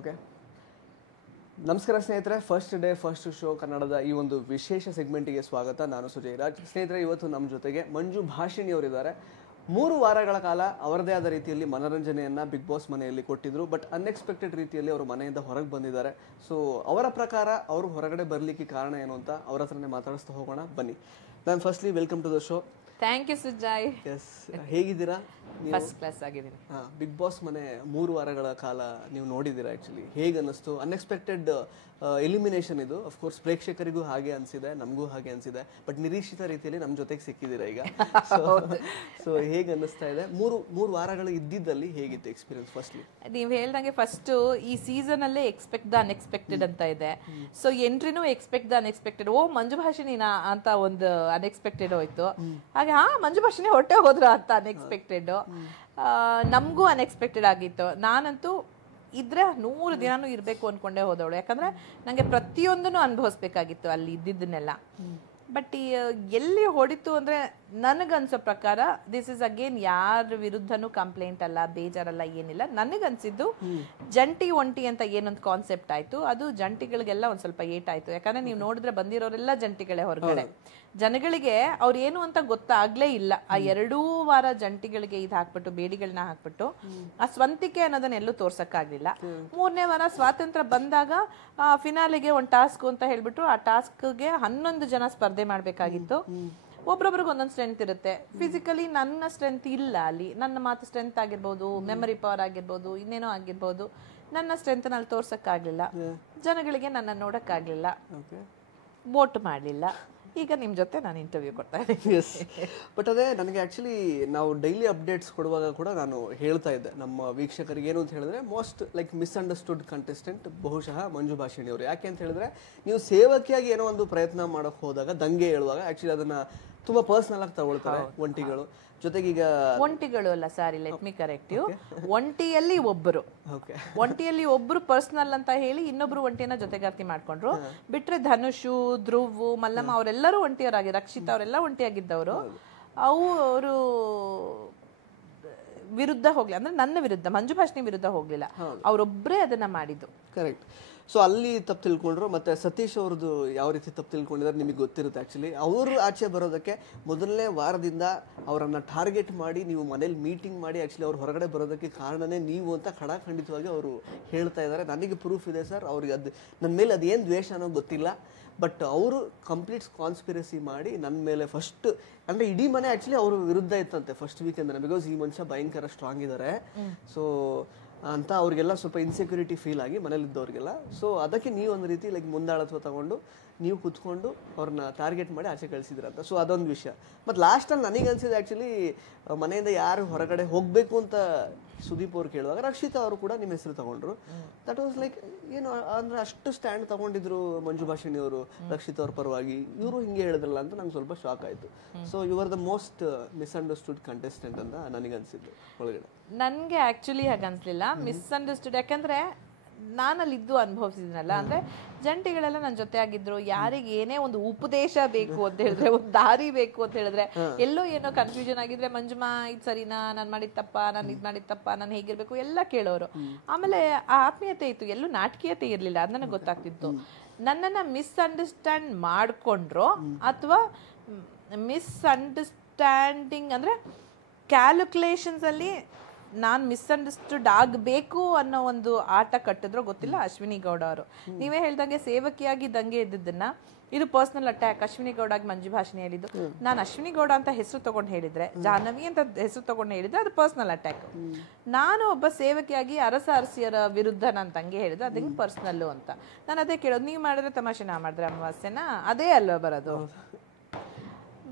Okay, ನಮಸ್ಕಾರ ಸ್ನೇಹಿತರೆ. First day first show ಕನ್ನಡದ ಈ ಒಂದು ವಿಶೇಷ ಸೆಗ್ಮೆಂಟಿಗೆ ಸ್ವಾಗತ. ನಾನು ಸುಜಯ್ ರಾಜ್. ಸ್ನೇಹಿತರೆ, ಇವತ್ತು ನಮ್ಮ ಜೊತೆಗೆ ಮಂಜು ಭಾಷಿಣಿ ಅವರಿದ್ದಾರೆ. 3 ವಾರಗಳ ಕಾಲ ಅವರದೇ ಆದ ರೀತಿಯಲ್ಲಿ ಮನೋರಂಜನೆಯನ್ನು ಬಿಗ್ ಬಾಸ್ ಮನೆಯಲ್ಲಿ ಕೊಟ್ಟಿದ್ರು. ಬಟ್ ಅನ್ಎಕ್ಸ್ಪೆಕ್ಟೆಡ್ ರೀತಿಯಲ್ಲಿ ಅವರು ಮನೆಯಿಂದ ಹೊರಗೆ ಬಂದಿದ್ದಾರೆ. ಸೊ ಅವರ ಪ್ರಕಾರ ಅವರು ಹೊರಗಡೆ ಬರಲಿಕ್ಕೆ ಕಾರಣ ಏನು ಅಂತ ಅವ್ರ ಹತ್ರನೇ ಮಾತಾಡಿಸ್ತಾ ಹೋಗೋಣ. ಬನ್ನಿ. ನಾನು firstly welcome to the show. Thank you Sujay. Yes, ಹೇಗಿದ್ದೀರಾ? ಫಸ್ಟ್ ಕ್ಲಾಸ್ ಆಗಿದ್ದೀನಿ. ಬಿಗ್ ಬಾಸ್ ಮನೆ 3 ವಾರಗಳ ಕಾಲ ನೀವು ನೋಡಿದ್ದೀರಾ. ಆ್ಯಕ್ಚುಲಿ ಹೇಗೆ ಅನ್ನಿಸ್ತು? ಅನ್ಎಕ್ಸ್ಪೆಕ್ಟೆಡ್ ಎಲಿಮಿನೇಷನ್ ಇದು. ಅಫ್ಕೋರ್ಸ್ ಪ್ರೇಕ್ಷಕರಿಗೂ ಹಾಗೆ ಅನಿಸಿದೆ, ನಮಗೂ ಹಾಗೆ ಅನಿಸಿದೆ. ಬಟ್ ನಿರೀಕ್ಷಿತ ರೀತಿಯಲ್ಲಿ ನಮ್ಮ ಜೊತೆಗೆ ಸಿಕ್ಕಿದ್ದೀರಾ ಈಗ. ಸೊ ಹೇಗೆ ಅನ್ನಿಸ್ತಾ ಇದೆ? ಮೂರು ವಾರಗಳು ಇದ್ದಿದ್ದಲ್ಲಿ ಹೇಗಿತ್ತು ಎಕ್ಸ್ಪೀರಿಯನ್ಸ್? ಫಸ್ಟ್ಲಿ ನೀವು ಹೇಳ್ದಂಗೆ ಫಸ್ಟ್ ಈ ಸೀಸನ್ ಅಲ್ಲೇ ಎಕ್ಸ್ಪೆಕ್ಟ್ ದ ಅನ್ಎಕ್ಸ್ಪೆಕ್ಟೆಡ್ ಅಂತ ಇದೆ. ಸೊ ಎಂಟ್ರಿನೂ ಎಕ್ಸ್ಪೆಕ್ಟ್ ದ ಅನ್ಎಕ್ಸ್ಪೆಕ್ಟೆಡ್. ಓ, ಮಂಜು ಭಾಷಿಣಿನಾ ಅಂತ ಒಂದು ಅನ್ಎಕ್ಸ್ಪೆಕ್ಟೆಡ್ ಹೋಯ್ತು. ಹಾಗೆ ಮಂಜು ಭಾಷಿಣಿ ಹೊಟ್ಟೆ ಹೋದ್ರು ಅಂತ ಅನ್ಎಕ್ಸ್ಪೆಕ್ಟೆಡ್. ನಮಗೂ ಅನ್ಎಕ್ಸ್ಪೆಕ್ಟೆಡ್ ಆಗಿತ್ತು. ನಾನಂತೂ ಇದ್ರೆ 100 ದಿನಾನು ಇರಬೇಕು ಅನ್ಕೊಂಡೇ ಹೋದವಳು. ಯಾಕಂದ್ರೆ ನಂಗೆ ಪ್ರತಿಯೊಂದನ್ನು ಅನುಭವಿಸ್ಬೇಕಾಗಿತ್ತು ಅಲ್ಲಿ ಇದ್ದಿದ್ದನ್ನೆಲ್ಲ. ಬಟ್ ಎಲ್ಲಿ ಹೊಡಿತು ಅಂದ್ರೆ ನನಗನ್ಸೋ ಪ್ರಕಾರ ದಿಸ್ ಇಸ್ ಅಗೇನ್ ಯಾರ ವಿರುದ್ಧನೂ ಕಂಪ್ಲೇಂಟ್ ಅಲ್ಲ, ಬೇಜಾರಲ್ಲ, ಏನಿಲ್ಲ. ನನಗನ್ಸಿದ್ದು ಜಂಟಿ ಒಂಟಿ ಅಂತ ಏನೊಂದು ಕಾನ್ಸೆಪ್ಟ್ ಆಯ್ತು, ಅದು ಜಂಟಿಗಳಿಗೆಲ್ಲ ಒಂದ್ ಸ್ವಲ್ಪ ಏಟಾಯ್ತು. ಯಾಕಂದ್ರೆ ನೀವು ನೋಡಿದ್ರೆ ಬಂದಿರೋರೆಲ್ಲ ಜಂಟಿಗಳೇ ಹೊರಗಡೆ. ಜನಗಳಿಗೆ ಅವ್ರು ಏನು ಅಂತ ಗೊತ್ತಾಗ್ಲೇ ಇಲ್ಲ. ಆ 2 ವಾರ ಜಂಟಿಗಳಿಗೆ ಇದು ಹಾಕ್ಬಿಟ್ಟು, ಬೇಡಿಗಳನ್ನ ಹಾಕ್ಬಿಟ್ಟು ಆ ಸ್ವಂತಿಕೆ ಅನ್ನೋದನ್ನ ಎಲ್ಲೂ ತೋರ್ಸಕ್ಕಾಗ್ಲಿಲ್ಲ. 3ನೇ ವಾರ ಸ್ವಾತಂತ್ರ್ಯ ಬಂದಾಗ ಫಿನಾಲಿಗೆ ಒಂದು ಟಾಸ್ಕ್ ಅಂತ ಹೇಳ್ಬಿಟ್ಟು ಆ ಟಾಸ್ಕ್ಗೆ 11 ಜನ ಸ್ಪರ್ಧೆ ಮಾಡ್ಬೇಕಾಗಿತ್ತು. ಒಬ್ರೊಬ್ರಿಗೆ ಒಂದೊಂದು ಸ್ಟ್ರೆಂತ್ ಇರುತ್ತೆ. ಫಿಸಿಕಲಿ ನನ್ನ ಸ್ಟ್ರೆಂತ್ ಇಲ್ಲ ಅಲ್ಲಿ. ನನ್ನ ಮಾತು ಸ್ಟ್ರೆಂತ್ ಆಗಿರ್ಬೋದು, ಮೆಮರಿ ಪವರ್ ಆಗಿರ್ಬೋದು, ಇನ್ನೇನೋ ಆಗಿರ್ಬೋದು. ನನ್ನ ಸ್ಟ್ರೆಂತ್ ನಲ್ಲಿ ತೋರ್ಸಕ್ಕಾಗ್ಲಿಲ್ಲ. ಜನಗಳಿಗೆ ನನ್ನ ನೋಡಕ್ಕಾಗ್ಲಿಲ್ಲ, ವೋಟ್ ಮಾಡಲಿಲ್ಲ. ಈಗ ನಿಮ್ಮ ಜೊತೆ ನಾನು ಇಂಟರ್ವ್ಯೂ ಕೊಡ್ತಾ ಇದ್ದೀನಿ. ಎಸ್, ಬಟ್ ಅದೇ ನನಗೆ ಆ್ಯಕ್ಚುಲಿ ನಾವು ಡೈಲಿ ಅಪ್ಡೇಟ್ಸ್ ಕೊಡುವಾಗ ಕೂಡ ನಾನು ಹೇಳ್ತಾ ಇದ್ದೆ ನಮ್ಮ ವೀಕ್ಷಕರಿಗೆ ಏನು ಅಂತ ಹೇಳಿದ್ರೆ, ಮೋಸ್ಟ್ ಲೈಕ್ ಮಿಸ್ಅಂಡರ್ಸ್ಟುಡ್ ಕಂಟೆಸ್ಟೆಂಟ್ ಬಹುಶಃ ಮಂಜು ಭಾಷಿಣಿ ಅವರು. ಯಾಕೆ ಅಂತ ಹೇಳಿದ್ರೆ, ನೀವು ಸೇವಕಿಯಾಗಿ ಏನೋ ಒಂದು ಪ್ರಯತ್ನ ಮಾಡೋಕೆ ಹೋದಾಗ, ದಂಗೆ ಹೇಳುವಾಗ ಆ್ಯಕ್ಚುಲಿ ಅದನ್ನ ತುಂಬಾ ಪರ್ಸನಲ್ ಆಗಿ ತಗೊಳ್ತಾರೆ ಒಂಟಿಗಳು. ಜೊತೆಗೆ ಒಂಟಿಗಳು ಅಲ್ಲ, ಸಾರಿ, ಲೆಟ್ ಮಿ ಕರೆಕ್ಟ್ ಯು. ಒಂಟಿಯಲ್ಲಿ ಒಬ್ರು ಪರ್ಸನಲ್ ಅಂತ ಹೇಳಿ ಇನ್ನೊಬ್ರು ಒಂಟಿಯನ್ನ ಜೊತೆಗಾರ್ತಿ ಮಾಡ್ಕೊಂಡ್ರು. ಬಿಟ್ರೆ ಧನುಷು, ಧ್ರುವ್, ಮಲ್ಲಮ್ಮ ಅವರೆಲ್ಲರೂ ಒಂಟಿಯವರಾಗಿ, ರಕ್ಷಿತಾ ಅವರೆಲ್ಲ ಒಂಟಿಯಾಗಿದ್ದವರು. ಅವರು ವಿರುದ್ಧ ಹೋಗ್ಲಿ ಅಂದ್ರೆ ನನ್ನ ವಿರುದ್ಧ, ಮಂಜು ಭಾಷಿಣಿ ವಿರುದ್ಧ ಹೋಗ್ಲಿಲ್ಲ. ಅವರೊಬ್ಬರೇ ಅದನ್ನ ಮಾಡಿದ್ದು. ಕರೆಕ್ಟ್. ಸೊ ಅಲ್ಲಿ ತಪ್ಪು ತಿಳ್ಕೊಂಡ್ರು. ಮತ್ತೆ ಸತೀಶ್ ಅವ್ರದ್ದು ಯಾವ ರೀತಿ ತಪ್ಪು ತಿಳ್ಕೊಂಡಿದ್ದಾರೆ ನಿಮಗೆ ಗೊತ್ತಿರುತ್ತೆ. ಆ್ಯಕ್ಚುಲಿ ಅವರು ಆಚೆ ಬರೋದಕ್ಕೆ ಮೊದಲನೇ ವಾರದಿಂದ ಅವರನ್ನು ಟಾರ್ಗೆಟ್ ಮಾಡಿ, ನೀವು ಮನೇಲಿ ಮೀಟಿಂಗ್ ಮಾಡಿ ಆ್ಯಕ್ಚುಲಿ ಅವ್ರು ಹೊರಗಡೆ ಬರೋದಕ್ಕೆ ಕಾರಣನೇ ನೀವು ಅಂತ ಖಂಡಿತವಾಗಿ ಅವರು ಹೇಳ್ತಾ ಇದ್ದಾರೆ. ನನಗೆ ಪ್ರೂಫ್ ಇದೆ ಸರ್. ಅವ್ರಿಗೆ ಅದು ನನ್ನ ಮೇಲೆ ಅದೇನು ದ್ವೇಷ ಅನ್ನೋ ಗೊತ್ತಿಲ್ಲ, ಬಟ್ ಅವರು ಕಂಪ್ಲೀಟ್ ಕಾನ್ಸ್ಪಿರಸಿ ಮಾಡಿ ನನ್ನ ಮೇಲೆ ಫಸ್ಟ್, ಅಂದರೆ ಇಡೀ ಮನೆ ಆ್ಯಕ್ಚುಲಿ ಅವರು ವಿರುದ್ಧ ಇತ್ತಂತೆ ಫಸ್ಟ್ ವೀಕೆಂದನೇ. ಬಿಕಾಸ್ ಈ ಮನುಷ್ಯ ಭಯಂಕರ ಸ್ಟ್ರಾಂಗ್ ಇದ್ದಾರೆ ಸೊ ಅಂತ ಅವ್ರಿಗೆಲ್ಲ ಸ್ವಲ್ಪ ಇನ್ಸೆಕ್ಯೂರಿಟಿ ಫೀಲ್ ಆಗಿ ಮನೇಲಿದ್ದವ್ರಿಗೆಲ್ಲ. ಸೊ ಅದಕ್ಕೆ ನೀವು ಒಂದು ರೀತಿ ಲೈಕ್ ಮುಂದಾಳತ್ವ ತಗೊಂಡು ನೀವು ಕುತ್ಕೊಂಡು ಅವ್ರನ್ನ ಟಾರ್ಗೆಟ್ ಮಾಡಿ ಆಚೆ ಕಳಿಸಿದ್ರಂತ. ಸೊ ಅದೊಂದು ವಿಷಯ. ಮತ್ತು ಲಾಸ್ಟಲ್ಲಿ ನನಗೆ ಅನಿಸಿದೆ ಆ್ಯಕ್ಚುಲಿ, ಮನೆಯಿಂದ ಯಾರು ಹೊರಗಡೆ ಹೋಗಬೇಕು ಅಂತ ಸುದೀಪ್ ಅವ್ರು ಕೇಳುವಾಗ ರಕ್ಷಿತಾ ಅವರು ಕೂಡ ನಿಮ್ಮ ಹೆಸರು ತಗೊಂಡ್ರು. ದಟ್ ವಾಸ್ ಲೈಕ್ ಏನು ಅಂದರೆ ಅಷ್ಟು ಸ್ಟ್ಯಾಂಡ್ ತಗೊಂಡಿದ್ರು ಮಂಜು ಭಾಷಿಣಿ ಅವರು ರಕ್ಷಿತಾ ಅವ್ರ ಪರವಾಗಿ. ಇವರು ಹಿಂಗೆ ಹೇಳಿದ್ರಲ್ಲ ಅಂತ ನಂಗೆ ಸ್ವಲ್ಪ ಶಾಕ್ ಆಯಿತು. So you are the most misunderstood contestant ಅಂತ ನನಗನ್ಸಿದ್ದು ಒಳಗಡೆ. ನನಗೆ ಆ್ಯಕ್ಚುಲಿ ಹಾಗೆ ಅನಿಸ್ಲಿಲ್ಲ ಮಿಸ್ಅಂಡರ್ಸ್ಟುಡ್. ಯಾಕಂದರೆ ನಾನಲ್ಲಿದ್ದು ಅನುಭವಿಸಿದ್ನಲ್ಲ. ಅಂದರೆ ಜಂಟಿಗಳೆಲ್ಲ ನನ್ನ ಜೊತೆ ಆಗಿದ್ರು. ಯಾರಿಗೆ ಏನೇ ಒಂದು ಉಪದೇಶ ಬೇಕು ಅಂತ ಹೇಳಿದ್ರೆ, ಒಂದು ದಾರಿ ಬೇಕು ಅಂತ ಹೇಳಿದ್ರೆ, ಎಲ್ಲೋ ಏನೋ ಕನ್ಫ್ಯೂಷನ್ ಆಗಿದ್ರೆ, ಮಂಜುಮಾ ಇದು ಸರಿನಾ, ನಾನು ಮಾಡಿದ ತಪ್ಪ, ನಾನು ಇದು ಮಾಡಿದ ತಪ್ಪ, ನಾನು ಹೇಗಿರ್ಬೇಕು ಎಲ್ಲ ಕೇಳೋರು. ಆಮೇಲೆ ಆ ಆತ್ಮೀಯತೆ ಇತ್ತು, ಎಲ್ಲೂ ನಾಟಕೀಯತೆ ಇರಲಿಲ್ಲ. ಅದು ನನಗೆ ಗೊತ್ತಾಗ್ತಿತ್ತು. ನನ್ನನ್ನು ಮಿಸ್ಅಂಡರ್ಸ್ಟ್ಯಾಂಡ್ ಮಾಡಿಕೊಂಡ್ರು ಅಥವಾ ಮಿಸ್ಅಂಡರ್ಸ್ಟ್ಯಾಂಡಿಂಗ್ ಅಂದರೆ ಕ್ಯಾಲ್ಕುಲೇಷನ್ಸಲ್ಲಿ ನಾನು ಮಿಸ್ಅಂಡರ್ಸ್ಟುಡ್ ಆಗಬೇಕು ಅನ್ನೋ ಒಂದು ಆಟ ಕಟ್ಟಿದ್ರೋ ಗೊತ್ತಿಲ್ಲ ಅಶ್ವಿನಿ ಗೌಡ ಅವರು. ನೀವೇ ಹೇಳ್ದಂಗೆ ಸೇವಕಿಯಾಗಿ ದಂಗೆ ಇದ್ದಿದ್ದನ್ನ ಇದು ಪರ್ಸನಲ್ ಅಟ್ಯಾಕ್. ಅಶ್ವಿನಿ ಗೌಡ ಆಗಿ ಮಂಜು ಭಾಷಿಣಿ ಹೇಳಿದ್ದು. ನಾನು ಅಶ್ವಿನಿ ಗೌಡ ಅಂತ ಹೆಸರು ತಗೊಂಡು ಹೇಳಿದ್ರೆ, ಜಾಹ್ನವಿ ಅಂತ ಹೆಸರು ತಗೊಂಡು ಹೇಳಿದ್ರೆ ಅದು ಪರ್ಸನಲ್ ಅಟ್ಯಾಕ್. ನಾನು ಒಬ್ಬ ಸೇವಕಿಯಾಗಿ ಅರಸಿಯರ ವಿರುದ್ಧ ನಾನು ತಂಗೆ ಹೇಳಿದ್ರೆ ಅದು ಹೆಂಗೆ ಪರ್ಸನಲ್ಲು ಅಂತ ನಾನು ಅದೇ ಕೇಳೋದು. ನೀವು ಮಾಡಿದ್ರೆ ತಮಾಷೆ, ನಾ ಮಾಡಿದ್ರೆ ಅಮಾವಾಸ್ಯೆನ, ಅದೇ ಅಲ್ವಾ ಬರೋದು.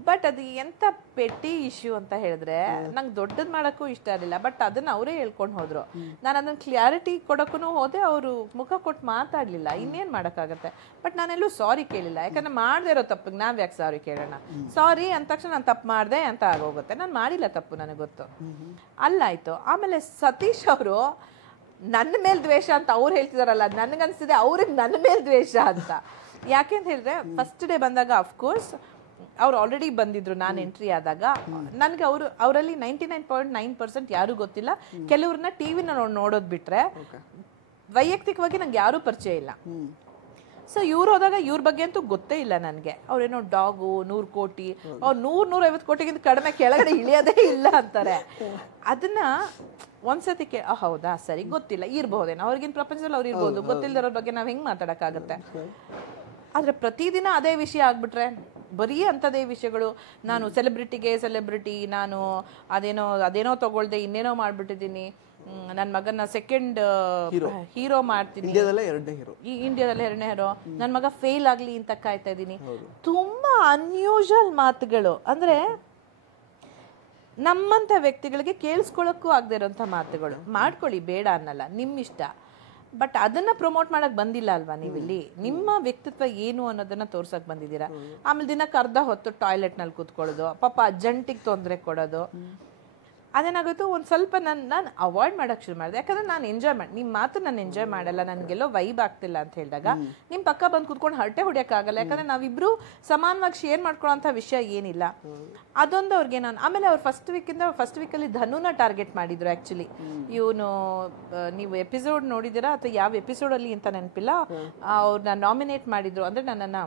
ಬಟ್ ಅದು ಎಂತ ಪೆಟ್ಟಿ ಇಶ್ಯೂ ಅಂತ ಹೇಳಿದ್ರೆ, ನಂಗೆ ದೊಡ್ಡದು ಮಾಡೋಕ್ಕೂ ಇಷ್ಟ ಇರಲಿಲ್ಲ. ಬಟ್ ಅದನ್ನ ಅವರೇ ಹೇಳ್ಕೊಂಡು ಹೋದ್ರು. ನಾನು ಅದನ್ನ ಕ್ಲಾರಿಟಿ ಕೊಡೋಕ್ಕೂ ಹೋದೆ, ಅವರು ಮುಖ ಕೊಟ್ಟು ಮಾತಾಡಲಿಲ್ಲ. ಇನ್ನೇನು ಮಾಡೋಕ್ಕಾಗತ್ತೆ. ಬಟ್ ನಾನೆಲ್ಲೂ ಸಾರಿ ಕೇಳಿಲ್ಲ. ಯಾಕಂದ್ರೆ ಮಾಡದೇ ಇರೋ ತಪ್ಪಿಗೆ ನಾವು ಯಾಕೆ ಸಾರಿ ಕೇಳೋಣ? ಸಾರಿ ಅಂದ ತಕ್ಷಣ ನಾನು ತಪ್ಪು ಮಾಡಿದೆ ಅಂತ ಆಗೋಗುತ್ತೆ. ನಾನು ಮಾಡಿಲ್ಲ ತಪ್ಪು, ನನಗೆ ಗೊತ್ತು. ಅಲ್ಲಾಯ್ತು. ಆಮೇಲೆ ಸತೀಶ್ ಅವರು ನನ್ನ ಮೇಲೆ ದ್ವೇಷ ಅಂತ ಅವ್ರು ಹೇಳ್ತಿದಾರಲ್ಲ, ನನಗನ್ಸಿದೆ ಅವ್ರಿಗೆ ನನ್ನ ಮೇಲೆ ದ್ವೇಷ ಅಂತ. ಯಾಕೆ ಅಂತ ಹೇಳಿದ್ರೆ, ಫಸ್ಟ್ ಡೇ ಬಂದಾಗ ಅಫ್ಕೋರ್ಸ್ ಅವ್ರು ಆಲ್ರೆಡಿ ಬಂದಿದ್ರು. ನಾನು ಎಂಟ್ರಿ ಆದಾಗ ನನಗೆ ಅವರಲ್ಲಿ 99.9% ಯಾರು ಗೊತ್ತಿಲ್ಲ. ಕೆಲವ್ರನ್ನ ಟಿವಿನ ನೋಡೋದು ಬಿಟ್ರೆ ವೈಯಕ್ತಿಕವಾಗಿ ನಂಗೆ ಯಾರೂ ಪರಿಚಯ ಇಲ್ಲ. ಸೊ ಇವ್ರು ಹೋದಾಗ ಇವ್ರ ಬಗ್ಗೆ ಅಂತೂ ಗೊತ್ತೇ ಇಲ್ಲ ನನಗೆ. ಅವ್ರೇನೋ ಡಾಗು 100 ಕೋಟಿ, ಅವ್ರು 100-150 ಕೋಟಿಗಿಂತ ಕಡಿಮೆ ಕೆಳಗಡೆ ಇಳಿಯೋದೇ ಇಲ್ಲ ಅಂತಾರೆ. ಅದನ್ನ ಒಂದ್ಸತಿ ಹೌದಾ ಸರಿ ಗೊತ್ತಿಲ್ಲ ಇರ್ಬಹುದೇನೋ, ಅವ್ರಿಗಿನ ಪ್ರಪಂಚದಲ್ಲಿ ಅವ್ರು ಇರ್ಬೋದು, ಗೊತ್ತಿಲ್ಲದಿರೋ ಬಗ್ಗೆ ನಾವ್ ಹೆಂಗ್ ಮಾತಾಡಕ್ಕಾಗತ್ತೆ. ಆದ್ರೆ ಪ್ರತಿದಿನ ಅದೇ ವಿಷಯ ಆಗ್ಬಿಟ್ರೆ, ಬರೀ ಅಂಥದೇ ವಿಷಯಗಳು, ನಾನು ಸೆಲೆಬ್ರಿಟಿ, ನಾನು ಅದೇನೋ ತಗೊಳ್ದೆ ಇನ್ನೇನೋ ಮಾಡ್ಬಿಟ್ಟಿದ್ದೀನಿ, ನನ್ನ ಮಗನ ಸೆಕೆಂಡ್ ಹೀರೋ ಮಾಡ್ತೀನಿ, ಇಂಡಿಯಾದಲ್ಲೇ 2ನೇ ಹೀರೋ, ನನ್ನ ಮಗ ಫೇಲ್ ಆಗ್ಲಿ ಅಂತ ಕಾಯ್ತಾ ಇದ್ದೀನಿ. ತುಂಬಾ ಅನ್ಯೂಶುವಲ್ ಮಾತುಗಳು. ಅಂದ್ರೆ ನಮ್ಮಂತ ವ್ಯಕ್ತಿಗಳಿಗೆ ಕೇಳಿಸ್ಕೊಳ್ಳೋಕ್ಕೂ ಆಗದೆ ಇರೋಂಥ ಮಾತುಗಳು. ಮಾಡ್ಕೊಳ್ಳಿ, ಬೇಡ ಅನ್ನಲ್ಲ, ನಿಮ್ಮಿಷ್ಟ. ಬಟ್ ಅದನ್ನ ಪ್ರಮೋಟ್ ಮಾಡಕ್ ಬಂದಿಲ್ಲ ಅಲ್ವಾ ನೀವಿಲ್ಲಿ. ನಿಮ್ಮ ವ್ಯಕ್ತಿತ್ವ ಏನು ಅನ್ನೋದನ್ನ ತೋರ್ಸಕ್ ಬಂದಿದ್ದೀರಾ. ಆಮೇಲೆ ದಿನಕ್ಕೆ ಅರ್ಧ ಹೊತ್ತು ಟಾಯ್ಲೆಟ್ ನಲ್ಲಿ ಕೂತ್ಕೊಳ್ಳೋದು, ಪಾಪ ಜಂಟಿಗೆ ತೊಂದರೆ ಕೊಡೋದು. ಅದೇನಾಗೋಯ್ತು, ಒಂದು ಸ್ವಲ್ಪ ನಾನು ಅವಾಯ್ಡ್ ಮಾಡೋಕ್ಕೆ ಶುರು ಮಾಡಿದೆ. ಯಾಕಂದ್ರೆ ನಾನು ಎಂಜಾಯ್ ಮಾಡಿ, ನಿಮ್ಮ ಮಾತು ನಾನು ಎಂಜಾಯ್ ಮಾಡಲ್ಲ, ನನಗೆಲ್ಲೋ ವೈಬ್ ಆಗ್ತಿಲ್ಲ ಅಂತ ಹೇಳಿದಾಗ ನಿಮ್ಮ ಪಕ್ಕ ಬಂದು ಕೂತ್ಕೊಂಡು ಹರಟೆ ಹೊಡಿಯೋಕ್ಕಾಗಲ್ಲ. ಯಾಕಂದ್ರೆ ನಾವಿಬ್ರು ಸಮಾನವಾಗಿ ಶೇರ್ ಮಾಡ್ಕೊಳ್ಳೋಂಥ ವಿಷಯ ಏನಿಲ್ಲ. ಅದೊಂದು ಅವ್ರಿಗೆ ನಾನು ಆಮೇಲೆ ಅವ್ರು ಫಸ್ಟ್ ವೀಕಲ್ಲಿ ಧನುನ ಟಾರ್ಗೆಟ್ ಮಾಡಿದ್ರು. ಆ್ಯಕ್ಚುಲಿ ಇವನು, ನೀವು ಎಪಿಸೋಡ್ ನೋಡಿದ್ದೀರಾ ಅಥವಾ ಯಾವ ಎಪಿಸೋಡಲ್ಲಿ ಅಂತ ನೆನಪಿಲ್ಲ, ಅವ್ರನ್ನ ನಾಮಿನೇಟ್ ಮಾಡಿದ್ರು. ಅಂದರೆ ನನ್ನನ್ನು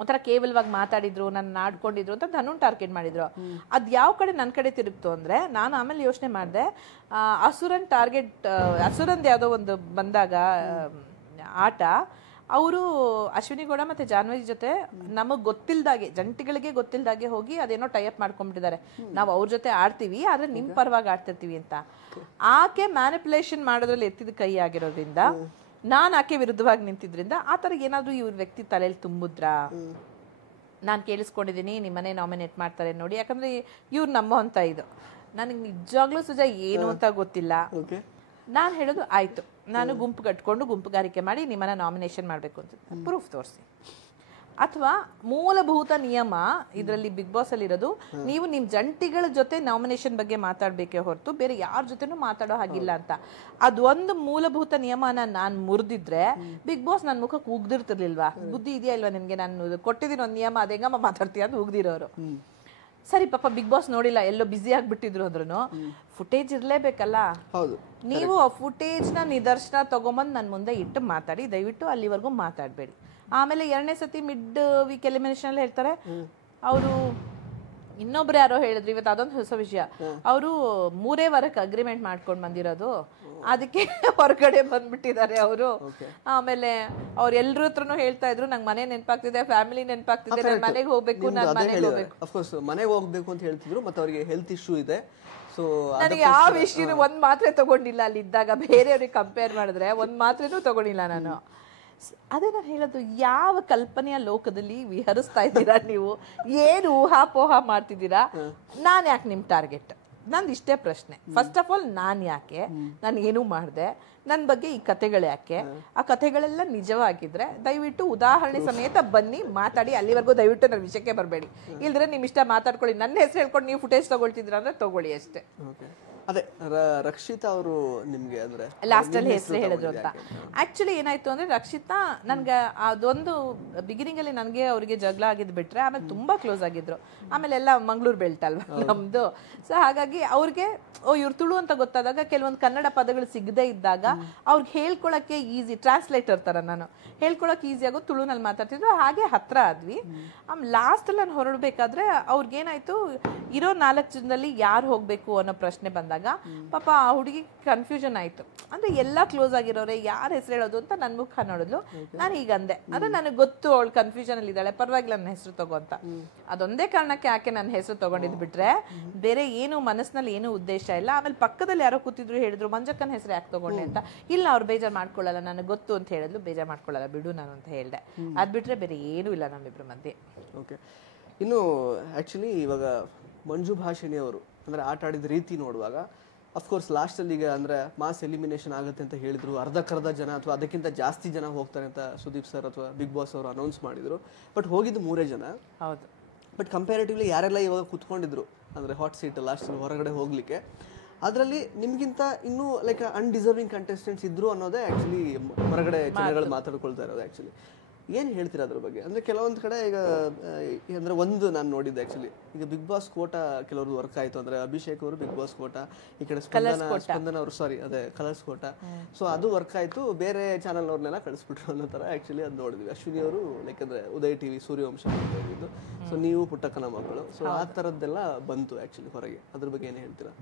ಒಂಥರ ಕೇವಲವಾಗಿ ಮಾತಾಡಿದ್ರು, ನನ್ನ ಆಡ್ಕೊಂಡಿದ್ರು ಅಂತ ಧನುನ್ ಟಾರ್ಗೆಟ್ ಮಾಡಿದ್ರು. ಅದು ಯಾವ ಕಡೆ ನನ್ನ ಕಡೆ ತಿರುಗ್ತು ಅಂದರೆ, ನಾನು ಆಮೇಲೆ ಯೋಚನೆ ಮಾಡಿದೆ, ಅಸುರಂದು ಯಾವುದೋ ಒಂದು ಬಂದಾಗ ಆಟ, ಅವರು ಅಶ್ವಿನಿ ಗೌಡ ಮತ್ತು ಜಾನ್ವಿ ಜೊತೆ ನಮಗೆ ಗೊತ್ತಿಲ್ದಾಗೆ, ಜಂಟಿಗಳಿಗೆ ಗೊತ್ತಿಲ್ದಾಗೆ ಹೋಗಿ ಅದೇನೋ ಟೈಅಪ್ ಮಾಡ್ಕೊಂಡ್ಬಿಟ್ಟಿದ್ದಾರೆ. ನಾವು ಅವ್ರ ಜೊತೆ ಆಡ್ತೀವಿ, ಆದರೆ ನಿಮ್ಮ ಪರವಾಗಿ ಆಡ್ತಿರ್ತೀವಿ ಅಂತ. ಆಕೆ ಮ್ಯಾನಿಪುಲೇಷನ್ ಮಾಡೋದ್ರಲ್ಲಿ ಎತ್ತಿದ ಕೈ ಆಗಿರೋದ್ರಿಂದ, ನಾನು ಆಕೆ ವಿರುದ್ಧವಾಗಿ ನಿಂತಿದ್ರಿಂದ ಆ ಥರ ಏನಾದರೂ ಇವ್ರ ವ್ಯಕ್ತಿ ತಲೆಯಲ್ಲಿ ತುಂಬಿದ್ರಾ, ನಾನು ಕೇಳಿಸ್ಕೊಂಡಿದ್ದೀನಿ ನಿಮ್ಮನೆ ನಾಮಿನೇಟ್ ಮಾಡ್ತಾರೆ ನೋಡಿ. ಯಾಕಂದರೆ ಇವ್ರು ನಮ್ಮೋ ಅಂತ ಇದು ನನಗೆ ನಿಜವಾಗ್ಲೂ ಸುಜಾ ಏನು ಅಂತ ಗೊತ್ತಿಲ್ಲ. ನಾನು ಹೇಳೋದು ಆಯಿತು, ನಾನು ಗುಂಪು ಕಟ್ಕೊಂಡು ಗುಂಪುಗಾರಿಕೆ ಮಾಡಿ ನಿಮ್ಮನ್ನ ನಾಮಿನೇಷನ್ ಮಾಡಬೇಕು ಅಂತ ಪ್ರೂಫ್ ತೋರಿಸಿ. ಅಥವಾ ಮೂಲಭೂತ ನಿಯಮ ಇದರಲ್ಲಿ ಬಿಗ್ ಬಾಸ್ ಅಲ್ಲಿ ಇರೋದು, ನೀವು ನಿಮ್ಮ ಜಂಟಿಗಳ ಜೊತೆ ನಾಮಿನೇಷನ್ ಬಗ್ಗೆ ಮಾತಾಡಬೇಕೇ ಹೊರತು ಬೇರೆ ಯಾರ ಜೊತೆನೂ ಮಾತಾಡೋ ಹಾಗಿಲ್ಲ ಅಂತ. ಅದೊಂದು ಮೂಲಭೂತ ನಿಯಮನ ನಾನು ಮುರಿದಿದ್ರೆ ಬಿಗ್ ಬಾಸ್ ನನ್ನ ಮುಖಕ್ಕೆ ಉಗ್ದಿರ್ತಿರ್ಲಿಲ್ವಾ. ಬುದ್ಧಿ ಇದೆಯಾ ಇಲ್ವಾ ನಿಮ್ಗೆ, ನಾನು ಕೊಟ್ಟಿದ್ದೀನಿ ಒಂದು ನಿಯಮ, ಅದೆಂಗಮ್ಮ ಮಾತಾಡ್ತೀಯ ಅಂತ ಉಗ್ದಿರೋರು. ಸರಿ ಪಾಪ ಬಿಗ್ ಬಾಸ್ ನೋಡಿಲ್ಲ, ಎಲ್ಲೋ ಬ್ಯುಸಿ ಆಗ್ಬಿಟ್ಟಿದ್ರು ಅಂದ್ರೂ ಫುಟೇಜ್ ಇರಲೇಬೇಕಲ್ಲ. ನೀವು ಆ ಫುಟೇಜ್ನ ನಿದರ್ಶನ ತಗೊಂಬಂದು ನನ್ನ ಮುಂದೆ ಇಟ್ಟು ಮಾತಾಡಿ, ದಯವಿಟ್ಟು ಅಲ್ಲಿವರೆಗೂ ಮಾತಾಡಬೇಡಿ. ಆಮೇಲೆ 2ನೇ ಸತಿ ಮಿಡ್ ವೀಕ್ ಎಲಿಮಿನೇಷನ್ ಹೇಳ್ತಾರೆ, ಅವರು ಇನ್ನೊಬ್ರು ಯಾರೋ ಹೇಳಿದ್ರು ಇವತ್ತು, ಅದೊಂದು ಹೊಸ ವಿಷಯ, ಅವರು 3 ವಾರಕ್ಕೆ ಅಗ್ರಿಮೆಂಟ್ ಮಾಡ್ಕೊಂಡು ಬಂದಿರೋದು, ಅದಕ್ಕೆ ಹೊರಗಡೆ ಬಂದ್ಬಿಟ್ಟಿದ್ದಾರೆ ಅವರು. ಆಮೇಲೆ ಅವ್ರು ಎಲ್ರ ಹತ್ರನೂ ಹೇಳ್ತಾ ಇದ್ರು, ನಂಗೆ ಮನೆ ನೆನಪಾಗ್ತಿದೆ, ಫ್ಯಾಮಿಲಿ ನೆನಪಾಗ್ತಿದೆ, ನಾನು ಮನೆಗೆ ಹೋಗ್ಬೇಕು, ನಾನು ಮನೆಗೆ ಹೋಗ್ಬೇಕು, ಅಫ್ಕೋರ್ಸ್ ಮನೆಗೆ ಹೋಗ್ಬೇಕು ಅಂತ ಹೇಳ್ತಿದ್ರು. ಮತ್ತೆ ಅವ್ರಿಗೆ ಹೆಲ್ತ್ ಇಶ್ಯೂ ಇದೆ. ಸೊ ನನಗೆ ಆ ವಿಷಯ ಒಂದ್ ಮಾತ್ರೆ ತಗೊಂಡಿಲ್ಲ ಅಲ್ಲಿ ಇದ್ದಾಗ, ಬೇರೆಯವ್ರಿಗೆ ಕಂಪೇರ್ ಮಾಡಿದ್ರೆ ಒಂದ್ ಮಾತ್ರೆನೂ ತಗೊಂಡಿಲ್ಲ ನಾನು. ಅದೇ ನಾನು ಹೇಳೋದು, ಯಾವ ಕಲ್ಪನೆಯ ಲೋಕದಲ್ಲಿ ವಿಹರಿಸ್ತಾ ಇದ್ದೀರಾ ನೀವು, ಏನು ಊಹಾಪೋಹ ಮಾಡ್ತಿದ್ದೀರಾ. ನಾನು ಯಾಕೆ ನಿಮ್ಮ ಟಾರ್ಗೆಟ್? ನಂದು ಇಷ್ಟೇ ಪ್ರಶ್ನೆ. ಫಸ್ಟ್ ಆಫ್ ಆಲ್, ನಾನು ಯಾಕೆ, ನಾನು ಏನೂ ಮಾಡಿದೆ, ನನ್ನ ಬಗ್ಗೆ ಈ ಕಥೆಗಳು ಯಾಕೆ, ಆ ಕಥೆಗಳೆಲ್ಲ ನಿಜವಾಗಿದ್ರೆ ದಯವಿಟ್ಟು ಉದಾಹರಣೆ ಸಮೇತ ಬನ್ನಿ ಮಾತಾಡಿ. ಅಲ್ಲಿವರೆಗೂ ದಯವಿಟ್ಟು ನನ್ನ ವಿಷಯಕ್ಕೆ ಬರಬೇಡಿ. ಇಲ್ದ್ರೆ ನಿಮ್ಮ ಇಷ್ಟ ಮಾತಾಡ್ಕೊಳ್ಳಿ. ನನ್ನ ಹೆಸರು ಹೇಳ್ಕೊಂಡು ನೀವು ಫುಟೇಜ್ ತಗೊಳ್ತಿದ್ದೀರಾ ಅಂದ್ರೆ ತಗೊಳ್ಳಿ ಅಷ್ಟೇ. ಅದೇ ರಕ್ಷಿತಾ ಅವರು ನಿಮ್ಗೆ ಅಂದ್ರೆ ಲಾಸ್ಟ್ ಅಲ್ಲಿ ಹೆಸರು ಹೇಳಿದ್ರು ಅಂತ. ಆಕ್ಚುಲಿ ಏನಾಯ್ತು ಅಂದ್ರೆ, ರಕ್ಷಿತಾ ನನ್ಗೆ ಅದೊಂದು ಬಿಗಿನಿಂಗ್ ಅಲ್ಲಿ ನನಗೆ ಅವ್ರಿಗೆ ಜಗಳ ಆಗಿದ್ ಬಿಟ್ರೆ ಆಮೇಲೆ ತುಂಬಾ ಕ್ಲೋಸ್ ಆಗಿದ್ರು. ಆಮೇಲೆ ಎಲ್ಲ ಮಂಗಳೂರು ಬೆಲ್ಟ್ ಅಲ್ವಾ ನಮ್ದು. ಸೊ ಹಾಗಾಗಿ ಅವ್ರಿಗೆ ಇವ್ರು ತುಳು ಅಂತ ಗೊತ್ತಾದಾಗ ಕೆಲವೊಂದು ಕನ್ನಡ ಪದಗಳು ಸಿಗದೇ ಇದ್ದಾಗ ಅವ್ರಿಗೆ ಹೇಳ್ಕೊಳಕ್ಕೆ ಈಸಿ, ಟ್ರಾನ್ಸ್ಲೇಟರ್ ತರ ನಾನು ಹೇಳ್ಕೊಳಕ್ ಈಸಿ ಆಗೋ ತುಳುನಲ್ಲಿ ಮಾತಾಡ್ತಿದ್ರು. ಹಾಗೆ ಹತ್ರ ಆದ್ವಿ. ಲಾಸ್ಟ್ ಅಲ್ಲಿ ನಾನು ಹೊರಡ್ಬೇಕಾದ್ರೆ ಅವ್ರಿಗೇನಾಯ್ತು, ಇರೋ 4 ಜನದಲ್ಲಿ ಯಾರು ಹೋಗ್ಬೇಕು ಅನ್ನೋ ಪ್ರಶ್ನೆ ಬಂದಾಗ ಪಾಪ ಆ ಹುಡುಗಿ ಕನ್ಫ್ಯೂಷನ್ ಆಯ್ತು. ಅಂದ್ರೆ ಎಲ್ಲ ಕ್ಲೋಸ್ ಆಗಿರೋರೆ ಯಾರು ಹೆಸರು ಹೇಳೋದು ಅಂತ ನನ್ನ ಮುಖ ನೋಡಿದ್ಲು. ನಾನು ಈಗ ಅಂದೆ, ಅಂದ್ರೆ ನನಗೆ ಗೊತ್ತು ಅವಳು ಕನ್ಫ್ಯೂಷನ್ ಅಲ್ಲಿ ಇದ್ದಾಳೆ, ಪರವಾಗಿಲ್ಲ ನನ್ನ ಹೆಸರು ತಗೋ ಅಂತ. ಅದೊಂದೇ ಕಾರಣಕ್ಕೆ ಆಕೆ ನನ್ನ ಹೆಸರು ತಗೊಂಡಿದ್ ಬಿಟ್ರೆ ಬೇರೆ ಏನು ಮನಸ್ಸಿನಲ್ಲಿ ಏನು ಉದ್ದೇಶ ಇಲ್ಲ. ಆಮೇಲೆ ಪಕ್ಕದಲ್ಲಿ ಯಾರೋ ಕೂತಿದ್ರು, ಹೇಳಿದ್ರು ಮಂಜಕ್ಕನ ಹೆಸರು ಯಾಕೆ ತಗೊಂಡೆ ಅಂತ. ಇಲ್ಲ ಅವ್ರು ಬೇಜಾರು ಮಾಡ್ಕೊಳ್ಳಲ್ಲ, ನನಗೆ ಗೊತ್ತು ಅಂತ ಹೇಳಿದ್ಲು. ಬೇಜಾರು ಮಾಡ್ಕೊಳ್ಳಲ್ಲ ಬಿಡು ನಾನು ಅಂತ ಹೇಳಿದೆ. ಅದ್ ಬಿಟ್ರೆ ಬೇರೆ ಏನೂ ಇಲ್ಲ ನಮ್ಮಿಬ್ರ ಮಧ್ಯೆ. ಓಕೆ. ಇನ್ನು ಆಕ್ಚುಲಿ ಇವಾಗ ಮಂಜು ಭಾಷಿಣಿ ಅವರು ಅಂದ್ರೆ ಆಟ ಆಡಿದ ರೀತಿ ನೋಡುವಾಗ, ಅಫ್ಕೋರ್ಸ್ ಲಾಸ್ಟಲ್ಲಿ ಈಗ ಅಂದರೆ ಮಾಸ್ ಎಲಿಮಿನೇಷನ್ ಆಗುತ್ತೆ ಅಂತ ಹೇಳಿದ್ರು. ಅರ್ಧಕ್ಕರ್ಧ ಜನ ಅಥವಾ ಅದಕ್ಕಿಂತ ಜಾಸ್ತಿ ಜನ ಹೋಗ್ತಾರೆ ಅಂತ ಸುದೀಪ್ ಸರ್ ಅಥವಾ ಬಿಗ್ ಬಾಸ್ ಅವರು ಅನೌನ್ಸ್ ಮಾಡಿದರು. ಬಟ್ ಹೋಗಿದ್ದು 3 ಜನ. ಹೌದು. ಬಟ್ ಕಂಪ್ಯಾರಿಟಿವ್ಲಿ ಯಾರೆಲ್ಲ ಇವಾಗ ಕುತ್ಕೊಂಡಿದ್ರು ಅಂದರೆ ಹಾಟ್ ಸೀಟ್ ಲಾಸ್ಟಲ್ಲಿ ಹೊರಗಡೆ ಹೋಗಲಿಕ್ಕೆ, ಅದರಲ್ಲಿ ನಿಮಗಿಂತ ಇನ್ನೂ ಲೈಕ್ ಅನ್ಡಿಸರ್ವಿಂಗ್ ಕಂಟೆಸ್ಟೆಂಟ್ಸ್ ಇದ್ರು ಅನ್ನೋದೇ ಆ್ಯಕ್ಚುಲಿ ಹೊರಗಡೆ ಜನಗಳು ಮಾತಾಡ್ಕೊಳ್ತಾ ಇರೋದು. ಆ್ಯಕ್ಚುಲಿ ಏನು ಹೇಳ್ತೀರಾ ಅದ್ರ ಬಗ್ಗೆ? ಅಂದರೆ ಕೆಲವೊಂದು ಕಡೆ ಈಗ ಅಂದರೆ ಒಂದು ನಾನು ನೋಡಿದ್ದೆ ಆ್ಯಕ್ಚುಲಿ, ಈಗ ಬಿಗ್ ಬಾಸ್ ಕೋಟ ಕೆಲವ್ರದ್ದು ವರ್ಕ್ ಆಯಿತು ಅಂದರೆ ಅಭಿಷೇಕ್ ಅವರು ಬಿಗ್ ಬಾಸ್ ಕೋಟ, ಈ ಕಡೆ ಸ್ಪಂದನ ಅವರು ಅದೇ ಕಲರ್ಸ್ ಕೋಟ, ಸೊ ಅದು ವರ್ಕ್ ಆಯಿತು, ಬೇರೆ ಚಾನಲ್ನವ್ರನ್ನೆಲ್ಲ ಕಳಿಸ್ಬಿಟ್ರು ಅನ್ನೋ ಥರ ಆ್ಯಕ್ಚುಲಿ ಅದು ನೋಡಿದ್ವಿ. ಅಶ್ವಿನಿ ಅವರು ಲೈಕ್ ಅಂದರೆ ಉದಯ್ ಟಿವಿ ಸೂರ್ಯವಂಶ ಹೋಗಿದ್ದು, ಸೊ ನೀವು ಪುಟ್ಟಕ್ಕನ ಮಕ್ಕಳು, ಸೊ ಆ ಥರದ್ದೆಲ್ಲ ಬಂತು ಆ್ಯಕ್ಚುಲಿ ಹೊರಗೆ. ಅದ್ರ ಬಗ್ಗೆ ಏನು ಹೇಳ್ತೀರಾ?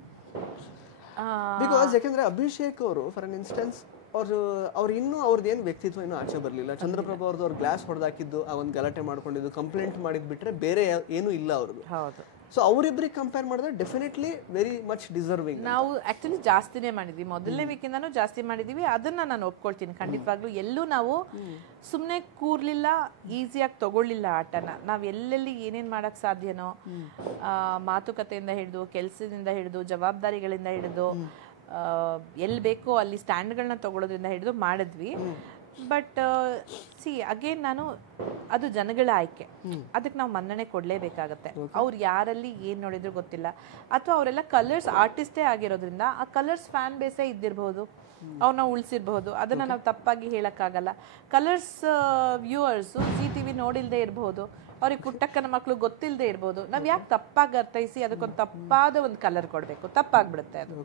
ಬಿಕಾಸ್ ಯಾಕೆಂದರೆ ಅಭಿಷೇಕ್ ಅವರು ಫಾರ್ ಅನ್ ಇನ್ಸ್ಟೆನ್ಸ್ ಅವ್ರು ಇನ್ನೂ ಅವ್ರದ್ದು ಏನು ವ್ಯಕ್ತಿತ್ವ ಇನ್ನೂ ಆಚೆ ಬರಲಿಲ್ಲ. ಚಂದ್ರಪ್ರಭಾ ಅವ್ರದ್ದು ಅವ್ರು ಗ್ಲಾಸ್ ಹೊಡೆದಾಕಿದ್ದು, ಆ ಒಂದು ಗಲಾಟೆ ಮಾಡ್ಕೊಂಡಿದ್ದು, ಕಂಪ್ಲೇಂಟ್ ಮಾಡಿದ್ ಬಿಟ್ರೆ ಬೇರೆ ಏನೂ ಇಲ್ಲ ಅವ್ರದ್ದು. ಸೊ ಅವರಿಬ್ಬರಿಗೆ ಕಂಪೇರ್ ಮಾಡಿದ್ರೆ ಡೆಫಿನೆಟ್ಲಿ ವೆರಿ ಮಚ್ ಡಿಸರ್ವಿಂಗ್. ನಾವು ಆಕ್ಚುಲಿ ಜಾಸ್ತಿನೇ ಮಾಡಿದ್ವಿ, ಮೊದಲನೇ ವೀಕಿಂದಾನು ಜಾಸ್ತಿ ಮಾಡಿದೀವಿ, ಅದನ್ನ ನಾನು ಒಪ್ಕೊಳ್ತೀನಿ ಖಂಡಿತವಾಗ್ಲೂ. ಎಲ್ಲೂ ನಾವು ಸುಮ್ಮನೆ ಕೂರ್ಲಿಲ್ಲ, ಈಸಿಯಾಗಿ ತಗೊಳ್ಳಿಲ್ಲ ಆಟನ. ನಾವ್ ಎಲ್ಲೆಲ್ಲಿ ಏನೇನ್ ಮಾಡಕ್ ಸಾಧ್ಯನೋ, ಮಾತುಕತೆಯಿಂದ ಹಿಡಿದು, ಕೆಲಸದಿಂದ ಹಿಡಿದು, ಜವಾಬ್ದಾರಿಗಳಿಂದ ಹಿಡಿದು, ಎಲ್ಲಿ ಬೇಕೋ ಅಲ್ಲಿ ಸ್ಟ್ಯಾಂಡ್ಗಳನ್ನ ತಗೊಳ್ಳೋದ್ರಿಂದ ಹಿಡಿದು ಮಾಡಿದ್ವಿ. ಬಟ್ ಅಗೇನ್ ನಾನು ಅದು ಜನಗಳ ಆಯ್ಕೆ, ಅದಕ್ಕೆ ನಾವು ಮನ್ನಣೆ ಕೊಡ್ಲೇಬೇಕಾಗತ್ತೆ. ಅವ್ರು ಯಾರಲ್ಲಿ ಏನ್ ನೋಡಿದ್ರು ಗೊತ್ತಿಲ್ಲ, ಅಥವಾ ಅವರೆಲ್ಲ ಕಲರ್ಸ್ ಆರ್ಟಿಸ್ಟೇ ಆಗಿರೋದ್ರಿಂದ ಆ ಕಲರ್ಸ್ ಫ್ಯಾನ್ ಬೇಸೇ ಇದ್ದಿರಬಹುದು, ಅವ್ರನ್ನ ಉಳಿಸಿರ್ಬಹುದು, ಅದನ್ನ ನಾವು ತಪ್ಪಾಗಿ ಹೇಳಕ್ಕಾಗಲ್ಲ. ಕಲರ್ಸ್ ವ್ಯೂವರ್ಸ್ ZTV ನೋಡಿಲ್ದೇ ಇರಬಹುದು, ಅವ್ರಿಗೆ ಪುಟ್ಟಕ್ಕನ ಮಕ್ಕಳು ಗೊತ್ತಿಲ್ಲದೆ ಇರ್ಬೋದು. ನಾವ್ ಯಾಕೆ ತಪ್ಪಾಗಿ ಅರ್ಥೈಸಿ ಅದಕ್ಕೊಂದು ತಪ್ಪಾದ ಒಂದು ಕಲರ್ ಕೊಡ್ಬೇಕು? ತಪ್ಪಾಗ್ಬಿಡುತ್ತೆ ಅದು.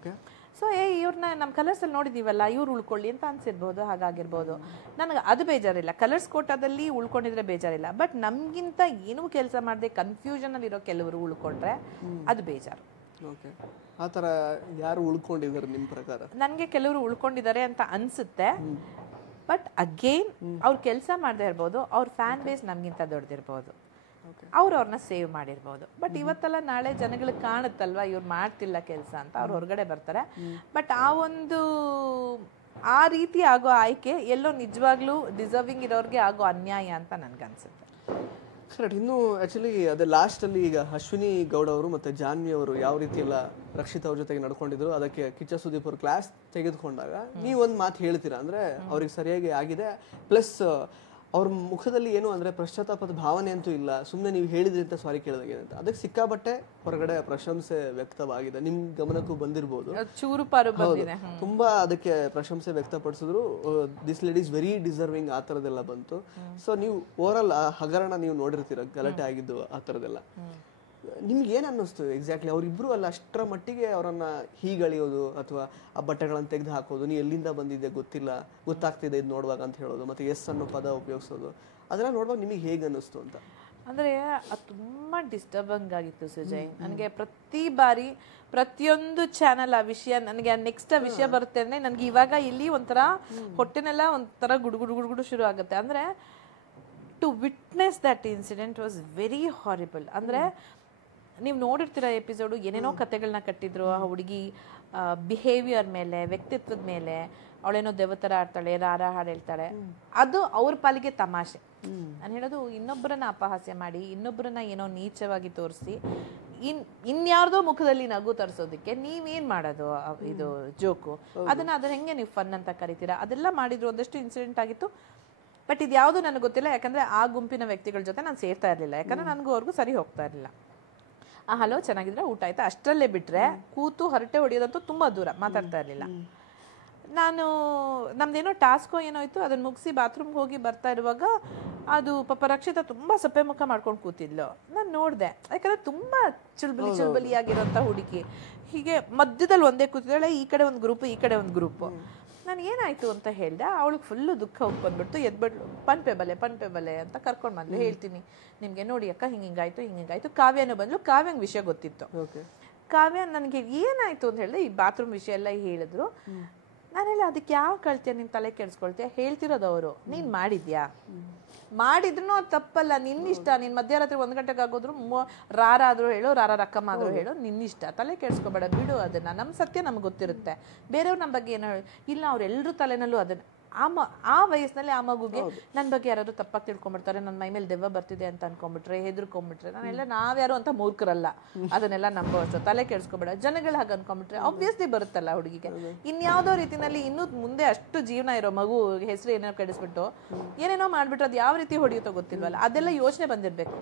ಸೊ ಇವ್ರನ್ನ ನಮ್ಮ ಕಲರ್ಸ್ ಅಲ್ಲಿ ನೋಡಿದೀವಲ್ಲ, ಇವ್ರು ಉಳ್ಕೊಳ್ಳಿ ಅಂತ ಅನ್ಸಿರ್ಬೋದು, ಹಾಗಾಗಿರ್ಬೋದು. ನನಗೆ ಅದು ಬೇಜಾರಿಲ್ಲ, ಕಲರ್ಸ್ ಕೋಟಾದಲ್ಲಿ ಉಳ್ಕೊಂಡಿದ್ರೆ ಬೇಜಾರಿಲ್ಲ. ಬಟ್ ನಮ್ಗಿಂತ ಏನೂ ಕೆಲಸ ಮಾಡದೆ ಕನ್ಫ್ಯೂಷನ್ ಅಲ್ಲಿ ಇರೋ ಕೆಲವರು ಉಳ್ಕೊಂಡ್ರೆ ಅದು ಬೇಜಾರು. ಆ ಥರ ಯಾರು ಉಳ್ಕೊಂಡಿದ್ದಾರೆ ನಿಮ್ಮ ಪ್ರಕಾರ? ನನಗೆ ಕೆಲವರು ಉಳ್ಕೊಂಡಿದ್ದಾರೆ ಅಂತ ಅನ್ಸುತ್ತೆ. ಬಟ್ ಅಗೇನ್ ಅವ್ರು ಕೆಲಸ ಮಾಡದೇ ಇರ್ಬೋದು, ಅವ್ರ ಫ್ಯಾನ್ ಬೇಸ್ ನಮ್ಗಿಂತ ದೊಡ್ಡದಿರ್ಬೋದು, ಅವ್ರನ್ನ ಸೇವ್ ಮಾಡಿರ್ಬೋದು. ಬಟ್ ಇವತ್ತೆಲ್ಲ ನಾಳೆ ಜನಗಳಿಗೆ ಕಾಣುತ್ತಲ್ವಾ ಇವ್ರು ಮಾಡ್ತಿಲ್ಲ ಕೆಲಸ ಅಂತ, ಅವ್ರು ಹೊರಗಡೆ ಬರ್ತಾರೆ. ಬಟ್ ಆ ರೀತಿ ಆಗೋ ಆಯ್ಕೆ ಎಲ್ಲೋ ನಿಜವಾಗ್ಲೂ ಡಿಸರ್ವಿಂಗ್ ಇರೋರಿಗೆ ಆಗೋ ಅನ್ಯಾಯ ಅಂತ ನನ್ಗನ್ಸುತ್ತೆ. ಕರೆಕ್ಟ್. ಇನ್ನು ಆ್ಯಕ್ಚುಲಿ ಅದೇ ಲಾಸ್ಟಲ್ಲಿ ಈಗ ಅಶ್ವಿನಿ ಗೌಡ ಅವರು ಮತ್ತು ಜಾನ್ವಿ ಅವರು ಯಾವ ರೀತಿ ಎಲ್ಲ ರಕ್ಷಿತ್ ಅವ್ರ ಜೊತೆಗೆ ನಡ್ಕೊಂಡಿದ್ರು, ಅದಕ್ಕೆ ಕಿಚ್ಚ ಸುದೀಪ್ ಅವರು ಕ್ಲಾಸ್ ತೆಗೆದುಕೊಂಡಾಗ ನೀವು ಒಂದು ಮಾತು ಹೇಳ್ತೀರಾ ಅಂದರೆ ಅವ್ರಿಗೆ ಸರಿಯಾಗಿ ಆಗಿದೆ, ಪ್ಲಸ್ ಅವ್ರ ಮುಖದಲ್ಲಿ ಏನು ಅಂದರೆ ಪಶ್ಚಾತ್ತಾಪದ ಭಾವನೆ ಅಂತೂ ಇಲ್ಲ, ಸುಮ್ಮನೆ ನೀವು ಹೇಳಿದ್ರಿ ಅಂತ ಸಾರಿ ಕೇಳಿದಾಗೆ ಅಂತ. ಅದಕ್ಕೆ ಸಿಕ್ಕಾಬಟ್ಟೆ ಹೊರಗಡೆ ಪ್ರಶಂಸೆ ವ್ಯಕ್ತವಾಗಿದೆ, ನಿಮ್ಮ ಗಮನಕ್ಕೂ ಬಂದಿರ್ಬೋದು. ತುಂಬಾ ಅದಕ್ಕೆ ಪ್ರಶಂಸೆ ವ್ಯಕ್ತಪಡಿಸಿದ್ರು. This lady is very deserving, ಆ ಥರದ್ದೆಲ್ಲ ಬಂತು. ಸೊ ನೀವು ಓವರಾಲ್ ಆ ಹಗರಣ ನೀವು ನೋಡಿರ್ತೀರ, ಗಲಾಟೆ ಆಗಿದ್ದು ಆ ಥರದ್ದೆಲ್ಲ. ನಿಮ್ಗೆ ಏನು ಅನ್ನಿಸ್ತು ಎಕ್ಸಾಕ್ಟ್ಲಿ? ಅವರಿಬ್ಬರು ಅಲ್ಲ ಅಷ್ಟರ ಮಟ್ಟಿಗೆ ಅವರನ್ನು ಹೀಗಳಿಯೋದು ಅಥವಾ ಆ ಬಟ್ಟೆಗಳನ್ನು ತೆಗೆದು ಹಾಕೋದು, ನೀ ಎಲ್ಲಿಂದ ಬಂದಿದ್ದೆ ಗೊತ್ತಿಲ್ಲ, ಗೊತ್ತಾಗ್ತಿದೆ ಇದು ನೋಡುವಾಗ ಅಂತ ಹೇಳೋದು, ಮತ್ತು ಎಸ್ ಅನ್ನೋ ಪದ ಉಪಯೋಗಿಸೋದು, ಅದೆಲ್ಲ ನೋಡುವಾಗ ನಿಮಗೆ ಹೇಗೆ ಅನ್ನಿಸ್ತು ಅಂತ? ಅಂದರೆ ಅದು ತುಂಬ ಡಿಸ್ಟರ್ಬಂಗ್ ಆಗಿತ್ತು ಸುಜಯ್. ನನಗೆ ಪ್ರತಿ ಬಾರಿ ಪ್ರತಿಯೊಂದು ಚಾನಲ್ ಆ ವಿಷಯ, ನನಗೆ ನೆಕ್ಸ್ಟ್ ಆ ವಿಷಯ ಬರುತ್ತೆ ಅಂದರೆ ನನಗೆ ಇವಾಗ ಇಲ್ಲಿ ಒಂಥರ ಹೊಟ್ಟೆನೆಲ್ಲ ಒಂಥರ ಗುಡುಗುಡು ಶುರು ಆಗುತ್ತೆ. ಅಂದರೆ to witness that incident was very horrible. ಅಂದರೆ ನೀವು ನೋಡಿರ್ತೀರ ಎಪಿಸೋಡು, ಏನೇನೋ ಕತೆಗಳನ್ನ ಕಟ್ಟಿದ್ರು ಆ ಹುಡುಗಿ ಬಿಹೇವಿಯರ್ ಮೇಲೆ, ವ್ಯಕ್ತಿತ್ವದ ಮೇಲೆ. ಅವಳೇನೋ ದೇವತರ ಆಡ್ತಾಳೆ, ರಾರ ಹಾಡು ಹೇಳ್ತಾಳೆ, ಅದು ಅವ್ರ ಪಾಲಿಗೆ ತಮಾಷೆ. ನಾನು ಹೇಳೋದು, ಇನ್ನೊಬ್ಬರನ್ನ ಅಪಹಾಸ್ಯ ಮಾಡಿ, ಇನ್ನೊಬ್ಬರನ್ನ ಏನೋ ನೀಚವಾಗಿ ತೋರಿಸಿ, ಇನ್ಯಾರ್ದೋ ಮುಖದಲ್ಲಿ ನಗು ತರಿಸೋದಕ್ಕೆ ನೀವೇನ್ ಮಾಡೋದು? ಇದು ಜೋಕು, ಅದನ್ನ ಹೆಂಗೆ ನೀವು ಫನ್ ಅಂತ ಕರಿತೀರಾ? ಅದೆಲ್ಲ ಮಾಡಿದ್ರು, ಒಂದಷ್ಟು ಇನ್ಸಿಡೆಂಟ್ ಆಗಿತ್ತು. ಬಟ್ ಇದು ಯಾವುದು ನನಗೆ ಗೊತ್ತಿಲ್ಲ, ಯಾಕಂದ್ರೆ ಆ ಗುಂಪಿನ ವ್ಯಕ್ತಿಗಳ ಜೊತೆ ನಾನು ಸೇರ್ತಾ ಇರಲಿಲ್ಲ, ಯಾಕಂದ್ರೆ ನನಗೂ ಅವ್ರಿಗೂ ಸರಿ ಹೋಗ್ತಾ ಇರಲಿಲ್ಲ. ಹಲೋ ಚೆನ್ನಾಗಿದ್ರೆ, ಊಟ ಆಯ್ತಾ, ಅಷ್ಟರಲ್ಲೇ ಬಿಟ್ರೆ ಕೂತು ಹರಟೆ ಹೊಡೆಯೋದಂತೂ ತುಂಬಾ ದೂರ, ಮಾತಾಡ್ತಾ ಇರಲಿಲ್ಲ. ನಾನು ನಮ್ದೇನೋ ಟಾಸ್ಕೋ ಏನೋ ಇತ್ತು, ಅದನ್ನ ಮುಗಿಸಿ ಬಾತ್ರೂಮ್ಗೆ ಹೋಗಿ ಬರ್ತಾ ಇರುವಾಗ ಅದು ಪಾಪ ರಕ್ಷಿತಾ ತುಂಬಾ ಸಪ್ಪೆ ಮುಖ ಮಾಡ್ಕೊಂಡು ಕೂತಿದ್ಲು. ನಾನು ನೋಡಿದೆ, ಯಾಕಂದ್ರೆ ತುಂಬಾ ಚುಲ್ಬಲಿ ಆಗಿರೋಂಥ ಹುಡುಗಿ, ಹೀಗೆ ಮಧ್ಯದಲ್ಲಿ ಒಂದೇ ಕೂತಿದ್ದಾಳೆ, ಈ ಕಡೆ ಒಂದು ಗ್ರೂಪ್, ಈ ಕಡೆ ಒಂದು ಗ್ರೂಪ್. ನಾನು ಏನಾಯ್ತು ಅಂತ ಹೇಳ್ದೆ, ಅವಳಿಗೆ ಫುಲ್ಲು ದುಃಖ ಹೋಗ್ಬಂದ್ಬಿಡ್ತು, ಎದ್ಬಿಡ್ಲು, ಪನ್ಪೆ ಬಲೆ ಅಂತ ಕರ್ಕೊಂಡು ಬಂದ್ಲು. ಹೇಳ್ತೀನಿ ನಿಮ್ಗೆ, ನೋಡಿ ಅಕ್ಕ ಹಿಂಗಾಯ್ತು. ಕಾವ್ಯನೂ ಬಂದ್ಲು, ಕಾವ್ಯಂಗೆ ವಿಷಯ ಗೊತ್ತಿತ್ತು. ಕಾವ್ಯ ನನಗೆ ಏನಾಯ್ತು ಅಂತ ಹೇಳಿದೆ, ಈ ಬಾತ್ರೂಮ್ ವಿಷಯ ಎಲ್ಲ ಹೇಳಿದ್ರು. ನಾನು ಹೇಳಿ, ಅದಕ್ಕೆ ಯಾವ ಕಳ್ತೀಯ, ನಿನ್ ತಲೆ ಕೆಡಿಸ್ಕೊಳ್ತೀಯ? ಹೇಳ್ತಿರೋದು ಅವರು, ನೀನ್ ಮಾಡಿದ್ರು ಅದು ತಪ್ಪಲ್ಲ, ನಿನ್ನಿಷ್ಟ. ನೀನ್ ಮಧ್ಯರಾತ್ರಿ 1 ಗಂಟೆಗೆ ಆಗೋದ್ರು ರಾರ ಆದ್ರೂ ಹೇಳು, ರಾರ ರಕ್ಕಮ್ಮ ಆದ್ರೂ ಹೇಳು, ನಿನ್ನಿಷ್ಟ, ತಲೆ ಕೆಡಿಸ್ಕೊಬೇಡ, ಬಿಡು ಅದನ್ನ. ನಮ್ಮ ಸತ್ಯ ನಮ್ಗೆ ಗೊತ್ತಿರುತ್ತೆ, ಬೇರೆಯವ್ರು ನಮ್ಮ ಬಗ್ಗೆ ಏನೋ ಇಲ್ಲ. ಅವ್ರೆಲ್ಲರೂ ತಲೆನಲ್ಲೂ ಅದನ್ನ ಆ ವಯಸ್ಸಿನಲ್ಲಿ ಆ ಮಗುಗೆ ನನ್ನ ಬಗ್ಗೆ ಯಾರಾದ್ರೂ ತಪ್ಪಾಗಿ ತಿಳ್ಕೊಂಡ್ಬಿಡ್ತಾರೆ, ನನ್ನ ಮೈ ಮೇಲೆ ದೆವ್ವ ಬರ್ತಿದೆ ಅಂತ ಅನ್ಕೊಂಡ್ಬಿಟ್ರೆ, ಹೆದರ್ಕೊಂಡ್ಬಿಟ್ರೆ, ನಾವ್ಯಾರು ಅಂತ ಮೂರ್ಖರಲ್ಲ, ಅದನ್ನೆಲ್ಲ ನಂಬೋಷ್ಟು. ತಲೆ ಕೆಡಿಸ್ಕೊಬೇಡ, ಜನಗಳು ಹಾಗೆ ಅನ್ಕೊಂಡ್ಬಿಟ್ರೆ ಆಬ್ವಿಯಸ್ಲಿ ಬರುತ್ತಲ್ಲ ಹುಡುಗಿಗೆ. ಇನ್ಯಾವುದೋ ರೀತಿನಲ್ಲಿ ಇನ್ನೂ ಮುಂದೆ ಅಷ್ಟು ಜೀವನ ಇರೋ ಮಗು ಹೆಸರು ಏನೇನೋ ಕೆಡಿಸ್ಬಿಟ್ಟು ಏನೇನೋ ಮಾಡ್ಬಿಟ್ರೆ ಅದು ಯಾವ ರೀತಿ ಹೊಡೆಯುತ್ತೋ ಗೊತ್ತಿಲ್ವಲ್ಲ, ಅದೆಲ್ಲ ಯೋಚನೆ ಬಂದಿರ್ಬೇಕು.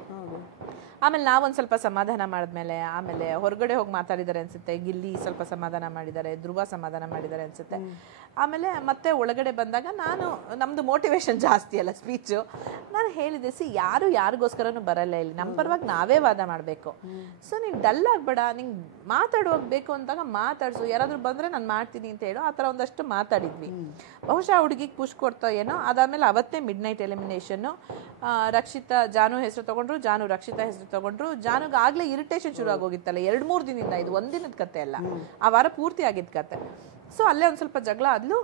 ಆಮೇಲೆ ನಾವೊಂದು ಸ್ವಲ್ಪ ಸಮಾಧಾನ ಮಾಡಿದ್ಮೇಲೆ ಆಮೇಲೆ ಹೊರಗಡೆ ಹೋಗಿ ಮಾತಾಡಿದ್ದಾರೆ ಅನ್ಸುತ್ತೆ, ಗಿಲ್ಲಿ ಸ್ವಲ್ಪ ಸಮಾಧಾನ ಮಾಡಿದ್ದಾರೆ, ಧ್ರುವ ಸಮಾಧಾನ ಮಾಡಿದ್ದಾರೆ ಅನ್ಸುತ್ತೆ. ಆಮೇಲೆ ಮತ್ತೆ ಒಳಗಡೆ ಬಂದಾಗ ನಮ್ದು ಮೋಟಿವೇಶನ್ ಜಾಸ್ತಿ ಅಲ್ಲ ಸ್ಪೀಚು, ನಾನು ಹೇಳಿದೆ, ಯಾರು ಯಾರಿಗೋಸ್ಕರನೂ ಬರಲ್ಲ ಇಲ್ಲಿ, ನಮ್ಮ ಪರವಾಗಿ ನಾವೇ ವಾದ ಮಾಡಬೇಕು. ಸೊ ನೀನು ಡಲ್ ಆಗಬೇಡ, ನಿಂಗೆ ಮಾತಾಡುವಾಗ ಬೇಕು ಅಂದಾಗ ಮಾತಾಡ್ಸು, ಯಾರಾದರೂ ಬಂದರೆ ನಾನು ಮಾಡ್ತೀನಿ ಅಂತ ಹೇಳು. ಆ ಥರ ಒಂದಷ್ಟು ಮಾತಾಡಿದ್ವಿ. ಬಹುಶಃ ಹುಡುಗಿಗೆ ಪುಷ್ ಕೊಡ್ತಾ ಏನೋ. ಅದಾದಮೇಲೆ ಅವತ್ತೇ ಮಿಡ್ ನೈಟ್ ಎಲಿಮಿನೇಷನ್ನು. ರಕ್ಷಿತಾ ಜಾನು ಹೆಸರು ತೊಗೊಂಡ್ರು, ಜಾನು ರಕ್ಷಿತಾ ಹೆಸರು ತೊಗೊಂಡ್ರು. ಜಾನುಗೆ ಆಗಲೇ ಇರಿಟೇಷನ್ ಶುರು ಆಗೋಗಿತ್ತಲ್ಲ 2-3 ದಿನದಿಂದ, ಇದು ಒಂದಿನದ ಕತೆ ಅಲ್ಲ, ಆ ವಾರ ಪೂರ್ತಿ ಆಗಿದ್ದ ಕತೆ. ಸೊ ಅಲ್ಲೇ ಒಂದು ಸ್ವಲ್ಪ ಜಗಳ ಆದ್ಲು.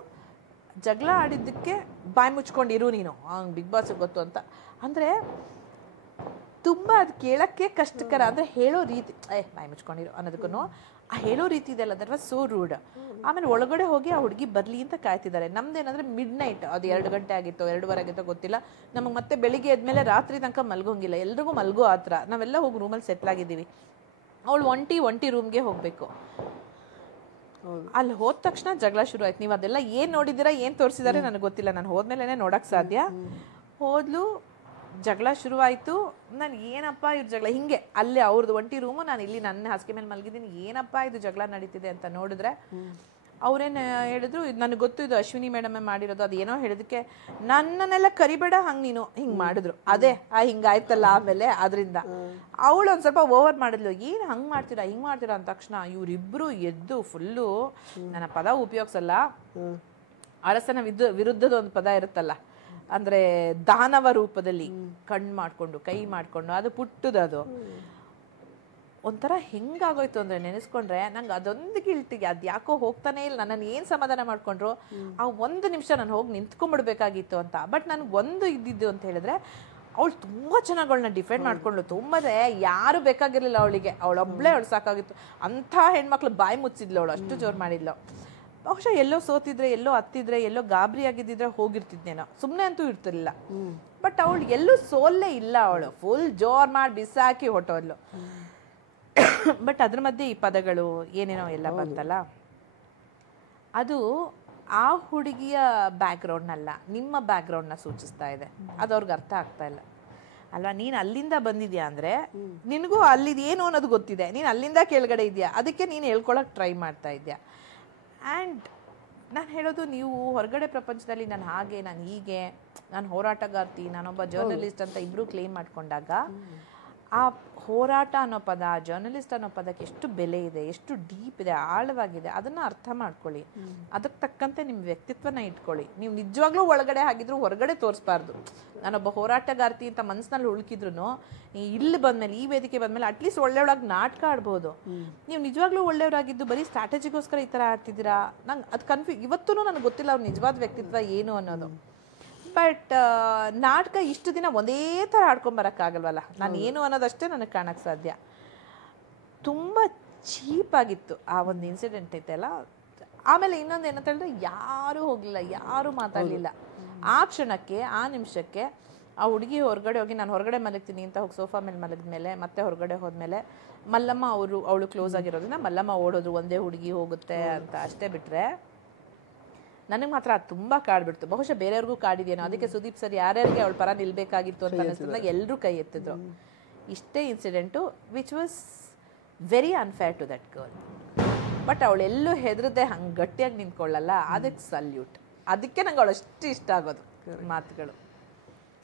ಜಗಳ ಆಡಿದ್ದಕ್ಕೆ ಬಾಯಿ ಮುಚ್ಕೊಂಡಿರು ನೀನು, ಬಿಗ್ ಬಾಸ್ಗೆ ಗೊತ್ತು ಅಂತ. ಅಂದರೆ ತುಂಬ ಅದು ಕೇಳೋಕ್ಕೆ ಕಷ್ಟಕರ. ಅಂದರೆ ಹೇಳೋ ರೀತಿ, ಬಾಯಿ ಮುಚ್ಕೊಂಡಿರು ಅನ್ನೋದಕ್ಕೂ ಆ ಹೇಳೋ ರೀತಿ ಇದೆಯಲ್ಲ, ದಟ್ ವಾಸ್ ಸೋ ರೂಡ್. ಆಮೇಲೆ ಒಳಗಡೆ ಹೋಗಿ ಆ ಹುಡುಗಿ ಬರಲಿ ಅಂತ ಕಾಯ್ತಿದ್ದಾರೆ. ನಮ್ದೇನಂದರೆ ಮಿಡ್ ನೈಟ್, ಅದು 2 ಗಂಟೆ ಆಗಿತ್ತೋ 2:15 ಆಗಿತ್ತೋ ಗೊತ್ತಿಲ್ಲ. ನಮಗೆ ಮತ್ತೆ ಬೆಳಿಗ್ಗೆ ಎದ್ಮೇಲೆ ರಾತ್ರಿ ತನಕ ಮಲ್ಗೋಂಗಿಲ್ಲ, ಎಲ್ರಿಗೂ ಮಲ್ಗೋ ಆ ಥರ. ನಾವೆಲ್ಲ ಹೋಗಿ ರೂಮಲ್ಲಿ ಸೆಟ್ಲ್ ಆಗಿದ್ದೀವಿ. ಅವಳು ಒಂಟಿ ರೂಮ್ಗೆ ಹೋಗಬೇಕು. ಅಲ್ಲಿ ಹೋದ ತಕ್ಷಣ ಜಗಳ ಶುರು ಆಯ್ತು. ನೀವು ಅದೆಲ್ಲ ಏನು ನೋಡಿದ್ದೀರಾ, ಏನು ತೋರಿಸಿದ್ದಾರೆ ನನಗೆ ಗೊತ್ತಿಲ್ಲ, ನಾನು ಹೋದ್ಮೇಲೆ ನೋಡೋಕ್ಕೆ ಸಾಧ್ಯ. ಹೋದ್ಲು, ಜಗಳ ಶುರುವಾಯಿತು. ನಾನು ಏನಪ್ಪ ಇವ್ರ ಜಗಳ ಹಿಂಗೆ, ಅಲ್ಲೇ ಅವ್ರದ್ದು ಒಂಟಿ ರೂಮು, ನಾನು ಇಲ್ಲಿ ನನ್ನ ಹಾಸಿಗೆ ಮೇಲೆ ಮಲಗಿದ್ದೀನಿ, ಏನಪ್ಪ ಇದು ಜಗಳ ನಡೀತಿದೆ ಅಂತ ನೋಡಿದ್ರೆ ಅವ್ರೇನು ಹೇಳಿದ್ರು, ಇದು ನನಗೆ ಗೊತ್ತು, ಇದು ಅಶ್ವಿನಿ ಮೇಡಮೇ ಮಾಡಿರೋದು. ಅದೇನೋ ಹೇಳಿದಕ್ಕೆ ನನ್ನನ್ನೆಲ್ಲ ಕರಿಬೇಡ ಹಂಗೆ ನೀನು ಹಿಂಗೆ ಮಾಡಿದ್ರು. ಅದೇ ಹಿಂಗಾಯ್ತಲ್ಲ ಆಮೇಲೆ ಅದರಿಂದ ಅವಳು ಒಂದು ಸ್ವಲ್ಪ ಓವರ್ ಮಾಡಿದ್ಲು. ಏನು ಹಂಗೆ ಮಾಡ್ತೀರಾ ಹಿಂಗೆ ಮಾಡ್ತೀರಾ ಅಂದ ತಕ್ಷಣ ಇವರಿಬ್ಬರು ಎದ್ದು ಫುಲ್ಲು, ನನ್ನ ಪದ ಉಪಯೋಗಿಸಲ್ಲ, ಅರಸನ ವಿರುದ್ಧದ ಒಂದು ಪದ ಇರುತ್ತಲ್ಲ, ಅಂದರೆ ದಾನವ ರೂಪದಲ್ಲಿ ಕಣ್ಣು ಮಾಡಿಕೊಂಡು ಕೈ ಮಾಡಿಕೊಂಡು, ಅದು ಪುಟ್ಟದದು ಒಂಥರ ಹೆಂಗಾಗೋಯ್ತು ಅಂದರೆ ನೆನೆಸ್ಕೊಂಡ್ರೆ ನಂಗೆ ಅದೊಂದು ಗಿಲ್ಟಿಗೆ ಅದು ಯಾಕೋ ಹೋಗ್ತಾನೆ ಇಲ್ಲ. ನನ್ನನ್ನು ಏನು ಸಮಾಧಾನ ಮಾಡಿಕೊಂಡ್ರು ಆ 1 ನಿಮಿಷ ನಾನು ಹೋಗಿ ನಿಂತ್ಕೊಂಡ್ಬಿಡ್ಬೇಕಾಗಿತ್ತು ಅಂತ. ಬಟ್ ನನಗೆ ಒಂದು ಇದ್ದಿದ್ದು ಅಂತ ಹೇಳಿದ್ರೆ, ಅವಳು ತುಂಬ ಚೆನ್ನಾಗಿ ಅವಳನ್ನ ಡಿಫೆಂಡ್ ಮಾಡ್ಕೊಂಡ್ಳು. ತುಂಬನೇ ಯಾರು ಬೇಕಾಗಿರಲಿಲ್ಲ ಅವಳಿಗೆ, ಅವಳೊಬ್ಬಳೇ ಅವಳು ಸಾಕಾಗಿತ್ತು. ಅಂಥ ಹೆಣ್ಮಕ್ಳು ಬಾಯಿ ಮುಚ್ಚಿದ್ಲು ಅವಳು, ಅಷ್ಟು ಜೋರು ಮಾಡಿದ್ಲು. ಬಹುಶಃ ಎಲ್ಲೋ ಸೋತಿದ್ರೆ, ಎಲ್ಲೋ ಹತ್ತಿದ್ರೆ, ಎಲ್ಲೋ ಗಾಬರಿ ಆಗಿದ್ದಿದ್ರೆ ಹೋಗಿರ್ತಿದ್ನೇನೋ, ಸುಮ್ಮನೆ ಅಂತೂ ಇರ್ತಿರ್ಲಿಲ್ಲ. ಬಟ್ ಅವಳು ಎಲ್ಲೂ ಸೋಲ್ಲೇ ಇಲ್ಲ, ಅವಳು ಫುಲ್ ಜೋರು ಮಾಡಿ ಬಿಸಾಕಿ ಹೊಟ್ಟೋದ್ಲು. ಬಟ್ ಅದ್ರ ಮಧ್ಯೆ ಈ ಪದಗಳು ಏನೇನೋ ಎಲ್ಲ ಬಂತಲ್ಲ, ಅದು ಆ ಹುಡುಗಿಯ ಬ್ಯಾಕ್ಗ್ರೌಂಡ್ನಲ್ಲ, ನಿಮ್ಮ ಬ್ಯಾಕ್ಗ್ರೌಂಡ್ನ ಸೂಚಿಸ್ತಾ ಇದೆ. ಅದು ಅವ್ರಿಗೆ ಅರ್ಥ ಆಗ್ತಾ ಇಲ್ಲ ಅಲ್ವಾ. ನೀನು ಅಲ್ಲಿಂದ ಬಂದಿದ್ಯಾ ಅಂದರೆ ನಿನಗೂ ಅಲ್ಲಿದು ಏನು ಅನ್ನೋದು ಗೊತ್ತಿದೆ, ನೀನು ಅಲ್ಲಿಂದ ಕೆಳಗಡೆ ಇದೆಯಾ, ಅದಕ್ಕೆ ನೀನು ಹೇಳ್ಕೊಳಕ್ಕೆ ಟ್ರೈ ಮಾಡ್ತಾ ಇದೆಯಾ. ಆ್ಯಂಡ್ ನಾನು ಹೇಳೋದು, ನೀವು ಹೊರಗಡೆ ಪ್ರಪಂಚದಲ್ಲಿ ನಾನು ಹಾಗೆ, ನಾನು ಹೀಗೆ, ನಾನು ಹೋರಾಟಗಾರ್ತಿ, ನಾನೊಬ್ಬ ಜರ್ನಲಿಸ್ಟ್ ಅಂತ ಇಬ್ಬರು ಕ್ಲೇಮ್ ಮಾಡ್ಕೊಂಡಾಗ, ಆ ಹೋರಾಟ ಅನ್ನೋ ಪದ, ಜರ್ನಲಿಸ್ಟ್ ಅನ್ನೋ ಪದಕ್ಕೆ ಎಷ್ಟು ಬೆಲೆ ಇದೆ, ಎಷ್ಟು ಡೀಪ್ ಇದೆ, ಆಳವಾಗಿದೆ, ಅದನ್ನು ಅರ್ಥ ಮಾಡ್ಕೊಳ್ಳಿ. ಅದಕ್ಕೆ ತಕ್ಕಂತೆ ನಿಮ್ಮ ವ್ಯಕ್ತಿತ್ವನ ಇಟ್ಕೊಳ್ಳಿ. ನೀವು ನಿಜವಾಗ್ಲೂ ಒಳಗಡೆ ಆಗಿದ್ರು ಹೊರಗಡೆ ತೋರಿಸ್ಬಾರ್ದು. ನಾನೊಬ್ಬ ಹೋರಾಟಗಾರ್ತಿ ಅಂತ ಮನಸ್ಸಿನಲ್ಲಿ ಉಳ್ಕಿದ್ರು ಇಲ್ಲಿ ಬಂದಮೇಲೆ, ಈ ವೇದಿಕೆ ಬಂದಮೇಲೆ ಅಟ್ಲೀಸ್ಟ್ ಒಳ್ಳೆಯೊಳಗೆ ನಾಟಕ ಆಡ್ಬೋದು. ನೀವು ನಿಜವಾಗ್ಲೂ ಒಳ್ಳೆಯವರಾಗಿದ್ದು ಬರೀ ಸ್ಟ್ರಾಟಜಿಗೋಸ್ಕರ ಈ ಥರ ಆಡ್ತಿದ್ದೀರಾ, ನಂಗೆ ಅದು ಇವತ್ತೂ ನನಗೆ ಗೊತ್ತಿಲ್ಲ ಅವ್ರ ನಿಜವಾದ ವ್ಯಕ್ತಿತ್ವ ಏನು ಅನ್ನೋದು. ಬಟ್ ನಾಟಕ ಇಷ್ಟು ದಿನ ಒಂದೇ ಥರ ಆಡ್ಕೊಂಬರೋಕ್ಕಾಗಲ್ವಲ್ಲ, ನಾನು ಏನು ಅನ್ನೋದಷ್ಟೇ ನನಗೆ ಕಾಣಕ್ಕೆ ಸಾಧ್ಯ. ತುಂಬ ಚೀಪಾಗಿತ್ತು ಆ ಒಂದು ಇನ್ಸಿಡೆಂಟ್ ಐತೆಲ್ಲ. ಆಮೇಲೆ ಇನ್ನೊಂದು ಏನಂತ ಹೇಳಿದ್ರೆ, ಯಾರೂ ಹೋಗಲಿಲ್ಲ, ಯಾರೂ ಮಾತಾಡಲಿಲ್ಲ. ಆ ಕ್ಷಣಕ್ಕೆ, ಆ ನಿಮಿಷಕ್ಕೆ ಆ ಹುಡುಗಿ ಹೊರಗಡೆ ಹೋಗಿ, ನಾನು ಹೊರಗಡೆ ಮಲಗ್ತೀನಿ ಅಂತ ಹೋಗಿ ಸೋಫಾ ಮೇಲೆ ಮಲಗಿದ್ಮೇಲೆ, ಮತ್ತೆ ಹೊರಗಡೆ ಹೋದ್ಮೇಲೆ ಮಲ್ಲಮ್ಮ ಅವಳು ಕ್ಲೋಸ್ ಆಗಿರೋದ್ರಿಂದ ಮಲ್ಲಮ್ಮ ಓಡೋದು, ಒಂದೇ ಹುಡುಗಿ ಹೋಗುತ್ತೆ ಅಂತ ಅಷ್ಟೇ. ಬಿಟ್ಟರೆ ನನಗೆ ಮಾತ್ರ ಅದು ತುಂಬ ಕಾಡ್ಬಿಡ್ತು. ಬಹುಶಃ ಬೇರೆಯವ್ರಿಗೂ ಕಾಡಿದೆಯೇನೋ, ಅದಕ್ಕೆ ಸುದೀಪ್ ಸರ್ ಯಾರ್ಯಾರಿಗೆ ಅವಳ ಪರ ನಿಲ್ಬೇಕಾಗಿತ್ತು ಅಂತ ಅನಿಸ್ತದಾಗ ಎಲ್ಲರೂ ಕೈ ಎತ್ತಿದ್ರು. ಇಷ್ಟೇ incident which was very unfair to that girl. But ಅವಳೆಲ್ಲೂ ಹೆದರದೆ ಹಂಗೆ ಗಟ್ಟಿಯಾಗಿ ನಿಂತ್ಕೊಳ್ಳಲ್ಲ, ಅದಕ್ಕೆ ಸಲ್ಯೂಟ್. ಅದಕ್ಕೆ ನಂಗೆ ಅವಳು ಅಷ್ಟು ಇಷ್ಟ ಆಗೋದು ಮಾತುಗಳು.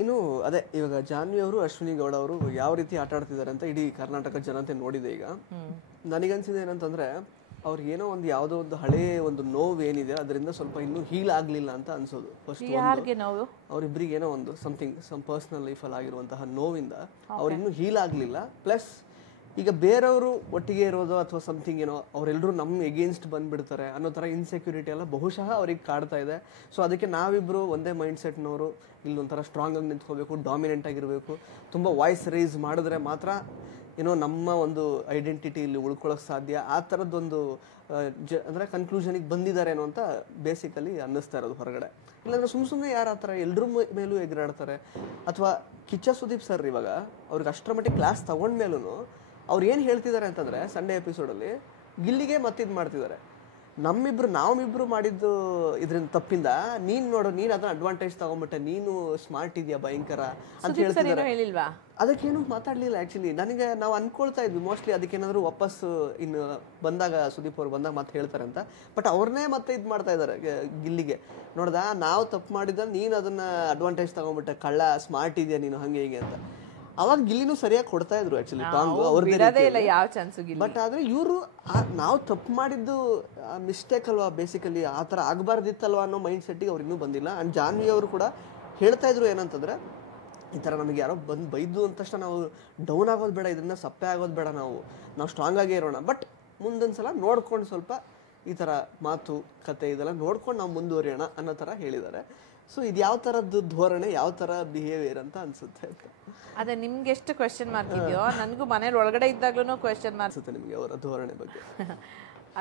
ಇನ್ನು ಅದೇ, ಇವಾಗ ಜಾನ್ವಿ ಅವರು, ಅಶ್ವಿನಿ ಗೌಡ ಅವರು ಯಾವ ರೀತಿ ಆಟ ಆಡ್ತಿದ್ದಾರೆ ಅಂತ ಇಡೀ ಕರ್ನಾಟಕ ಜನತೆ ನೋಡಿದೆ. ಈಗ ನನಗನ್ಸಿದೆ ಏನಂತಂದ್ರೆ, ಅವ್ರಿಗೆ ಏನೋ ಒಂದು ಯಾವುದೋ ಒಂದು ಹಳೇ ಒಂದು ನೋವು ಏನಿದೆ ಅದರಿಂದ ಸ್ವಲ್ಪ ಇನ್ನೂ ಹೀಲ್ ಆಗಲಿಲ್ಲ ಅಂತ ಅನ್ಸೋದು. ಫಸ್ಟ್ ಅವ್ರಿಬ್ರಿಗೆ ಏನೋ ಒಂದು ಸಮ್ ಪರ್ಸನಲ್ ಲೈಫಲ್ಲಿ ಆಗಿರುವಂತಹ ನೋವಿಂದ ಅವ್ರಿನ್ನೂ ಹೀಲ್ ಆಗಲಿಲ್ಲ. ಪ್ಲಸ್ ಈಗ ಬೇರೆಯವರು ಒಟ್ಟಿಗೆ ಇರೋದು ಅಥವಾ ಸಮಥಿಂಗ್ ಏನೋ, ಅವರೆಲ್ಲರೂ ನಮ್ಮ ಎಗೇನ್ಸ್ಟ್ ಬಂದುಬಿಡ್ತಾರೆ ಅನ್ನೋ ಥರ ಇನ್ಸೆಕ್ಯೂರಿಟಿ ಎಲ್ಲ ಬಹುಶಃ ಅವ್ರಿಗೆ ಕಾಡ್ತಾ ಇದೆ. ಸೊ ಅದಕ್ಕೆ ನಾವಿಬ್ಬರು ಒಂದೇ ಮೈಂಡ್ ಸೆಟ್ನವರು, ಇಲ್ಲೊಂಥರ ಸ್ಟ್ರಾಂಗ್ ಆಗಿ ನಿಂತ್ಕೋಬೇಕು, ಡಾಮಿನೆಂಟ್ ಆಗಿರಬೇಕು, ತುಂಬ ವಾಯ್ಸ್ ರೈಸ್ ಮಾಡಿದ್ರೆ ಮಾತ್ರ ಏನೋ ನಮ್ಮ ಒಂದು ಐಡೆಂಟಿಟಿ ಇಲ್ಲಿ ಉಳ್ಕೊಳ್ಳೋಕೆ ಸಾಧ್ಯ. ಆ ಥರದ್ದೊಂದು ಅಂದರೆ ಕನ್ಕ್ಲೂಷನಿಗೆ ಬಂದಿದ್ದಾರೇನೋ ಅಂತ ಬೇಸಿಕಲಿ ಅನ್ನಿಸ್ತಾ ಇರೋದು ಹೊರಗಡೆ. ಇಲ್ಲಾಂದರೆ ಸುಮ್ಮನೆ ಯಾರು ಆ ಥರ ಎಲ್ಲರ ಮೇಲೂ ಎಗರಾಡ್ತಾರೆ. ಅಥವಾ ಕಿಚ್ಚ ಸುದೀಪ್ ಸರ್ ಇವಾಗ ಅವ್ರಿಗೆ ಅಷ್ಟರ ಮಟ್ಟಿಗೆ ಕ್ಲಾಸ್ ತೊಗೊಂಡ್ಮೇಲೂ ಅವ್ರು ಏನು ಹೇಳ್ತಿದ್ದಾರೆ ಅಂತಂದರೆ, ಸಂಡೇ ಎಪಿಸೋಡಲ್ಲಿ ಗಿಲ್ಲಿಗೆ ಮತ್ತಿದು ಮಾಡ್ತಿದ್ದಾರೆ. ನಾವಿಬ್ರು ಮಾಡಿದ್ದು ಇದರಿಂದ ತಪ್ಪಿಂದ ನೀನ್ ನೋಡು, ನೀನ್ ಅದನ್ನ ಅಡ್ವಾಂಟೇಜ್ ತಗೊಂಡ್ಬಿಟ್ಟೆ, ನೀನು ಸ್ಮಾರ್ಟ್ ಇದೆಯಾ ಭಯಂಕರ ಅಂತ ಹೇಳ್ತಿದ್ದಾರೆ. ಹೇಳಿಲ್ವಾ? ಅದಕ್ಕೇನು ಮಾತಾಡ್ಲಿಲ್ಲ ಆಕ್ಚುಲಿ. ನನಗೆ ನಾವು ಅನ್ಕೊಳ್ತಾ ಇದ್ವಿ ಮೋಸ್ಟ್ಲಿ ಅದಕ್ಕೇನಾದ್ರು ವಾಪಸ್ ಇನ್ನು ಬಂದಾಗ ಸುದೀಪ್ ಅವ್ರು ಬಂದಾಗ ಮತ್ತೆ ಹೇಳ್ತಾರೆ ಅಂತ. ಬಟ್ ಅವ್ರನ್ನೇ ಮತ್ತೆ ಇದು ಮಾಡ್ತಾ ಇದ್ದಾರೆ ಗಿಲ್ಲಿಗೆ. ನೋಡ್ದ, ನಾವು ತಪ್ಪು ಮಾಡಿದ ನೀನು ಅದನ್ನ ಅಡ್ವಾಂಟೇಜ್ ತಗೊಂಡ್ಬಿಟ್ಟೆ, ಕಳ್ಳ, ಸ್ಮಾರ್ಟ್ ಇದೆಯಾ ನೀನು, ಹಂಗೆ ಹೀಗೆ ಅಂತ. ಅವಾಗ ಗಿಲ್ಲಿನೂ ಸರಿಯಾಗಿ ಕೊಡ್ತಾ ಇದ್ರು ಆಕ್ಚುಲಿ ಟಾಂಗ್ ಅವ್ರದ್ದೇ. ಬಟ್ ಆದ್ರೆ ಇವರು ನಾವು ತಪ್ಪು ಮಾಡಿದ್ದು ಮಿಸ್ಟೇಕ್ ಅಲ್ವಾ, ಬೇಸಿಕಲಿ ಆ ಥರ ಆಗಬಾರ್ದಿತ್ತಲ್ವಾ ಅನ್ನೋ ಮೈಂಡ್ ಸೆಟ್ಟಿಗೆ ಅವ್ರು ಇನ್ನೂ ಬಂದಿಲ್ಲ. ಆ್ಯಂಡ್ ಜಾನ್ವಿ ಅವರು ಕೂಡ ಹೇಳ್ತಾ ಇದ್ರು ಏನಂತಂದ್ರೆ, ಈ ಥರ ನಮಗೆ ಯಾರೋ ಬಂದು ಬೈದು ಅಂತ ತಕ್ಷಣ ನಾವು ಡೌನ್ ಆಗೋದು ಬೇಡ, ಇದರಿಂದ ಸಪ್ಪೆ ಆಗೋದು ಬೇಡ, ನಾವು ಸ್ಟ್ರಾಂಗ್ ಆಗೇ ಇರೋಣ. ಬಟ್ ಮುಂದೊಂದ್ಸಲ ನೋಡ್ಕೊಂಡು ಸ್ವಲ್ಪ ಈ ಥರ ಮಾತು ಕತೆ ಇದೆಲ್ಲ ನೋಡ್ಕೊಂಡು ನಾವು ಮುಂದುವರಿಯೋಣ ಅನ್ನೋ ಥರ ಹೇಳಿದ್ದಾರೆ. ಸೊ ಇದು ಯಾವ ಥರದ್ದು ಧೋರಣೆ, ಯಾವ ಥರ ಬಿಹೇವಿಯರ್ ಅಂತ ಅನ್ಸುತ್ತೆ ಅಂತ. ಅದೇ ನಿಮ್ಗೆ ಎಷ್ಟು ಕ್ವೆಶ್ಚನ್ ಮಾರ್ಕ್ ಇದೆಯೋ, ನನಗೂ ಮನೇಲಿ ಒಳಗಡೆ ಇದ್ದಾಗ್ಲೂ ಕ್ವೆಶ್ಚನ್ ಮಾರ್ಕ್ ಅನ್ಸುತ್ತೆ ನಿಮಗೆ ಅವರ ಧೋರಣೆ ಬಗ್ಗೆ.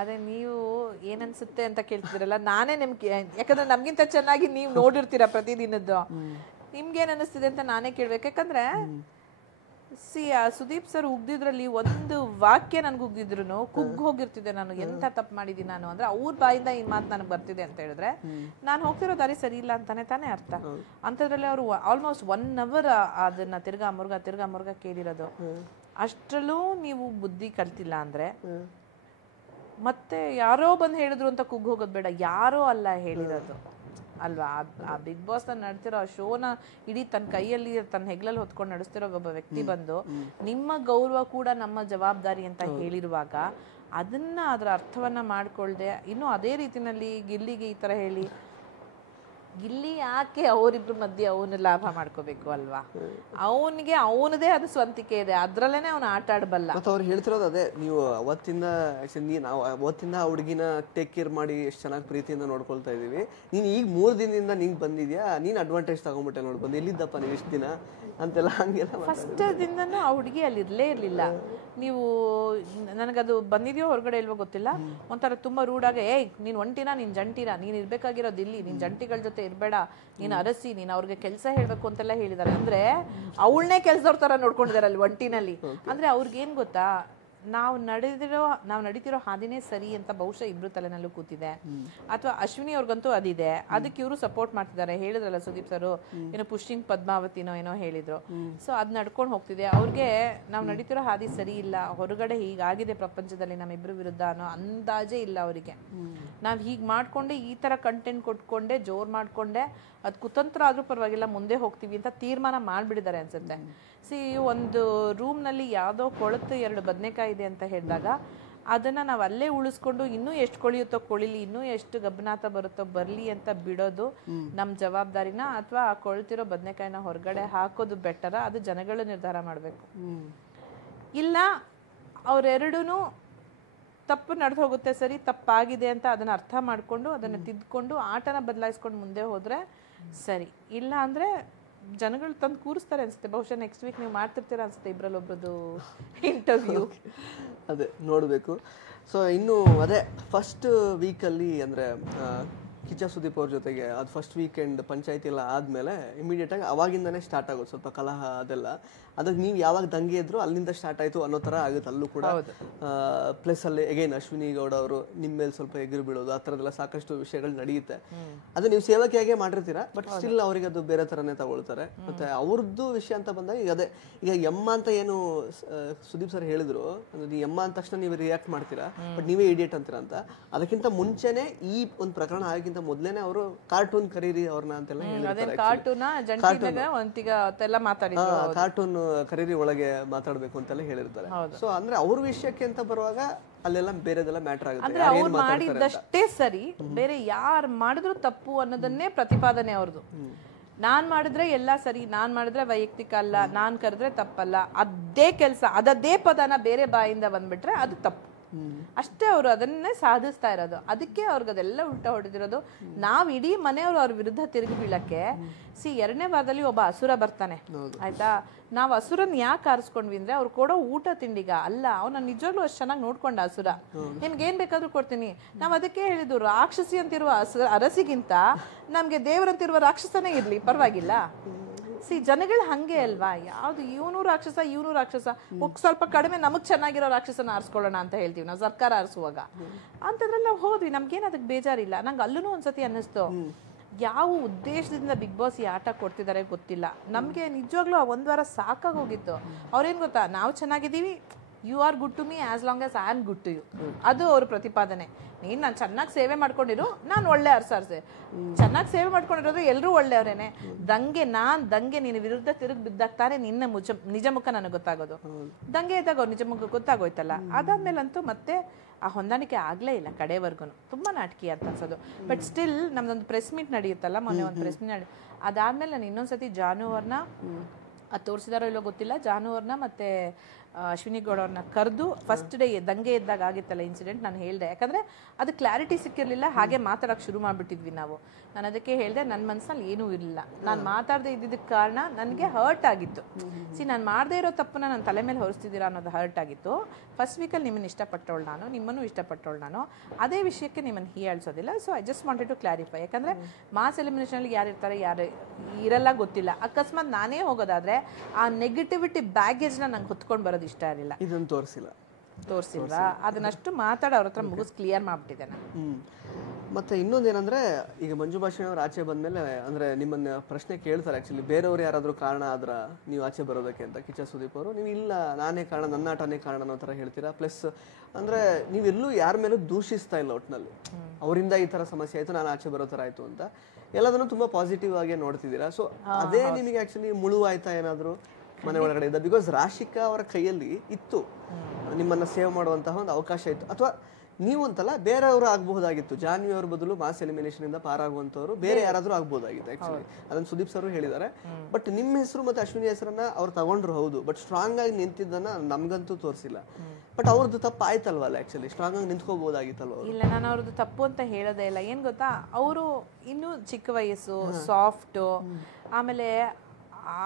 ಅದೇ ನೀವು ಏನನ್ಸುತ್ತೆ ಅಂತ ಕೇಳ್ತಿದ್ರಲ್ಲ, ನಾನೇ ನಿಮ್ಗೆ, ಯಾಕಂದ್ರೆ ನಮ್ಗಿಂತ ಚೆನ್ನಾಗಿ ನೀವು ನೋಡಿರ್ತೀರ ಪ್ರತಿದಿನದ್ದು, ನಿಮ್ಗೇನ್ ಅನಿಸ್ತಿದೆ ಅಂತ ನಾನೇ ಕೇಳ್ಬೇಕು. ಯಾಕಂದ್ರೆ ಸುದೀಪ್ ಸರ್ ಉಗ್ದಿದ್ರಲ್ಲಿ ಒಂದು ವಾಕ್ಯ ನನ್ಗೆ ಉಗ್ದಿದ್ರು ಕುಗ್ಗ್ ಹೋಗಿರ್ತಿದ್ದೆ ನಾನು, ಎಂತ ತಪ್ಪು ಮಾಡಿದೀನಿ ನಾನು ಅಂದ್ರೆ ಅವ್ರ ಬಾಯಿಂದ ಈ ಮಾತು ನನಗೆ ಬರ್ತಿದೆ ಅಂತ ಹೇಳಿದ್ರೆ ನಾನು ಹೋಗ್ತಿರೋ ದಾರಿ ಸರಿ ಇಲ್ಲ ಅಂತಾನೆ ತಾನೇ ಅರ್ಥ. ಅಂಥದ್ರಲ್ಲಿ ಅವರು ಆಲ್ಮೋಸ್ಟ್ 1 hour ಅದನ್ನ ತಿರ್ಗಾ ಮುರ್ಗ ಕೇಳಿರೋದು. ಅಷ್ಟ್ರಲ್ಲೂ ನೀವು ಬುದ್ಧಿ ಕಲ್ತಿಲ್ಲ ಅಂದ್ರೆ ಮತ್ತೆ ಯಾರೋ ಬಂದು ಹೇಳಿದ್ರು ಅಂತ ಕುಗ್ಗ್ ಹೋಗೋದು ಬೇಡ. ಯಾರೋ ಅಲ್ಲ ಹೇಳಿರೋದು ಅಲ್ವಾ. ಆ ಬಿಗ್ ಬಾಸ್ ನಡೆತಿರೋ ಆ ಶೋನ ಇಡೀ ತನ್ನ ಕೈಯಲ್ಲಿ ತನ್ನ ಹೆಗ್ಲಲ್ಲಿ ಹೊತ್ಕೊಂಡು ನಡೆಸ್ತಿರೋ ಒಬ್ಬ ವ್ಯಕ್ತಿ ಬಂದು ನಿಮ್ಮ ಗೌರವ ಕೂಡ ನಮ್ಮ ಜವಾಬ್ದಾರಿ ಅಂತ ಹೇಳಿರುವಾಗ ಅದನ್ನ ಅದರ ಅರ್ಥವನ್ನ ಮಾಡ್ಕೊಳ್ದೆ ಇನ್ನು ಅದೇ ರೀತಿನಲ್ಲಿ ಗಿಲ್ಲಿಗೆ ಈ ತರ ಹೇಳಿ, ಗಿಲ್ಲಿ ಯಾಕೆ ಅವರಿಬ್ರು ಮಧ್ಯೆ ಅವನು ಲಾಭ ಮಾಡ್ಕೋಬೇಕು ಅಲ್ವಾ? ಅವನಿಗೆ ಅವನದೇ ಅದು ಸ್ವಂತಿಕೆ ಇದೆ, ಅದ್ರಲ್ಲೇನೆ ಅವನು ಆಟ ಆಡಬಲ್ಲ. ಮತ್ತೆ ಅವ್ರು ಹೇಳ್ತಿರೋದು ಅದೇ, ನೀವು ಅವತ್ತಿಂದ ನಾವು ಅವತ್ತಿಂದ ಆ ಹುಡುಗಿನ ಟೇಕ್ ಕೇರ್ ಮಾಡಿ ಎಷ್ಟು ಚೆನ್ನಾಗಿ ಪ್ರೀತಿಯಿಂದ ನೋಡ್ಕೊಳ್ತಾ ಇದೀವಿ, ನೀನು ಈಗ 3 ದಿನದಿಂದ ನಿಂಗೆ ಬಂದಿದ್ಯಾ, ನೀನು ಅಡ್ವಾಂಟೇಜ್ ತಗೊಂಡ್ಬಿಟ್ಟೆ ನೋಡಿ, ಬಂದು ಎಲ್ಲಿದ್ದಪ್ಪ ನೀವು ಇಷ್ಟು ದಿನ ಅಂತೆಲ್ಲ ಹಂಗೆಲ್ಲ. ಫಸ್ಟ್ ದಿಂದನೂ ಆ ಹುಡುಗಿ ಅಲ್ಲಿ ಇರಲೇ ಇರಲಿಲ್ಲ. ನೀವು ನನಗದು ಬಂದಿದೆಯೋ ಹೊರಗಡೆ ಇಲ್ವೋ ಗೊತ್ತಿಲ್ಲ, ಒಂಥರ ತುಂಬಾ ರೂಢಾಗೆ, ಏಯ್ ನೀನು ಒಂಟಿನ, ನೀನು ಜಂಟಿನ, ನೀನು ಇರ್ಬೇಕಾಗಿರೋದು ಇಲ್ಲಿ, ನೀನು ಜಂಟಿಗಳ ಜೊತೆ ಇರಬೇಡ, ನೀನು ಅರಸಿ, ನೀನು ಅವ್ರಿಗೆ ಕೆಲಸ ಹೇಳ್ಬೇಕು ಅಂತೆಲ್ಲ ಹೇಳಿದ್ದಾರೆ. ಅಂದ್ರೆ ಅವಳನ್ನೇ ಕೆಲಸದವ್ರ ತರ ನೋಡ್ಕೊಂಡಿದ್ದಾರೆ ಅಲ್ಲಿ ಒಂಟಿನಲ್ಲಿ. ಅಂದ್ರೆ ಅವ್ರಿಗೇನ್ ಗೊತ್ತಾ, ನಾವು ನಡೀತಿರೋ ಹಾದಿನೇ ಸರಿ ಅಂತ ಬಹುಶಃ ಇಬ್ರು ತಲೆನಲ್ಲೂ ಕೂತಿದೆ. ಅಥವಾ ಅಶ್ವಿನಿ ಅವ್ರಿಗಂತೂ ಅದಿದೆ, ಅದಕ್ಕೆ ಇವರು ಸಪೋರ್ಟ್ ಮಾಡ್ತಿದ್ದಾರೆ. ಹೇಳಿದ್ರಲ್ಲ ಸುದೀಪ್ ಸರ್ ಏನೋ ಪುಷ್ಟಿಂಗ್ ಪದ್ಮಾವತಿನೋ ಏನೋ ಹೇಳಿದ್ರು. ಸೊ ಅದ್ ನಡ್ಕೊಂಡು ಹೋಗ್ತಿದೆ. ಅವ್ರಿಗೆ ನಾವು ನಡೀತಿರೋ ಹಾದಿ ಸರಿ ಇಲ್ಲ, ಹೊರಗಡೆ ಹೀಗಾಗಿದೆ ಪ್ರಪಂಚದಲ್ಲಿ ನಮ್ಮಿಬ್ರು ವಿರುದ್ಧ ಅನ್ನೋ ಅಂದಾಜೇ ಇಲ್ಲ ಅವರಿಗೆ. ನಾವ್ ಹೀಗ್ ಮಾಡ್ಕೊಂಡೆ, ಈ ತರ ಕಂಟೆಂಟ್ ಕೊಟ್ಕೊಂಡೆ, ಜೋರ್ ಮಾಡ್ಕೊಂಡೆ, ಅದ್ ಕುತಂತ್ರ ಆದ್ರೂ ಪರವಾಗಿಲ್ಲ ಮುಂದೆ ಹೋಗ್ತೀವಿ ಅಂತ ತೀರ್ಮಾನ ಮಾಡ್ಬಿಟ್ಟಿದ್ದಾರೆ ಅನ್ಸುತ್ತೆ. ಒಂದು ರೂಮ್ ನಲ್ಲಿ ಯಾವ್ದೋ ಕೊಳತು 2 ಬದನೆಕಾಯಿ ಇದೆ ಅಂತ ಹೇಳಿದಾಗ ಅದನ್ನ ನಾವ್ ಅಲ್ಲೇ ಉಳಿಸ್ಕೊಂಡು ಇನ್ನೂ ಎಷ್ಟು ಕೊಳಿಯುತ್ತೋ ಕೊಳಿಲಿ, ಇನ್ನೂ ಎಷ್ಟು ಗಬ್ಬನಾತ ಬರುತ್ತೋ ಬರ್ಲಿ ಅಂತ ಬಿಡೋದು ನಮ್ ಜವಾಬ್ದಾರಿನ, ಅಥವಾ ಆ ಕೊಳ್ತಿರೋ ಬದನೆಕಾಯಿನ ಹೊರಗಡೆ ಹಾಕೋದು ಬೆಟರ, ಅದು ಜನಗಳು ನಿರ್ಧಾರ ಮಾಡ್ಬೇಕು. ಇಲ್ಲ ಅವ್ರೆರಡೂ ತಪ್ಪು ನಡೆದು ಹೋಗುತ್ತೆ, ಸರಿ ತಪ್ಪಾಗಿದೆ ಅಂತ ಅದನ್ನ ಅರ್ಥ ಮಾಡ್ಕೊಂಡು ಅದನ್ನ ತಿದ್ಕೊಂಡು ಆಟನ ಬದಲಾಯಿಸ್ಕೊಂಡು ಮುಂದೆ ಹೋದ್ರೆ ಸರಿ. ಇಲ್ಲ ಅಂದ್ರೆ ಜನಗಳು ತಂದು ಕೂರಿಸ್ತಾರೆ ಅನ್ಸುತ್ತೆ. ಬಹುಶಃ ನೆಕ್ಸ್ಟ್ ವೀಕ್ ನೀವು ಮಾಡ್ತಿರ್ತೀರಾ ಅನ್ಸುತ್ತೆ ಇಬ್ರಲ್ಲಿ ಒಬ್ರದ್ದು ಇಂಟರ್ವ್ಯೂ. ಅದೇ ನೋಡಬೇಕು. ಸೊ ಇನ್ನು ಅದೇ ಫಸ್ಟ್ ವೀಕಲ್ಲಿ ಅಂದರೆ ಕಿಚ್ಚ ಸುದೀಪ್ ಅವ್ರ ಜೊತೆಗೆ ಅದು ಫಸ್ಟ್ ವೀಕೆಂಡ್ ಪಂಚಾಯತಿ ಎಲ್ಲ ಆದಮೇಲೆ ಇಮಿಡಿಯೇಟಾಗಿ ಅವಾಗಿಂದನೇ ಸ್ಟಾರ್ಟ್ ಆಗೋದು ಸ್ವಲ್ಪ ಕಲಹ ಅದೆಲ್ಲ. ಅದಕ್ಕೆ ನೀವು ಯಾವಾಗ ದಂಗೆ ಇದ್ರು ಅಲ್ಲಿಂದ ಸ್ಟಾರ್ಟ್ ಆಯಿತು ಅನ್ನೋ ಥರ ಆಗುತ್ತೆ ಅಲ್ಲೂ ಕೂಡ. ಪ್ಲಸ್ ಅಲ್ಲಿ ಅಗೈನ್ ಅಶ್ವಿನಿ ಗೌಡ ಅವರು ನಿಮ್ಮ ಮೇಲೆ ಸ್ವಲ್ಪ ಎದುರು ಬೀಳೋದು, ಆ ಥರದ್ದೆಲ್ಲ ಸಾಕಷ್ಟು ವಿಷಯಗಳು ನಡೆಯುತ್ತೆ. ಅದು ನೀವು ಸೇವಕಿಯಾಗೇ ಮಾಡಿರ್ತೀರಾ, ಬಟ್ ಸ್ಟಿಲ್ ಅವರಿಗೆ ಅದು ಬೇರೆ ಥರನೇ ತಗೊಳ್ತಾರೆ. ಮತ್ತೆ ಅವ್ರದ್ದು ವಿಷಯ ಅಂತ ಬಂದಾಗ ಈಗ ಅದೇ ಈಗ ಎಮ್ಮ ಅಂತ ಏನು ಸುದೀಪ್ ಸರ್ ಹೇಳಿದ್ರು, ನೀವು ಎಮ್ಮ ಅಂದ ತಕ್ಷಣ ನೀವು ರಿಯಾಕ್ಟ್ ಮಾಡ್ತೀರಾ, ಬಟ್ ನೀವೇ ಇಡಿಯೇಟ್ ಅಂತೀರಾ ಅಂತ. ಅದಕ್ಕಿಂತ ಮುಂಚೆನೆ ಈ ಒಂದು ಪ್ರಕರಣ ಆಗಿಂತ ಮೊದಲೇನೆ ಅವರು ಕಾರ್ಟೂನ್ ಕರೀರಿ ಅವ್ರನ್ನ ಅಂತೆಲ್ಲ ಹೇಳಿರ್ತಾರೆ. ಕಾರ್ಟೂನ್ ಕರೀರಿ ಒಳಗೆ ಮಾತಾಡ್ಬೇಕು ಅಂತೆಲ್ಲ ಹೇಳಿರ್ತಾರೆ. ಸೊ ಅಂದ್ರೆ ಅವ್ರ ವಿಷಯಕ್ಕೆ ಅಂತ ಬರುವಾಗ ಅಲ್ಲೆಲ್ಲ ಬೇರೆದೆಲ್ಲ ಮ್ಯಾಟರ್ ಆಗುತ್ತೆ. ಅಂದ್ರೆ ಅವ್ರು ಮಾಡಿದ್ದಷ್ಟೇ ಸರಿ, ಬೇರೆ ಯಾರು ಮಾಡಿದ್ರು ತಪ್ಪು ಅನ್ನೋದನ್ನೇ ಪ್ರತಿಪಾದನೆ ಅವ್ರದ್ದು. ನಾನ್ ಮಾಡಿದ್ರೆ ಎಲ್ಲ ಸರಿ, ನಾನ್ ಮಾಡಿದ್ರೆ ವೈಯಕ್ತಿಕ ಅಲ್ಲ, ನಾನ್ ಕರೆದ್ರೆ ತಪ್ಪಲ್ಲ, ಅದೇ ಕೆಲಸ ಅದೇ ಪದನ ಬೇರೆ ಬಾಯಿಂದ ಬಂದ್ಬಿಟ್ರೆ ಅದು ತಪ್ಪು ಅಷ್ಟೇ. ಅವರು ಅದನ್ನೇ ಸಾಧಿಸ್ತಾ ಇರೋದು. ಅದಕ್ಕೆ ಅವ್ರಿಗೆ ಅದೆಲ್ಲ ಉಲ್ಟಾ ಹೊಡೆದಿರೋದು. ನಾವ್ ಇಡೀ ಮನೆಯವರು ಅವ್ರ ವಿರುದ್ಧ ತಿರುಗಿ ಬೀಳಕ್ಕೆ 2ನೇ ವಾರದಲ್ಲಿ ಒಬ್ಬ ಅಸುರ ಬರ್ತಾನೆ ಆಯ್ತಾ. ನಾವ್ ಅಸುರನ್ ಯಾಕೆ ಆರಿಸ್ಕೊಂಡ್ವಿ ಅಂದ್ರೆ ಅವ್ರು ಕೊಡೋ ಊಟ ತಿಂಡಿಗ ಅಲ್ಲ, ಅವನ ನಿಜವಾಗ್ಲೂ ಅಷ್ಟು ಚೆನ್ನಾಗಿ ನೋಡ್ಕೊಂಡ ಅಸುರ. ನಿನ್ಗೇನ್ ಬೇಕಾದ್ರೂ ಕೊಡ್ತೀನಿ. ನಾವ್ ಅದಕ್ಕೆ ಹೇಳಿದ್ರು, ರಾಕ್ಷಸಿ ಅಂತಿರುವ ಅರಸಿಗಿಂತ ನಮ್ಗೆ ದೇವರಂತಿರುವ ರಾಕ್ಷಸನೇ ಇರ್ಲಿ ಪರವಾಗಿಲ್ಲ. ಜನಗಳು ಹಂಗೆ ಅಲ್ವಾ, ಯಾವ್ದು ಇವನು ರಾಕ್ಷಸ ಸ್ವಲ್ಪ ಕಡಿಮೆ ನಮಗ್ ಚೆನ್ನಾಗಿರೋ ರಾಕ್ಷಸನ ಆರಿಸ್ಕೊಳ್ಳೋಣ ಅಂತ ಹೇಳ್ತೀವಿ ನಾವು ಸರ್ಕಾರ ಆರಿಸುವಾಗ. ಅಂತದ್ರಲ್ಲಿ ನಾವು ಹೋದ್ವಿ, ನಮ್ಗೇನು ಅದಕ್ಕೆ ಬೇಜಾರಿಲ್ಲ. ನಂಗೆ ಅಲ್ಲೂ ಒಂದ್ಸತಿ ಅನ್ನಿಸ್ತು, ಯಾವ ಉದ್ದೇಶದಿಂದ ಬಿಗ್ ಬಾಸ್ ಈ ಆಟ ಕೊಡ್ತಿದ್ದಾರೆ ಗೊತ್ತಿಲ್ಲ. ನಮಗೆ ನಿಜವಾಗ್ಲೂ ಆ 1 ವಾರ ಸಾಕಾಗಿ ಹೋಗಿತ್ತು. ಅವ್ರೇನು ಗೊತ್ತಾ, ನಾವು ಚೆನ್ನಾಗಿದ್ದೀವಿ, you are good to me as long as I am good to you. ಅದು ಅವ್ರ ಪ್ರತಿಪಾದನೆ. ನಾನು ಚೆನ್ನಾಗಿ ಸೇವೆ ಮಾಡ್ಕೊಂಡಿರು, ನಾನು ಒಳ್ಳೆ ಅರ್ಸಾರ್ಸೆ. ಚೆನ್ನಾಗಿ ಸೇವೆ ಮಾಡ್ಕೊಂಡಿರೋದು ಎಲ್ಲರೂ ಒಳ್ಳೆಯವರೇನೆ. ದಂಗೆ ನಿನ್ನ ವಿರುದ್ಧ ತಿರುಗಿ ಬಿದ್ದಾಗ ತಾನೇ ನಿನ್ನ ನಿಜ ಮುಖ ನನಗೆ ಗೊತ್ತಾಗೋದು. ದಂಗೆ ಇದ್ದಾಗ ಅವ್ರ ನಿಜ ಮುಖ ಗೊತ್ತಾಗೋಯ್ತಲ್ಲ. ಅದಾದ್ಮೇಲಂತೂ ಮತ್ತೆ ಆ ಹೊಂದಾಣಿಕೆ ಆಗ್ಲೇ ಇಲ್ಲ ಕಡೆವರೆಗೂ. ತುಂಬಾ ನಾಟಕೀಯ ಅಂತ ಅನ್ಸೋದು. ಬಟ್ ಸ್ಟಿಲ್ ನಮ್ದೊಂದು ಪ್ರೆಸ್ ಮೀಟ್ ನಡೆಯುತ್ತಲ್ಲ, ಮೊನ್ನೆ ಒಂದು ಪ್ರೆಸ್ ಮೀಟ್ ಅದಾದ್ಮೇಲೆ ನಾನು ಇನ್ನೊಂದ್ಸತಿ ಜಾನು ಅವ್ರನ್ನ, ಅದು ತೋರಿಸಿದಾರೋ ಇಲ್ಲೋ ಗೊತ್ತಿಲ್ಲ, ಜಾನು ಅವ್ರನ್ನ ಮತ್ತೆ ಅಶ್ವಿನಿ ಗೌಡ ಅವ್ರನ್ನ ಕರೆದು ಫಸ್ಟ್ ಡೇ ದಂಗೆ ಇದ್ದಾಗ ಆಗಿತ್ತಲ್ಲ ಇನ್ಸಿಡೆಂಟ್, ನಾನು ಹೇಳಿದೆ. ಯಾಕಂದರೆ ಅದು ಕ್ಲಾರಿಟಿ ಸಿಕ್ಕಿರಲಿಲ್ಲ, ಹಾಗೆ ಮಾತಾಡೋಕ್ಕೆ ಶುರು ಮಾಡಿಬಿಟ್ಟಿದ್ವಿ ನಾವು. ನಾನು ಅದಕ್ಕೆ ಹೇಳಿದೆ, ನನ್ನ ಮನಸ್ಸಲ್ಲಿ ಏನೂ ಇರಲಿಲ್ಲ. ನಾನು ಮಾತಾಡದೆ ಇದ್ದಿದ್ದಕ್ಕೆ ಕಾರಣ ನನಗೆ ಹರ್ಟ್ ಆಗಿತ್ತು. ನಾನು ಮಾಡದೇ ಇರೋ ತಪ್ಪನ್ನ ನನ್ನ ತಲೆ ಮೇಲೆ ಹೊರಿಸ್ತಿದ್ದೀರಾ ಅನ್ನೋದು ಹರ್ಟ್ ಆಗಿತ್ತು. ಫಸ್ಟ್ ವೀಕಲ್ಲಿ ನಿಮ್ಮನ್ನು ಇಷ್ಟಪಟ್ಟವಳು ನಾನು, ನಿಮ್ಮನ್ನು ಇಷ್ಟಪಟ್ಟವಳು ನಾನು, ಅದೇ ವಿಷಯಕ್ಕೆ ನಿಮ್ಮನ್ನು ಹೀಯಾಳಿಸೋದಿಲ್ಲ. So I just wanted to clarify. ಯಾಕಂದರೆ ಮಾಸ್ ಎಲಿಮಿನೇಷನಲ್ಲಿ ಯಾರು ಇರ್ತಾರೆ, ಯಾರು ಇರಲ್ಲ ಗೊತ್ತಿಲ್ಲ. ಅಕಸ್ಮಾತ್ ನಾನೇ ಹೋಗೋದಾದರೆ ಆ ನೆಗೆಟಿವಿಟಿ ಬ್ಯಾಗೇಜ್ನ ನಂಗೆ ಹೊತ್ಕೊಂಡು ಬರೋದು ಇಷ್ಟ ಇರಲಿಲ್ಲ. ಇದನ್ನು ತೋರಿಸಿಲ್ವಾ, ಅದನ್ನಷ್ಟು ಮಾತಾಡೋ ಅವ್ರ ಹತ್ರ ಮುಗಿಸ್ ಕ್ಲಿಯರ್ ಮಾಡಿಬಿಟ್ಟಿದ್ದೆ ನಾನು. ಮತ್ತೆ ಇನ್ನೊಂದೇನಂದ್ರೆ, ಈಗ ಮಂಜು ಭಾಷಿಣಿ ಅವ್ರು ಆಚೆ ಬಂದ್ಮೇಲೆ ಅಂದ್ರೆ ನಿಮ್ಮನ್ನ ಪ್ರಶ್ನೆ ಕೇಳ್ತಾರೆ ಆಕ್ಚುಲಿ, ಬೇರೆಯವ್ರು ಯಾರಾದ್ರೂ ಕಾರಣ ಆದ್ರ ನೀವು ಆಚೆ ಬರೋದಕ್ಕೆ ಅಂತ ಕಿಚ್ಚ ಸುದೀಪ್ ಅವರು. ನೀವು ಇಲ್ಲ ನಾನೇ ಕಾರಣ, ನನ್ನ ಆಟನೇ ಕಾರಣ ಅನ್ನೋ ಥರ ಹೇಳ್ತೀರಾ. ಪ್ಲಸ್ ಅಂದ್ರೆ ನೀವೆಲ್ಲೂ ಯಾರ ಮೇಲೂ ದೂಷಿಸ್ತಾ ಇಲ್ಲ ಒಟ್ಟಿನಲ್ಲಿ, ಅವರಿಂದ ಈ ತರ ಸಮಸ್ಯೆ ಆಯ್ತು, ನಾನು ಆಚೆ ಬರೋ ಥರ ಆಯ್ತು ಅಂತ ಎಲ್ಲದನ್ನು ತುಂಬಾ ಪಾಸಿಟಿವ್ ಆಗಿ ನೋಡ್ತಿದ್ದೀರಾ. ಸೊ ಅದೇ ನಿಮಗೆ ಆಕ್ಚುಲಿ ಮುಳುವಾಯ್ತಾ ಏನಾದ್ರು ಮನೆ ಒಳಗಡೆ ಇದ್ದ? ಬಿಕಾಸ್ ರಾಶಿಕಾ ಅವರ ಕೈಯಲ್ಲಿ ಇತ್ತು ನಿಮ್ಮನ್ನ ಸೇವ್ ಮಾಡುವಂತಹ ಒಂದು ಅವಕಾಶ ಇತ್ತು. ಅಥವಾ ನೀವು ಅಂತಲ್ಲ, ಬೇರೆಯವರು ಆಗಬಹುದಾಗಿತ್ತು. ಜಾನ್ವಿ ಅವ್ರ ಬದಲು ಮಾಸ್ ಎಲಿಮಿನೇಷನ್ ಇಂದ ಪಾರಾಗುವಂತವ್ರು ಬೇರೆ ಯಾರಾದ್ರೂ ಆಗ್ಬೋದಾಗಿತ್ತು ಆಕ್ಚುಲಿ. ಅದನ್ನ ಸುದೀಪ್ ಸರ್ ಹೇಳಿದ್ದಾರೆ. ಬಟ್ ನಿಮ್ಮ ಹೆಸರು ಮತ್ತೆ ಅಶ್ವಿನಿ ಹೆಸರನ್ನ ಅವ್ರು ತಗೊಂಡ್ರು ಹೌದು, ಬಟ್ ಸ್ಟ್ರಾಂಗ್ ಆಗಿ ನಿಂತಿದ್ದನ್ನ ನಮ್ಗಂತೂ ತೋರಿಸಿಲ್ಲ. ಬಟ್ ಅವ್ರದ್ದು ತಪ್ಪು ಆಯ್ತಲ್ವಲ್ಲ, ಆಕ್ಚುಲಿ ಸ್ಟ್ರಾಂಗ್ ಆಗಿ ನಿಂತ್ಕೋಬಹುದಾಗಿತ್ತಲ್ವ? ಇಲ್ಲ, ನಾನು ಅವ್ರದ್ದು ತಪ್ಪು ಅಂತ ಹೇಳೋದೇ ಇಲ್ಲ. ಏನ್ ಗೊತ್ತಾ, ಅವರು ಇನ್ನೂ ಚಿಕ್ಕ ವಯಸ್ಸು, ಸಾಫ್ಟ್, ಆಮೇಲೆ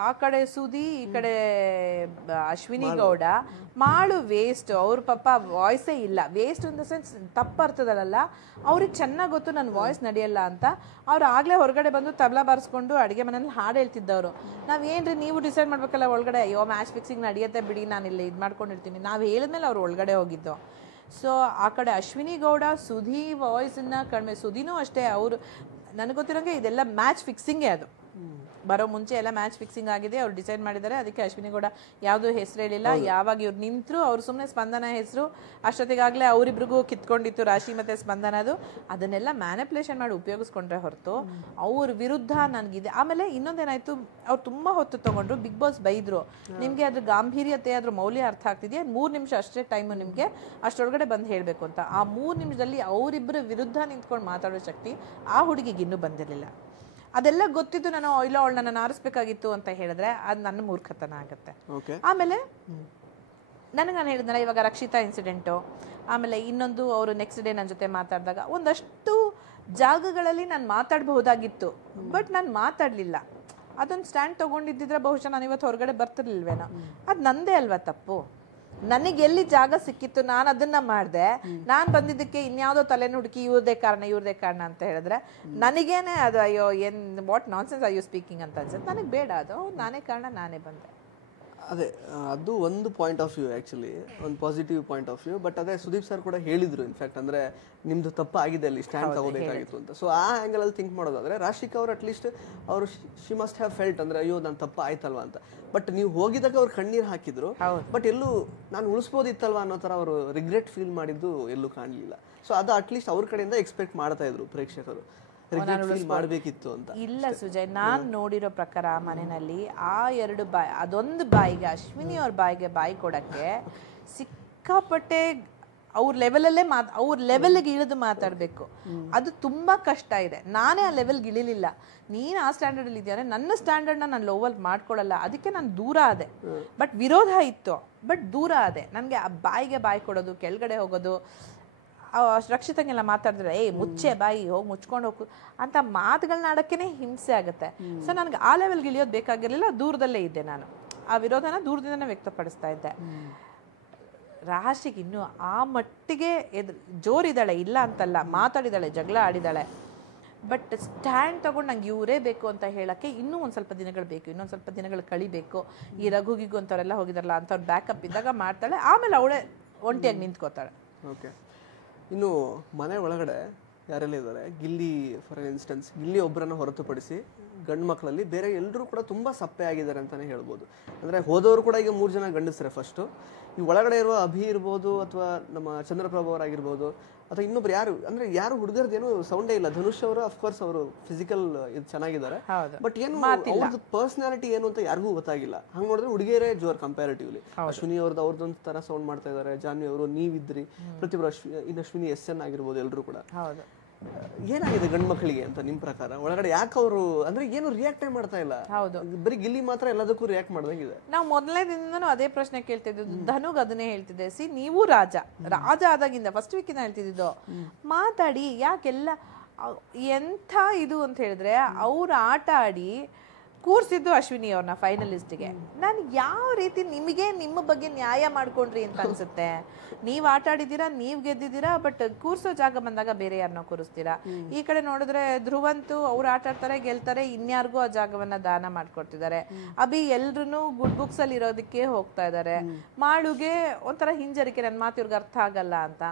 ಆ ಕಡೆ ಸುದಿ, ಈ ಕಡೆ ಅಶ್ವಿನಿ ಗೌಡ, ಮಾಡು ವೇಸ್ಟ್. ಅವ್ರ ಪಾಪ ವಾಯ್ಸೇ ಇಲ್ಲ. ವೇಸ್ಟ್ ಇನ್ ದ ಸೆನ್ಸ್ ತಪ್ಪರ್ತದಲ್ಲ, ಅವ್ರಿಗೆ ಚೆನ್ನಾಗಿ ಗೊತ್ತು ನನ್ನ ವಾಯ್ಸ್ ನಡೆಯಲ್ಲ ಅಂತ. ಅವ್ರು ಆಗಲೇ ಹೊರಗಡೆ ಬಂದು ತಬಲಾ ಬಾರಿಸ್ಕೊಂಡು ಅಡುಗೆ ಮನೇಲಿ ಹಾಡು ಹೇಳ್ತಿದ್ದವರು. ನಾವೇನ್ರಿ ನೀವು ಡಿಸೈಡ್ ಮಾಡ್ಬೇಕಲ್ಲ ಒಳಗಡೆ, ಅಯ್ಯೋ ಮ್ಯಾಚ್ ಫಿಕ್ಸಿಂಗ್ ನಡೆಯುತ್ತೆ ಬಿಡಿ, ನಾನು ಇಲ್ಲಿ ಇದು ಮಾಡ್ಕೊಂಡಿರ್ತೀನಿ, ನಾವು ಹೇಳಿದ್ಮೇಲೆ ಅವ್ರು ಒಳಗಡೆ ಹೋಗಿದ್ದು. ಸೊ ಆ ಕಡೆ ಅಶ್ವಿನಿ ಗೌಡ, ಸುಧಿ ವಾಯ್ಸನ್ನ ಕಡಿಮೆ, ಸುಧಿನೂ ಅಷ್ಟೇ. ಅವರು ನನಗೆ ಗೊತ್ತಿರೋಂಗೆ ಇದೆಲ್ಲ ಮ್ಯಾಚ್ ಫಿಕ್ಸಿಂಗೇ. ಅದು ಬರೋ ಮುಂಚೆ ಎಲ್ಲ ಮ್ಯಾಚ್ ಫಿಕ್ಸಿಂಗ್ ಆಗಿದೆ, ಅವ್ರು ಡಿಸೈಡ್ ಮಾಡಿದ್ದಾರೆ. ಅದಕ್ಕೆ ಅಶ್ವಿನಿ ಗೌಡ ಯಾವುದೂ ಹೆಸರು ಹೇಳಿಲ್ಲ. ಯಾವಾಗ ಇವ್ರು ನಿಂತರು, ಅವ್ರು ಸುಮ್ಮನೆ ಸ್ಪಂದನ ಹೆಸರು ಅಷ್ಟೊತ್ತಿಗಾಗಲೇ ಅವರಿಬ್ರಿಗೂ ಕಿತ್ಕೊಂಡಿತ್ತು, ರಾಶಿ ಮತ್ತು ಸ್ಪಂದನದು. ಅದನ್ನೆಲ್ಲ ಮ್ಯಾನಿಪ್ಯುಲೇಷನ್ ಮಾಡಿ ಉಪಯೋಗಿಸ್ಕೊಂಡ್ರೆ ಹೊರತು ಅವ್ರ ವಿರುದ್ಧ ನನಗಿದೆ. ಆಮೇಲೆ ಇನ್ನೊಂದೇನಾಯಿತು, ಅವ್ರು ತುಂಬ ಹೊತ್ತು ತೊಗೊಂಡ್ರು. ಬಿಗ್ ಬಾಸ್ ಬೈದರು, ನಿಮಗೆ ಅದ್ರ ಗಾಂಭೀರ್ಯತೆ, ಅದ್ರ ಮೌಲ್ಯ ಅರ್ಥ ಆಗ್ತಿದೆಯಾ, 3 ನಿಮಿಷ ಅಷ್ಟೇ ಟೈಮು ನಿಮಗೆ, ಅಷ್ಟೊಳಗಡೆ ಬಂದು ಹೇಳಬೇಕು ಅಂತ. ಆ 3 ನಿಮಿಷದಲ್ಲಿ ಅವರಿಬ್ಬರ ವಿರುದ್ಧ ನಿಂತ್ಕೊಂಡು ಮಾತಾಡೋ ಶಕ್ತಿ ಆ ಹುಡುಗಿಗೆ ಇನ್ನೂ ಬಂದಿರಲಿಲ್ಲ. ಅದೆಲ್ಲ ಗೊತ್ತಿದ್ದು ನಾನು ಇಲ್ಲ ಅವಳು ನನ್ನ ಆರಿಸ್ಬೇಕಾಗಿತ್ತು ಅಂತ ಹೇಳಿದ್ರೆ ಅದು ನನ್ನ ಮೂರ್ಖತನ ಆಗುತ್ತೆ. ಆಮೇಲೆ ನಾನು ಹೇಳಿದ್ನಲ್ಲ ಇವಾಗ ರಕ್ಷಿತಾ ಇನ್ಸಿಡೆಂಟು, ಆಮೇಲೆ ಇನ್ನೊಂದು ಅವರು ನೆಕ್ಸ್ಟ್ ಡೇ ನನ್ನ ಜೊತೆ ಮಾತಾಡಿದಾಗ ಒಂದಷ್ಟು ಜಾಗಗಳಲ್ಲಿ ನಾನು ಮಾತಾಡಬಹುದಾಗಿತ್ತು, ಬಟ್ ನಾನು ಮಾತಾಡಲಿಲ್ಲ. ಅದೊಂದು ಸ್ಟ್ಯಾಂಡ್ ತೊಗೊಂಡಿದ್ದಿದ್ರೆ ಬಹುಶಃ ನಾನು ಇವತ್ತು ಹೊರಗಡೆ ಬರ್ತಿರ್ಲಿಲ್ವೇನೋ. ಅದು ನಂದೇ ಅಲ್ವಾ ತಪ್ಪು. ನನಗೆ ಎಲ್ಲಿ ಜಾಗ ಸಿಕ್ಕಿತ್ತು ನಾನು ಅದನ್ನ ಮಾಡಿದೆ. ನಾನು ಬಂದಿದ್ದಕ್ಕೆ ಇನ್ಯಾವುದೋ ತಲೆನ ಹುಡುಕಿ ಇವ್ರದೇ ಕಾರಣ ಅಂತ ಹೇಳಿದ್ರೆ ನನಗೇನೆ ಅದು ಅಯ್ಯೋ ಏನ್ what nonsense are you speaking ಅಂತ ಅನ್ಸುತ್ತೆ. ನನಗೆ ಬೇಡ, ಅದು ನಾನೇ ಕಾರಣ, ನಾನೇ ಬಂದೆ. ಅದೇ ಅದು ಒಂದು ಪಾಯಿಂಟ್ ಆಫ್ ವ್ಯೂ, ಆ್ಯಕ್ಚುಲಿ ಒಂದು positive point of view. But ಅದೇ ಸುದೀಪ್ ಸರ್ ಕೂಡ ಹೇಳಿದ್ರು ಇನ್ಫ್ಯಾಕ್ಟ್, ಅಂದರೆ ನಿಮ್ಮದು ತಪ್ಪಾಗಿದೆ, ಅಲ್ಲಿ ಸ್ಟ್ಯಾಂಡ್ ತಗೋಬೇಕಾಗಿತ್ತು ಅಂತ. ಸೊ ಆ ಆ್ಯಂಗಲಲ್ಲಿ ಥಿಂಕ್ ಮಾಡೋದಾದರೆ ರಾಶಿಕಾ ಅವರು ಅಟ್ಲೀಸ್ಟ್ ಅವರು ಶಿ ಮಸ್ಟ್ ಹ್ಯಾವ್ ಫೆಲ್ಟ್, ಅಂದರೆ ಅಯ್ಯೋ ನಾನು ತಪ್ಪ ಆಯ್ತಲ್ವಾ ಅಂತ. ಬಟ್ ನೀವು ಹೋಗಿದಾಗ ಅವ್ರು ಕಣ್ಣೀರು ಹಾಕಿದ್ರು, ಬಟ್ ಎಲ್ಲೂ ನಾನು ಉಳಿಸ್ಬೋದಿತ್ತಲ್ವಾ ಅನ್ನೋ ಥರ ಅವರು ರಿಗ್ರೆಟ್ ಫೀಲ್ ಮಾಡಿದ್ದು ಎಲ್ಲೂ ಕಾಣಲಿಲ್ಲ. ಸೊ ಅದು ಅಟ್ಲೀಸ್ಟ್ ಅವ್ರ ಕಡೆಯಿಂದ ಎಕ್ಸ್ಪೆಕ್ಟ್ ಮಾಡ್ತಾ ಇದ್ರು ಪ್ರೇಕ್ಷಕರು, ಮಾಡಬೇಕಿತ್ತು ಅಂತ. ಇಲ್ಲ ಸುಜಯ್, ನಾನು ನೋಡಿರೋ ಪ್ರಕಾರ ಮನೆಯಲ್ಲಿ ಆ 2 ಬಾಯಿ, ಅದೊಂದು ಬಾಯಿಗೆ ಅಶ್ವಿನಿ ಅವ್ರ ಬಾಯಿಗೆ ಬಾಯಿ ಕೊಡಕ್ಕೆ ಸಿಕ್ಕಾಪಟ್ಟೆ ಅವ್ರ ಲೆವೆಲಲ್ಲೇ ಅವ್ರ ಲೆವೆಲ್ಗೆ ಇಳಿದು ಮಾತಾಡಬೇಕು. ಅದು ತುಂಬಾ ಕಷ್ಟ ಇದೆ. ನಾನೇ ಆ ಲೆವೆಲ್ಗೆ ಇಳಿಲಿಲ್ಲ. ನೀನು ಆ ಸ್ಟ್ಯಾಂಡರ್ಡಲ್ಲಿ ಇದೆಯಾ, ನನ್ನ ಸ್ಟ್ಯಾಂಡರ್ಡ್ನ ನಾನು ಲೋವಲ್ ಮಾಡ್ಕೊಳ್ಳಲ್ಲ, ಅದಕ್ಕೆ ನಾನು ದೂರ ಆದೆ. ಬಟ್ ವಿರೋಧ ಇತ್ತು, ಬಟ್ ದೂರ ಆದೆ. ನನಗೆ ಆ ಬಾಯಿಗೆ ಬಾಯಿ ಕೊಡೋದು, ಕೆಳಗಡೆ ಹೋಗೋದು, ರಕ್ಷಿತಂಗೆಲ್ಲ ಮಾತಾಡಿದ್ರೆ ಮುಚ್ಚೆ ಬಾಯಿ, ಹೋಗಿ ಮುಚ್ಕೊಂಡು ಹೋಗು ಅಂತ ಮಾತುಗಳನ್ನ ಆಡೋಕ್ಕೇ ಹಿಂಸೆ ಆಗುತ್ತೆ. ಸೊ ನನಗೆ ಆ ಲೆವೆಲ್ಗೆ ಇಳಿಯೋದು ಬೇಕಾಗಿರಲಿಲ್ಲ, ದೂರದಲ್ಲೇ ಇದ್ದೆ. ನಾನು ಆ ವಿರೋಧನ ದೂರದಿಂದನೇ ವ್ಯಕ್ತಪಡಿಸ್ತಾ ಇದ್ದೆ. ರಾಶಿಗೆ ಇನ್ನೂ ಆ ಮಟ್ಟಿಗೆ ಜೋರಿದ್ದಾಳೆ, ಇಲ್ಲ ಅಂತಲ್ಲ, ಮಾತಾಡಿದಾಳೆ, ಜಗಳ ಆಡಿದಾಳೆ. ಬಟ್ ಸ್ಟ್ಯಾಂಡ್ ತಗೊಂಡು ನಂಗೆ ಇವರೇ ಬೇಕು ಅಂತ ಹೇಳಕ್ಕೆ ಇನ್ನೂ ಒಂದು ಸ್ವಲ್ಪ ದಿನಗಳು ಬೇಕು, ಇನ್ನೊಂದು ಸ್ವಲ್ಪ ದಿನಗಳು ಕಳಿಬೇಕು. ಈ ರಘುಗಿಗು ಅಂತವರೆಲ್ಲ ಹೋಗಿದಾರಲ್ಲ ಅಂಥವ್ರು ಬ್ಯಾಕಪ್ ಇದ್ದಾಗ ಮಾಡ್ತಾಳೆ, ಆಮೇಲೆ ಅವಳೇ ಒಂಟಿಯಾಗಿ ನಿಂತ್ಕೋತಾಳೆ. ಓಕೆ, ಇನ್ನು ಮನೆ ಒಳಗಡೆ ಯಾರೆಲ್ಲ ಇದ್ದಾರೆ, ಗಿಲ್ಲಿ ಫಾರ್ ಇನ್ಸ್ಟೆನ್ಸ್, ಗಿಲ್ಲಿ ಒಬ್ಬರನ್ನ ಹೊರತುಪಡಿಸಿ ಗಂಡು ಮಕ್ಕಳಲ್ಲಿ ಬೇರೆ ಎಲ್ಲರೂ ಕೂಡ ತುಂಬ ಸಪ್ಪೆ ಆಗಿದ್ದಾರೆ ಅಂತಲೇ ಹೇಳ್ಬೋದು. ಅಂದರೆ ಹೋದವರು ಕೂಡ ಈಗ 3 ಜನ ಗಂಡಸ್ರೆ. ಫಸ್ಟು ಈ ಒಳಗಡೆ ಇರುವ ಅಭಿ ಇರ್ಬೋದು, ಅಥವಾ ನಮ್ಮ ಚಂದ್ರಪ್ರಭು ಅವರಾಗಿರ್ಬೋದು, ಅಥವಾ ಇನ್ನೊಬ್ರು ಯಾರು ಯಾರು ಹುಡುಗರದೇನು ಸೌಂಡೇ ಇಲ್ಲ. ಧನುಷ್ ಅವರು ಅಫ್ಕೋರ್ಸ್ ಅವರು ಫಿಸಿಕಲ್ ಇದು ಚೆನ್ನಾಗಿದ್ದಾರೆ, ಬಟ್ ಏನು ಅವ್ರದ್ದು ಪರ್ಸನಾಲಿಟಿ ಏನು ಅಂತ ಯಾರಿಗೂ ಗೊತ್ತಾಗಿಲ್ಲ. ಹಂಗೆ ನೋಡಿದ್ರೆ ಹುಡುಗಿಯರೇ ಜೋರ್ ಕಂಪ್ಯಾರಿಟಿವ್ಲಿ. ಅಶ್ವಿನಿ ಅವ್ರದ್ದೊಂದು ತರ ಸೌಂಡ್ ಮಾಡ್ತಾ ಇದ್ದಾರೆ, ಜಾನ್ವಿ ಅವರು, ನೀವಿದ್ರಿ, ಪ್ರತಿಯೊಬ್ಬರು ಇನ್ನು ಅಶ್ವಿನಿ SN ಆಗಿರ್ಬೋದು, ಎಲ್ಲರೂ ಕೂಡ. ಏನಾಗಿದೆ ಗಂಡು ಮಕ್ಕಳಿಗೆ ಅಂತ ನಿಮ್ಮ ಪ್ರಕಾರ? ಒಳಗಡೆ ಯಾಕೆ ಅವರು ಅಂದ್ರೆ ಏನು ರಿಯಾಕ್ಟೇ ಮಾಡ್ತಾ ಇಲ್ಲ? ಬರೀ ಗಿಲ್ಲಿ ಮಾತ್ರ ಎಲ್ಲದಕ್ಕೂ ರಿಯಾಕ್ಟ್ ಮಾಡ್ದಂಗಿದೆ. ನಾವು ಮೊದಲನೇ ದಿನದೂ ಅದೇ ಪ್ರಶ್ನೆ ಕೇಳ್ತಿದ್ದು, ಧನುಗ್ ಅದನ್ನೇ ಹೇಳ್ತಿದ್ದೆ. ನೀವು ರಾಜ ಆದಾಗಿಂದ ಫಸ್ಟ್ ವೀಕಿಂದ ಹೇಳ್ತಿದ್ದು, ಮಾತಾಡಿ, ಯಾಕೆಲ್ಲ ಎಂಥ ಇದು ಅಂತ ಹೇಳಿದ್ರೆ, ಅವ್ರು ಆಟ ಆಡಿ ಕೂರ್ಸಿದ್ದು ಅಶ್ವಿನಿ ಅವ್ರನ್ನ ಫೈನಲಿಸ್ಟ್ಗೆ. ನಾನು ಯಾವ ರೀತಿ ನಿಮಗೆ ನಿಮ್ಮ ಬಗ್ಗೆ ನ್ಯಾಯ ಮಾಡ್ಕೊಂಡ್ರಿ ಅಂತ ಅನ್ಸುತ್ತೆ. ನೀವ್ ಆಟ ಆಡಿದ್ದೀರಾ, ನೀವ್ ಗೆದ್ದಿದ್ದೀರಾ, ಬಟ್ ಕೂರ್ಸೋ ಜಾಗ ಬಂದಾಗ ಬೇರೆ ಯಾರನ್ನ ಕೂರಿಸ್ತೀರಾ. ಈ ಕಡೆ ನೋಡಿದ್ರೆ ಧ್ರುವಂತು ಅವ್ರು ಆಟ ಆಡ್ತಾರೆ, ಗೆಲ್ತಾರೆ, ಇನ್ಯಾರಿಗೂ ಆ ಜಾಗವನ್ನ ದಾನ ಮಾಡ್ಕೊಡ್ತಿದ್ದಾರೆ. ಅಭಿ ಎಲ್ರು ಗುಡ್ ಬುಕ್ಸ್ ಅಲ್ಲಿ ಇರೋದಕ್ಕೆ ಹೋಗ್ತಾ ಇದ್ದಾರೆ. ಮಾಳುಗೆ ಒಂಥರ ಹಿಂಜರಿಕೆ, ನನ್ನ ಮಾತು ಇವ್ರಿಗೆ ಅರ್ಥ ಆಗಲ್ಲ ಅಂತ.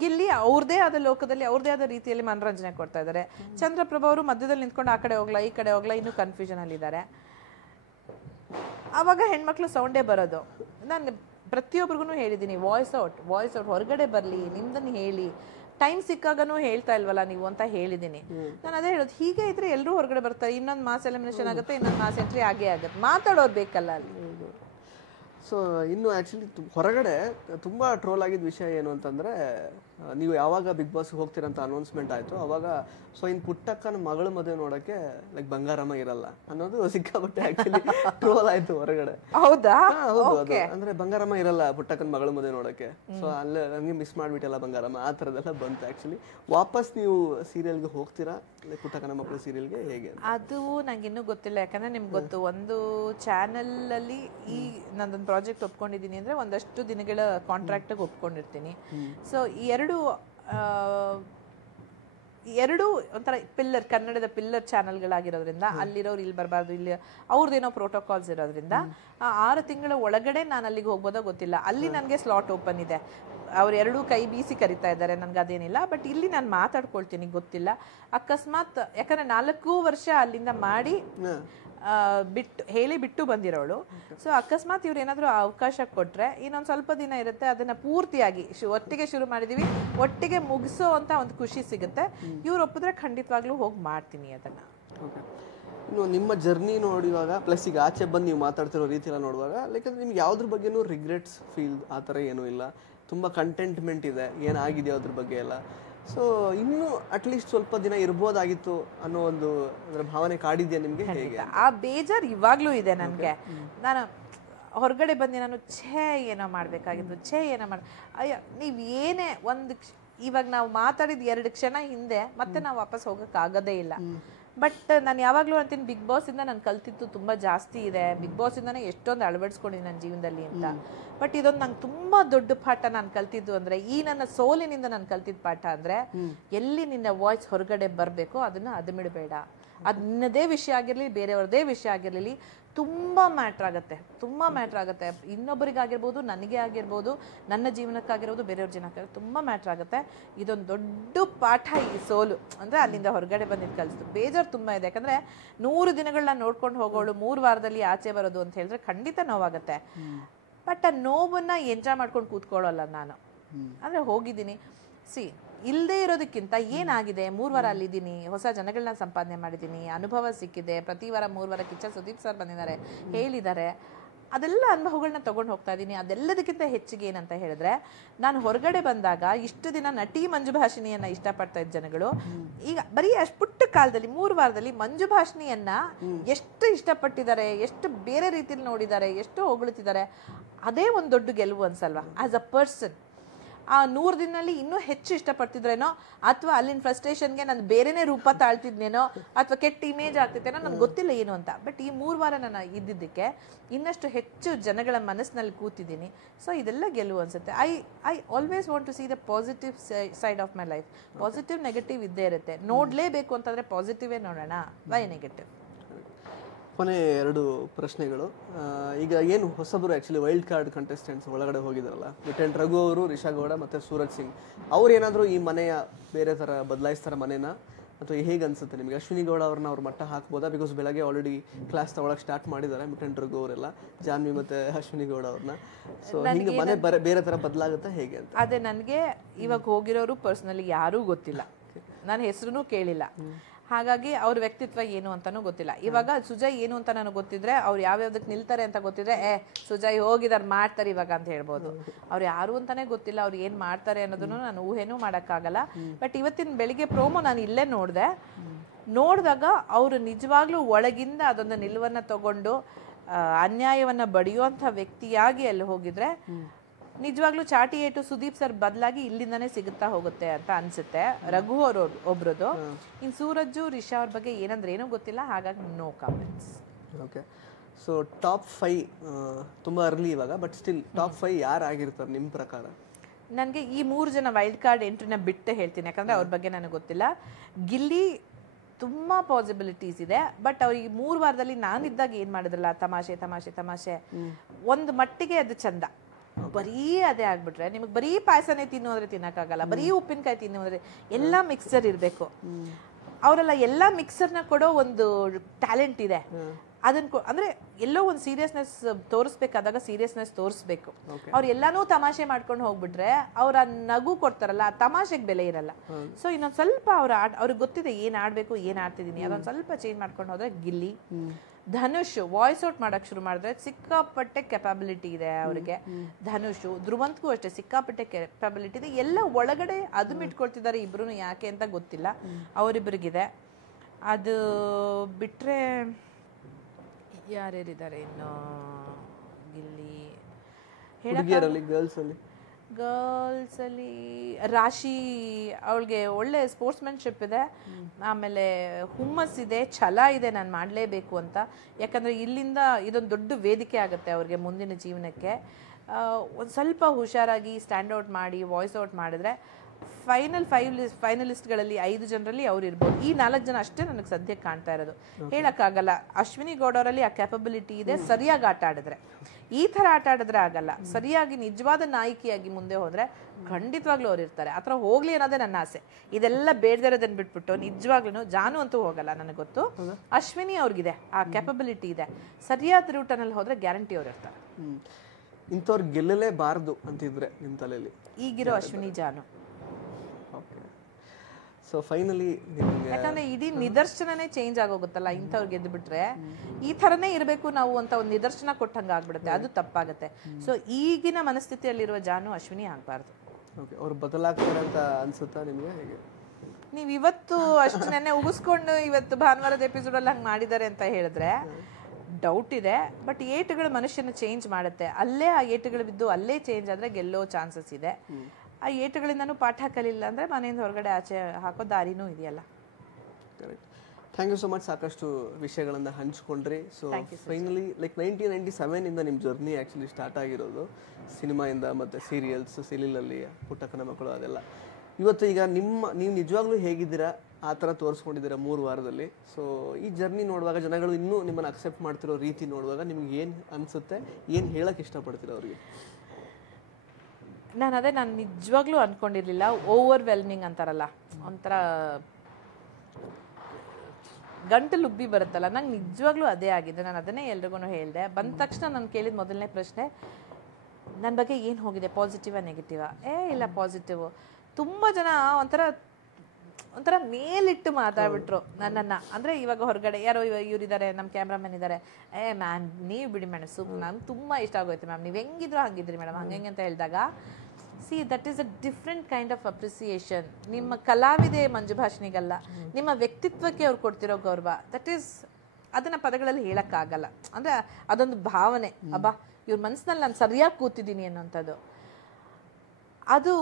ಗಿಲ್ಲಿ ಅವ್ರದೇ ಆದ ಲೋಕದಲ್ಲಿ ಅವ್ರದೇ ಆದ ರೀತಿಯಲ್ಲಿ ಮನರಂಜನೆ ಕೊಡ್ತಾ ಇದ್ದಾರೆ. ಚಂದ್ರಪ್ರಭಾ ಅವರು ಮಧ್ಯದಲ್ಲಿ ನಿಂತ್ಕೊಂಡು ಆ ಕಡೆ ಹೋಗ್ಲಾ ಈ ಕಡೆ ಹೋಗ್ಲಾ ಇನ್ನೂ ಕನ್ಫ್ಯೂಷನ್ ಅಲ್ಲಿ ಇದ್ದಾರೆ. ಅವಾಗ ಹೆಣ್ಮಕ್ಳು ಸೌಂಡೇ ಬರೋದು. ನಾನು ಪ್ರತಿಯೊಬ್ಬರಿಗೂ ಹೇಳಿದ್ದೀನಿ, ವಾಯ್ಸ್ ಔಟ್ ಹೊರಗಡೆ ಬರಲಿ, ನಿಮ್ದನ್ನು ಹೇಳಿ. ಟೈಮ್ ಸಿಕ್ಕಾಗನೂ ಹೇಳ್ತಾ ಇಲ್ವಲ್ಲ ನೀವು ಅಂತ ಹೇಳಿದ್ದೀನಿ. ನಾನು ಅದೇ ಹೇಳೋದು, ಹೀಗೆ ಇದ್ರೆ ಎಲ್ಲರೂ ಹೊರಗಡೆ ಬರ್ತಾರೆ. ಇನ್ನೊಂದು ಮಾಸ್ ಎಲಿಮಿನೇಷನ್ ಆಗುತ್ತೆ, ಇನ್ನೊಂದು ಮಾಸ್ ಎಂಟ್ರಿ ಆಗೇ ಆಗುತ್ತೆ. ಮಾತಾಡೋರು ಬೇಕಲ್ಲ ಅಲ್ಲಿ. ಸೊ ಇನ್ನು ಆ್ಯಕ್ಚುಲಿ ಹೊರಗಡೆ ತುಂಬ ಟ್ರೋಲ್ ಆಗಿದ್ದ ವಿಷಯ ಏನು ಅಂತಂದರೆ, ನೀವು ಯಾವಾಗ ಬಿಗ್ ಬಾಸ್ಗೆ ಹೋಗ್ತೀರಂತ ಅನೌನ್ಸ್ಮೆಂಟ್ ಆಯಿತು ಅವಾಗ, ಸೊ ಇನ್ನು ಪುಟ್ಟಕ್ಕನ ಮಗಳ ಮದುವೆ ನೋಡೋಕ್ಕೆ ಲೈಕ್ ಬಂಗಾರಮ್ಮ ಇರಲ್ಲ ಅನ್ನೋದು ಸಿಕ್ಕಾಪಟ್ಟೆ ಆ್ಯಕ್ಚುಲಿ ಟ್ರೋಲ್ ಆಯಿತು ಹೊರಗಡೆ. ಹೌದಾ? ಹೌದು, ಅದು ಅಂದರೆ ಬಂಗಾರಮ್ಮ ಇರಲ್ಲ ಪುಟ್ಟಕ್ಕನ ಮಗಳ ಮದುವೆ ನೋಡೋಕ್ಕೆ. ಸೊ ಅಲ್ಲೇ ನನಗೆ ಮಿಸ್ ಮಾಡಿಬಿಟ್ಟಲ್ಲ ಬಂಗಾರಮ್ಮ, ಆ ಥರದ್ದೆಲ್ಲ ಬಂತು. ಆ್ಯಕ್ಚುಲಿ ವಾಪಸ್ ನೀವು ಸೀರಿಯಲ್ಗೆ ಹೋಗ್ತೀರಾ, ಪುಟ್ಟಕ್ಕನ ಮಕ್ಕಳು ಸೀರಿಯಲ್ಗೆ ಹೇಗೆ? ಅದು ನಂಗೆ ಇನ್ನೂ ಗೊತ್ತಿಲ್ಲ. ಯಾಕಂದ್ರೆ ನಿಮ್ಗೆ ಗೊತ್ತು, ಒಂದು ಚಾನೆಲ್ ಅಲ್ಲಿ ಈ ನಂದೊಂದು ಪ್ರಾಜೆಕ್ಟ್ ಒಪ್ಕೊಂಡಿದ್ದೀನಿ ಅಂದ್ರೆ ಒಂದಷ್ಟು ದಿನಗಳ ಕಾಂಟ್ರಾಕ್ಟ್ ಒಪ್ಕೊಂಡಿರ್ತೀನಿ. ಸೊ ಎರಡು ಒಂಥರ ಪಿಲ್ಲರ್, ಕನ್ನಡದ ಪಿಲ್ಲರ್ ಚಾನಲ್ಗಳಾಗಿರೋದ್ರಿಂದ ಅಲ್ಲಿರೋರು ಇಲ್ಲಿ ಬರಬಾರ್ದು, ಇಲ್ಲಿ ಅವ್ರದ್ದೇನೋ ಪ್ರೋಟೋಕಾಲ್ಸ್ ಇರೋದ್ರಿಂದ 6 ತಿಂಗಳ ಒಳಗಡೆ ನಾನು ಅಲ್ಲಿಗೆ ಹೋಗ್ಬೋದೋ ಗೊತ್ತಿಲ್ಲ. ಅಲ್ಲಿ ನನಗೆ ಸ್ಲಾಟ್ ಓಪನ್ ಇದೆ, ಅವ್ರು ಎರಡೂ ಕೈ ಬೀಸಿ ಕರಿತಾ ಇದ್ದಾರೆ, ನನ್ಗೆ ಅದೇನಿಲ್ಲ. ಬಟ್ ಇಲ್ಲಿ ನಾನು ಮಾತಾಡ್ಕೊಳ್ತೀನಿ, ಗೊತ್ತಿಲ್ಲ. ಅಕಸ್ಮಾತ್, ಯಾಕಂದ್ರೆ 4 ವರ್ಷ ಅಲ್ಲಿಂದ ಮಾಡಿ ಬಿಟ್ಟು ಬಂದಿರೋಳು. ಸೊ ಅಕಸ್ಮಾತ್ ಇವ್ರು ಏನಾದ್ರು ಅವಕಾಶ ಕೊಟ್ರೆ ಇನ್ನೊಂದು ಸ್ವಲ್ಪ ದಿನ ಇರುತ್ತೆ, ಅದನ್ನ ಪೂರ್ತಿಯಾಗಿ ಒಟ್ಟಿಗೆ ಶುರು ಮಾಡಿದೀವಿ, ಒಟ್ಟಿಗೆ ಮುಗಿಸೋ ಅಂತ ಒಂದು ಖುಷಿ ಸಿಗುತ್ತೆ. ಇವ್ರು ಒಪ್ಪಿದ್ರೆ ಖಂಡಿತವಾಗ್ಲೂ ಹೋಗಿ ಮಾಡ್ತೀನಿ ಅದನ್ನ. ಇನ್ನು ನಿಮ್ಮ ಜರ್ನಿ ನೋಡುವಾಗ, ಪ್ಲಸ್ ಈಗ ಆಚೆ ಬಂದು ನೀವು ಮಾತಾಡ್ತಿರೋ ರೀತಿ ಎಲ್ಲ ನೋಡುವಾಗ, ಲೈಕ್ ನಿಮ್ಗೆ ಯಾವ್ದ್ರ ಬಗ್ಗೆನೂ ರಿಗ್ರೆಟ್ಸ್ ಫೀಲ್ ಆ ಥರ ಏನೂ ಇಲ್ಲ, ತುಂಬ ಕಂಟೆಂಟ್ಮೆಂಟ್ ಇದೆ ಏನಾಗಿದೆಯೋ ಅದ್ರ ಬಗ್ಗೆ ಎಲ್ಲ. ಸೊ ಇನ್ನೂ ಅಟ್ಲೀಸ್ಟ್ ಸ್ವಲ್ಪ ದಿನ ಇರ್ಬೋದಾಗಿತ್ತು ಅನ್ನೋ ಒಂದು ಭಾವನೆ ಕಾಡಿದ್ಯಾ ನಿಮ್ಗೆ? ಹೇಗೆ ಆ ಬೇಜಾರು ಇವಾಗ್ಲೂ ಇದೆ ನನಗೆ. ನಾನು ಹೊರಗಡೆ ಬಂದು ನಾನು ಏನೋ ಮಾಡ್ಬೇಕಾಗಿತ್ತು, ಏನೋ ಅಯ್ಯೋ, ನೀವ್ ಏನೇ ಇವಾಗ ನಾವು ಮಾತಾಡಿದ 2 ಕ್ಷಣ ಹಿಂದೆ ಮತ್ತೆ ನಾವು ವಾಪಸ್ ಹೋಗಕ್ಕಾಗದೇ ಇಲ್ಲ. ಬಟ್ ನಾನು ಯಾವಾಗಲೂ ಅಂತೀನಿ, ಬಿಗ್ ಬಾಸ್ ಇಂದ ನಾನು ಕಲ್ತಿದ್ದು ತುಂಬಾ ಜಾಸ್ತಿ ಇದೆ, ಬಿಗ್ ಬಾಸ್ ಇಂದಾನೆ ಎಷ್ಟೊಂದು ಅಳವಡಿಸ್ಕೊಂಡಿದ್ದೀನಿ ನನ್ನ ಜೀವನದಲ್ಲಿ ಅಂತ. ಬಟ್ ಇದೊಂದು ನಂಗೆ ತುಂಬಾ ದೊಡ್ಡ ಪಾಠ ನಾನು ಕಲ್ತಿದ್ದು ಅಂದ್ರೆ, ಈ ನನ್ನ ಸೋಲಿನಿಂದ ನಾನು ಕಲ್ತಿದ್ದ ಪಾಠ ಅಂದ್ರೆ, ಎಲ್ಲಿ ನಿನ್ನ ವಾಯ್ಸ್ ಹೊರಗಡೆ ಬರಬೇಕೋ ಅದನ್ನ ಅದ್ಮಿಡಬೇಡ. ಅದು ನಿನ್ನದೇ ವಿಷಯ ಆಗಿರ್ಲಿ, ಬೇರೆಯವ್ರದೇ ವಿಷಯ ಆಗಿರ್ಲಿ, ತುಂಬಾ ಮ್ಯಾಟ್ರ್ ಆಗುತ್ತೆ. ಇನ್ನೊಬ್ಬರಿಗಾಗಿರ್ಬೋದು, ನನಗೆ ಆಗಿರ್ಬೋದು, ನನ್ನ ಜೀವನಕ್ಕಾಗಿರ್ಬೋದು, ಬೇರೆಯವ್ರ ಜೀವನಕ್ಕೆ ತುಂಬಾ ಮ್ಯಾಟ್ರ್ ಆಗುತ್ತೆ. ಇದೊಂದು ದೊಡ್ಡ ಪಾಠ ಈ ಸೋಲು ಅಂದ್ರೆ, ಅಲ್ಲಿಂದ ಹೊರಗಡೆ ಬಂದಿದ್ದು ಕಲಿಸ್ತು. ಬೇಜಾರು ತುಂಬಾ ಇದೆ, ಯಾಕಂದ್ರೆ 100 ದಿನಗಳನ್ನ ನೋಡ್ಕೊಂಡು ಹೋಗೋಳು 3 ವಾರದಲ್ಲಿ ಆಚೆ ಬರೋದು ಅಂತ ಹೇಳಿದ್ರೆ ಖಂಡಿತ ನೋವಾಗತ್ತೆ. ಬಟ್ ಆ ನೋವನ್ನ ಎಂಜಾಯ್ ಮಾಡ್ಕೊಂಡು ಕೂತ್ಕೊಳ್ಳಲ್ಲ ನಾನು. ಅಂದ್ರೆ ಹೋಗಿದ್ದೀನಿ, ಇಲ್ಲದೆ ಇರೋದಕ್ಕಿಂತ ಏನಾಗಿದೆ, 3 ವಾರ ಅಲ್ಲಿದ್ದೀನಿ, ಹೊಸ ಜನಗಳನ್ನ ಸಂಪಾದನೆ ಮಾಡಿದ್ದೀನಿ, ಅನುಭವ ಸಿಕ್ಕಿದೆ. ಪ್ರತಿ ವಾರ 3 ವಾರ ಕಿಚ್ಚ ಸುದೀಪ್ ಸರ್ ಬಂದಿದ್ದಾರೆ, ಹೇಳಿದ್ದಾರೆ, ಅದೆಲ್ಲ ಅನುಭವಗಳನ್ನ ತಗೊಂಡು ಹೋಗ್ತಾ ಇದ್ದೀನಿ. ಅದೆಲ್ಲದಕ್ಕಿಂತ ಹೆಚ್ಚಿಗೆ ಏನಂತ ಹೇಳಿದ್ರೆ, ನಾನು ಹೊರಗಡೆ ಬಂದಾಗ ಇಷ್ಟು ದಿನ ನಟಿ ಮಂಜು ಭಾಷಿಣಿಯನ್ನ ಇಷ್ಟಪಡ್ತಾ ಇದ್ದ ಜನಗಳು ಈಗ ಬರೀ ಅಷ್ಟು ಪುಟ್ಟ ಕಾಲದಲ್ಲಿ 3 ವಾರದಲ್ಲಿ ಮಂಜು ಭಾಷಿಣಿಯನ್ನ ಎಷ್ಟು ಇಷ್ಟಪಟ್ಟಿದ್ದಾರೆ, ಎಷ್ಟು ಬೇರೆ ರೀತಿಯಲ್ಲಿ ನೋಡಿದ್ದಾರೆ, ಎಷ್ಟು ಹೊಗಳುತ್ತಿದ್ದಾರೆ. ಅದೇ ಒಂದು ದೊಡ್ಡ ಗೆಲುವು ಅನ್ಸಲ್ವಾ? ಆಸ್ ಅ ಪರ್ಸನ್ ಆ 100 ದಿನದಲ್ಲಿ ಇನ್ನೂ ಹೆಚ್ಚು ಇಷ್ಟಪಡ್ತಿದ್ರೇನೋ, ಅಥವಾ ಅಲ್ಲಿನ ಫ್ರಸ್ಟ್ರೇಷನ್ಗೆ ನಾನು ಬೇರೆನೇ ರೂಪ ತಾಳ್ತಿದ್ನೇನೋ, ಅಥವಾ ಕೆಟ್ಟ ಇಮೇಜ್ ಆಗ್ತಿತ್ತೇನೋ, ನನ್ಗೆ ಗೊತ್ತಿಲ್ಲ ಏನು ಅಂತ. ಬಟ್ ಈ 3 ವಾರ ನಾನು ಇದ್ದಿದ್ದಕ್ಕೆ ಇನ್ನಷ್ಟು ಹೆಚ್ಚು ಜನಗಳ ಮನಸ್ಸಿನಲ್ಲಿ ಕೂತಿದ್ದೀನಿ. ಸೊ ಇದೆಲ್ಲ ಗೆಲುವು ಅನ್ಸುತ್ತೆ. I always want to see the positive side of my life. Positive negative ಇದ್ದೇ ಇರುತ್ತೆ. ನೋಡಲೇಬೇಕು ಅಂತಂದರೆ ಪಾಸಿಟಿವೇ ನೋಡೋಣ, ವೈ ನೆಗೆಟಿವ್. ಕೊನೆ 2 ಪ್ರಶ್ನೆಗಳು. ಈಗ ಏನು ಹೊಸಬರು ಆ್ಯಕ್ಚುಲಿ ವೈಲ್ಡ್ ಕಾರ್ಡ್ ಕಂಟೆಸ್ಟೆಂಟ್ಸ್ ಒಳಗಡೆ ಹೋಗಿದಾರಲ್ಲ, ಲಿಟೆಂಟ್ ರಘು ಅವರು, ರಿಷಾ ಗೌಡ ಮತ್ತು ಸೂರಜ್ ಸಿಂಗ್, ಅವ್ರು ಏನಾದರೂ ಈ ಮನೆಯ ಬೇರೆ ಥರ ಬದಲಾಯಿಸ್ತಾರ ಮನೇನ, ಅಥವಾ ಹೇಗೆ ಅನ್ಸುತ್ತೆ ನಿಮಗೆ? ಅಶ್ವಿನಿ ಗೌಡ ಅವ್ರನ್ನ ಅವ್ರ ಮಟ್ಟ ಹಾಕ್ಬೋದಾ? ಬಿಕಾಸ್ ಬೆಳಗ್ಗೆ ಆಲ್ರೆಡಿ ಕ್ಲಾಸ್ ತಗೊಳಕ್ಕೆ ಸ್ಟಾರ್ಟ್ ಮಾಡಿದ್ದಾರೆ ಲಿಟೆಂಟ್ ರಘು ಅವರೆಲ್ಲ, ಜಾನ್ವಿ ಮತ್ತು ಅಶ್ವಿನಿ ಗೌಡ ಅವ್ರನ್ನ. ಸೊ ಹಿಂಗೆ ಮನೆ ಬೇರೆ ಥರ ಬದಲಾಗುತ್ತಾ ಹೇಗೆ ಅಂತ? ಅದೇ, ನನಗೆ ಇವಾಗ ಹೋಗಿರೋರು ಪರ್ಸ್ನಲಿ ಯಾರೂ ಗೊತ್ತಿಲ್ಲ, ನನ್ನ ಹೆಸರು ಕೇಳಿಲ್ಲ, ಹಾಗಾಗಿ ಅವ್ರ ವ್ಯಕ್ತಿತ್ವ ಏನು ಅಂತಾನೂ ಗೊತ್ತಿಲ್ಲ. ಇವಾಗ ಸುಜಯ್ ಏನು ಅಂತ ನನಗೆ ಗೊತ್ತಿದ್ರೆ, ಅವ್ರು ಯಾವ್ಯಾವ್ದಕ್ಕೆ ನಿಲ್ತಾರೆ ಅಂತ ಗೊತ್ತಿದ್ರೆ, ಸುಜಯ್ ಹೋಗಿದಾರೆ ಮಾಡ್ತಾರೆ ಇವಾಗ ಅಂತ ಹೇಳ್ಬೋದು. ಅವ್ರು ಯಾರು ಅಂತಾನೆ ಗೊತ್ತಿಲ್ಲ, ಅವ್ರು ಏನು ಮಾಡ್ತಾರೆ ಅನ್ನೋದನ್ನು ನಾನು ಊಹೆನೂ ಮಾಡೋಕ್ಕಾಗಲ್ಲ. ಬಟ್ ಇವತ್ತಿನ ಬೆಳಿಗ್ಗೆ ಪ್ರೋಮೋ ನಾನು ಇಲ್ಲೇ ನೋಡಿದಾಗ ಅವರು ನಿಜವಾಗ್ಲೂ ಒಳಗಿಂದ ಅದೊಂದು ನಿಲುವನ್ನು ತಗೊಂಡು ಅನ್ಯಾಯವನ್ನು ಬಡಿಯುವಂಥ ವ್ಯಕ್ತಿಯಾಗಿ ಅಲ್ಲಿ ಹೋಗಿದ್ರೆ ನಿಜವಾಗ್ಲೂ ಚಾಟಿ ಏಟು ಸುದೀಪ್ ಸರ್ ಬದಲಾಗಿ ಇಲ್ಲಿಂದಾನೇ ಸಿಗುತ್ತಾ ಹೋಗುತ್ತೆ ಅಂತ ಅನ್ಸುತ್ತೆ. ರಘು ಅವರು ಒಬ್ರದ್ದು. ಇನ್ನು ಸೂರಜ್ಜು, ರಿಷಾ ಅವ್ರ ಬಗ್ಗೆ ಏನಂದ್ರೆ ಏನೂ ಗೊತ್ತಿಲ್ಲ, ಹಾಗಾಗಿ no comments. Okay. So top 5 ತುಂಬ ಅರ್ಲಿ ಇವಾಗ, ಬಟ್ ಸ್ಟಿಲ್ ಟಾಪ್ 5 ಯಾರು ಆಗಿರ್ತಾರೆ ನಿಮ್ಮ ಪ್ರಕಾರ? ನನಗೆ ಈ 3 ಜನ ವೈಲ್ಡ್ ಕಾರ್ಡ್ ಎಂಟ್ರಿನ ಬಿಟ್ಟು ಹೇಳ್ತೀನಿ, ಯಾಕಂದರೆ ಅವ್ರ ಬಗ್ಗೆ ನನಗೆ ಗೊತ್ತಿಲ್ಲ. ಗಿಲ್ಲಿ ತುಂಬ ಪಾಸಿಬಿಲಿಟೀಸ್ ಇದೆ, ಬಟ್ ಅವ್ರಿಗೆ 3 ವಾರದಲ್ಲಿ ನಾನಿದ್ದಾಗ ಏನು ಮಾಡಿದ್ರಲ್ಲ, ತಮಾಷೆ ತಮಾಷೆ ತಮಾಷೆ, ಒಂದು ಮಟ್ಟಿಗೆ ಅದು ಚಂದ. ಬರೀ ಅದೇ ಆಗ್ಬಿಟ್ರೆ ನಿಮಗೆ ಬರೀ ಪಾಯಸನೇ ತಿನ್ನೋದ್ರೆ ತಿನ್ನಕ್ಕಾಗಲ್ಲ, ಬರೀ ಉಪ್ಪಿನಕಾಯಿ ತಿನ್ನೋದ್ರೆ ಎಲ್ಲ ಮಿಕ್ಸರ್ ಇರಬೇಕು. ಅವರೆಲ್ಲ ಎಲ್ಲ ಮಿಕ್ಸರ್ನ ಕೊಡೋ ಒಂದು ಟ್ಯಾಲೆಂಟ್ ಇದೆ. ಅದನ್ನ ಅಂದ್ರೆ ಎಲ್ಲೋ ಒಂದು ಸೀರಿಯಸ್ನೆಸ್ ತೋರಿಸ್ಬೇಕಾದಾಗ ಸೀರಿಯಸ್ನೆಸ್ ತೋರಿಸ್ಬೇಕು. ಅವ್ರು ಎಲ್ಲಾನು ತಮಾಷೆ ಮಾಡ್ಕೊಂಡು ಹೋಗ್ಬಿಟ್ರೆ ಅವ್ರ ನಗು ಕೊಡ್ತಾರಲ್ಲ, ಆ ತಮಾಷೆಗೆ ಬೆಲೆ ಇರಲ್ಲ. ಸೊ ಇನ್ನೊಂದ್ ಸ್ವಲ್ಪ ಅವ್ರಿಗೆ ಗೊತ್ತಿದೆ ಏನ್ ಆಡ್ಬೇಕು, ಏನ್ ಆಡ್ತಿದೀನಿ, ಅದೊಂದ್ ಸ್ವಲ್ಪ ಚೇಂಜ್ ಮಾಡ್ಕೊಂಡು ಹೋದ್ರೆ ಗಿಲ್ಲಿ. ಧನುಷ್ ವಾಯ್ಸ್ ಔಟ್ ಮಾಡಕ್ ಶುರು ಮಾಡಿದ್ರೆ ಸಿಕ್ಕಾಪಟ್ಟೆ ಕೆಪಾಬಿಲಿಟಿ ಇದೆ ಅವ್ರಿಗೆ. ಧನುಷ್, ಧ್ರುವಂತ್ಗೂ ಅಷ್ಟೇ ಸಿಕ್ಕಾಪಟ್ಟೆ ಕೆಪಾಬಿಲಿಟಿ ಇದೆ. ಎಲ್ಲ ಒಳಗಡೆ ಅದನ್ನ ಇಟ್ಕೊಳ್ತಿದ್ದಾರೆ ಇಬ್ರು, ಯಾಕೆ ಅಂತ ಗೊತ್ತಿಲ್ಲ. ಅವರಿಬ್ಬರಿಗಿದೆ. ಅದು ಬಿಟ್ರೆ ಯಾರ್ಯಾರಿದ್ದಾರೆ ಇನ್ನು? ಗಿಲ್ಲಿ ಗರ್ಲ್ಸ್ ಅಲ್ಲಿ ರಾಶಿ, ಅವಳಿಗೆ ಒಳ್ಳೆ ಸ್ಪೋರ್ಟ್ಸ್ಮನ್ಶಿಪ್ ಇದೆ, ಆಮೇಲೆ ಹುಮ್ಮಸ್ ಇದೆ, ಛಲ ಇದೆ, ನಾನು ಮಾಡಲೇಬೇಕು ಅಂತ. ಯಾಕಂದರೆ ಇಲ್ಲಿಂದ ಇದೊಂದು ದೊಡ್ಡ ವೇದಿಕೆ ಆಗುತ್ತೆ ಅವ್ರಿಗೆ ಮುಂದಿನ ಜೀವನಕ್ಕೆ. ಒಂದು ಸ್ವಲ್ಪ ಹುಷಾರಾಗಿ ಸ್ಟ್ಯಾಂಡ್ ಔಟ್ ಮಾಡಿ ವಾಯ್ಸ್ ಔಟ್ ಮಾಡಿದ್ರೆ ಫೈನಲಿಸ್ಟ್ಗಳಲ್ಲಿ 5 ಜನರಲ್ಲಿ ಅವ್ರು ಇರ್ಬೋದು. ಈ 4 ಜನ ಅಷ್ಟೇ ನನಗೆ ಸದ್ಯಕ್ಕೆ ಕಾಣ್ತಾ ಇರೋದು. ಹೇಳಕ್ಕಾಗಲ್ಲ. ಅಶ್ವಿನಿ ಗೌಡ ಅವರಲ್ಲಿ ಆ ಕ್ಯಾಪಬಿಲಿಟಿ ಇದೆ, ಸರಿಯಾಗಿ ಆಟ ಆಡಿದ್ರೆ. ಈ ಥರ ಆಟ ಆಡಿದ್ರೆ ಆಗಲ್ಲ. ಸರಿಯಾಗಿ ನಿಜವಾದ ನಾಯಕಿಯಾಗಿ ಮುಂದೆ ಹೋದ್ರೆ ಖಂಡಿತವಾಗ್ಲೂ ಅವ್ರು ಇರ್ತಾರೆ. ಆ ಥರ ಹೋಗ್ಲಿ ಅನ್ನೋದೇ ನನ್ನ ಆಸೆ. ಇದೆಲ್ಲ ಬೇಡದಿರೋದನ್ನ ಬಿಟ್ಬಿಟ್ಟು ನಿಜವಾಗ್ಲೂ ಜಾನು ಅಂತೂ ಹೋಗಲ್ಲ, ನನಗೆ ಗೊತ್ತು. ಅಶ್ವಿನಿ ಅವ್ರಿಗಿದೆ ಆ ಕ್ಯಾಪಬಿಲಿಟಿ ಇದೆ. ಸರಿಯಾದ ರೂಟನಲ್ಲಿ ಹೋದ್ರೆ ಗ್ಯಾರಂಟಿ ಅವ್ರು ಇರ್ತಾರೆ. ಇಂಥವ್ರು ಗೆಲ್ಲಲೇಬಾರ್ದು ಅಂತಿದ್ರೆ ನಿಮ್ಮ ತಲೆಯಲ್ಲಿ ಈಗಿರೋ ಅಶ್ವಿನಿ, ಜಾನು. ಸೊ ಫೈನಲಿ ಯಾಕಂದ್ರೆ ಇಡೀ ನಿದರ್ಶನನೇ ಚೇಂಜ್ ಆಗೋಗುತ್ತಲ್ಲ ಇಂಥವ್ರು ಗೆದ್ದು ಬಿಟ್ರೆ. ಈ ಥರನೇ ಇರಬೇಕು ನಾವು ಅಂತ ಒಂದು ನಿದರ್ಶನ ಕೊಟ್ಟಂಗೆ ಆಗ್ಬಿಡುತ್ತೆ, ಅದು ತಪ್ಪಾಗುತ್ತೆ. ಸೊ ಈಗಿನ ಮನಸ್ಥಿತಿಯಲ್ಲಿರುವ ಜಾನು ಅಶ್ವಿನಿ ಆಗಬಾರ್ದು. ಓಕೆ, ಅವ್ರು ಬದಲಾಗ್ತಾರೆ ಅಂತ ಅನ್ಸುತ್ತಾ ನಿಮಗೆ? ಹೇಗೆ ನೀವು ಇವತ್ತು ಅಷ್ಟು ನೆನ್ನೆ ಉಗಿಸ್ಕೊಂಡು ಇವತ್ತು ಭಾನುವಾರದ ಎಪಿಸೋಡಲ್ಲಿ ಹಂಗೆ ಮಾಡಿದ್ದಾರೆ ಅಂತ ಹೇಳಿದ್ರೆ ಡೌಟ್ ಇದೆ. ಬಟ್ ಏಟುಗಳು ಮನುಷ್ಯನ ಚೇಂಜ್ ಮಾಡುತ್ತೆ. ಅಲ್ಲೇ ಆ ಏಟುಗಳು ಬಿದ್ದು ಅಲ್ಲೇ ಚೇಂಜ್ ಆದರೆ ಗೆಲ್ಲೋ ಚಾನ್ಸಸ್ ಇದೆ. ಆ ಏಟುಗಳಿಂದನೂ ಪಾಠ ಕಲಿಲ್ಲ ಅಂದರೆ ಮನೆಯಿಂದ ಹೊರಗಡೆ ಆಚೆ ಹಾಕೋ ದಾರಿನೂ ಇದೆಯಲ್ಲ. Correct. Thank you so much. ಸಾಕಷ್ಟು ವಿಷಯಗಳನ್ನು ಹಂಚ್ಕೊಂಡ್ರಿ. ಸೊ ಫೈನಲಿ ಲೈಕ್ 1997 ಇಂದ ನಿಮ್ಮ ಜರ್ನಿ ಆ್ಯಕ್ಚುಲಿ ಸ್ಟಾರ್ಟ್ ಆಗಿರೋದು, ಸಿನಿಮಾಯಿಂದ ಮತ್ತು ಸೀರಿಯಲ್ಸ್, ಸೀರಿಯಲಲ್ಲಿ ಪುಟ್ಟಕ್ಕನ ಮಕ್ಕಳು ಅದೆಲ್ಲ. ಇವತ್ತು ಈಗ ನೀವು ನಿಜವಾಗ್ಲೂ ಹೇಗಿದ್ದೀರಾ ಆ ಥರ ತೋರಿಸ್ಕೊಂಡಿದ್ದೀರಾ 3 ವಾರದಲ್ಲಿ. ಸೊ ಈ ಜರ್ನಿ ನೋಡುವಾಗ ಜನಗಳು ಇನ್ನೂ ನಿಮ್ಮನ್ನು ಅಕ್ಸೆಪ್ಟ್ ಮಾಡ್ತಿರೋ ರೀತಿ ನೋಡುವಾಗ ನಿಮ್ಗೆ ಏನು ಅನಿಸುತ್ತೆ, ಏನು ಹೇಳೋಕ್ಕೆ ಇಷ್ಟಪಡ್ತೀರಾ ಅವ್ರಿಗೆ? ನಾನು ನಿಜವಾಗ್ಲೂ ಅಂದ್ಕೊಂಡಿರಲಿಲ್ಲ. ಓವರ್ವೆಲ್ಮಿಂಗ್ ಅಂತಾರಲ್ಲ, ಒಂಥರ ಗಂಟಲು ಉಬ್ಬಿ ಬರುತ್ತಲ್ಲ, ನಂಗೆ ನಿಜವಾಗ್ಲೂ ಅದೇ ಆಗಿದೆ. ನಾನು ಅದನ್ನೇ ಎಲ್ರಿಗೂ ಹೇಳಿದೆ. ಬಂದ ತಕ್ಷಣ ನಾನು ಕೇಳಿದ ಮೊದಲನೇ ಪ್ರಶ್ನೆ, ನನ್ನ ಬಗ್ಗೆ ಏನು ಹೋಗಿದೆ, ಪಾಸಿಟಿವಾ ನೆಗೆಟಿವಾ? ಇಲ್ಲ ಪಾಸಿಟಿವ್. ತುಂಬ ಜನ ಒಂಥರ ಮೇಲಿಟ್ಟು ಮಾತಾಡ್ಬಿಟ್ರು ನನ್ನನ್ನು. ಅಂದರೆ ಇವಾಗ ಹೊರಗಡೆ ಯಾರೋ ಇವರಿದ್ದಾರೆ, ನಮ್ಮ ಕ್ಯಾಮ್ರಾಮನ್ ಇದ್ದಾರೆ, ಮ್ಯಾಮ್ ನೀವು ಬಿಡಿ ಮೇಡಮ್, ನಮ್ಗೆ ತುಂಬ ಇಷ್ಟ ಆಗೋಯ್ತು ಮ್ಯಾಮ್, ನೀವು ಹೆಂಗಿದ್ರು ಹಂಗಿದ್ರಿ ಮೇಡಮ್, ಹಂಗೆ ಅಂತ ಹೇಳಿದಾಗ that is a different kind of appreciation. ನಿಮ್ಮ ಕಲಾವಿದೆ ಮಂಜುಭಾಷಿನಿಗಲ್ಲ, ನಿಮ್ಮ ವ್ಯಕ್ತಿತ್ವಕ್ಕೆ ಅವ್ರು ಕೊಡ್ತಿರೋ ಗೌರವ, ಅದನ್ನು ಪದಗಳಲ್ಲಿ ಹೇಳೋಕ್ಕಾಗಲ್ಲ. ಅಂದರೆ ಅದೊಂದು ಭಾವನೆ, ಅಬ್ಬಾ ಇವ್ರ ಮನಸ್ಸಿನಲ್ಲಿ ನಾನು ಸರಿಯಾಗಿ ಕೂತಿದ್ದೀನಿ ಅನ್ನೋಂಥದ್ದು. ಅದು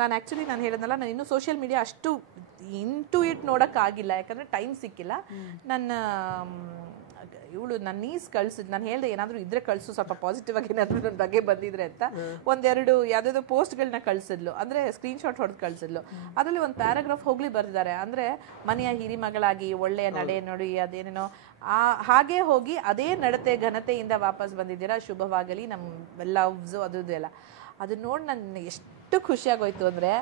ನಾನು ಆ್ಯಕ್ಚುಲಿ ನಾನು ಹೇಳಿದ್ನಲ್ಲ, ನಾನು ಇನ್ನೂ ಸೋಷಿಯಲ್ ಮೀಡಿಯಾ ಅಷ್ಟು ಇಂಟು ಇಟ್ ನೋಡೋಕ್ಕಾಗಿಲ್ಲ, ಯಾಕಂದರೆ ಟೈಮ್ ಸಿಕ್ಕಿಲ್ಲ. ನನ್ನ ಇವಳು ನನ್ನ ನೀಸ್ ಕಳ್ಸಿದ್, ನಾನು ಹೇಳಿದೆ ಏನಾದರೂ ಇದ್ರೆ ಕಳಿಸು, ಸ್ವಲ್ಪ ಪಾಸಿಟಿವ್ ಆಗಿ ಏನಾದರೂ ನನ್ನ ಬಗ್ಗೆ ಬಂದಿದ್ರೆ ಅಂತ. ಒಂದೆರಡು ಯಾವುದಾದ್ರು ಪೋಸ್ಟ್ಗಳನ್ನ ಕಳಿಸಿದ್ಲು, ಅಂದರೆ ಸ್ಕ್ರೀನ್ಶಾಟ್ ಹೊಡೆದು ಕಳಿಸಿದ್ಲು. ಅದರಲ್ಲಿ ಒಂದು ಪ್ಯಾರಾಗ್ರಾಫ್ ಹೋಗ್ಲಿ ಬರ್ದಿದ್ದಾರೆ, ಅಂದರೆ ಮನೆಯ ಹಿರಿಮಗಳಾಗಿ ಒಳ್ಳೆಯ ನಡೆ ನುಡಿ ಅದೇನೇನೋ ಹಾಗೆ ಹೋಗಿ ಅದೇ ನಡತೆ ಘನತೆಯಿಂದ ವಾಪಸ್ ಬಂದಿದ್ದೀರಾ, ಶುಭವಾಗಲಿ, ನಮ್ಮ ಲವ್ಸು ಅದು ಎಲ್ಲ. ಅದು ನೋಡಿ ನನ್ನ ಎಷ್ಟು ಖುಷಿಯಾಗೋಯ್ತು ಅಂದರೆ,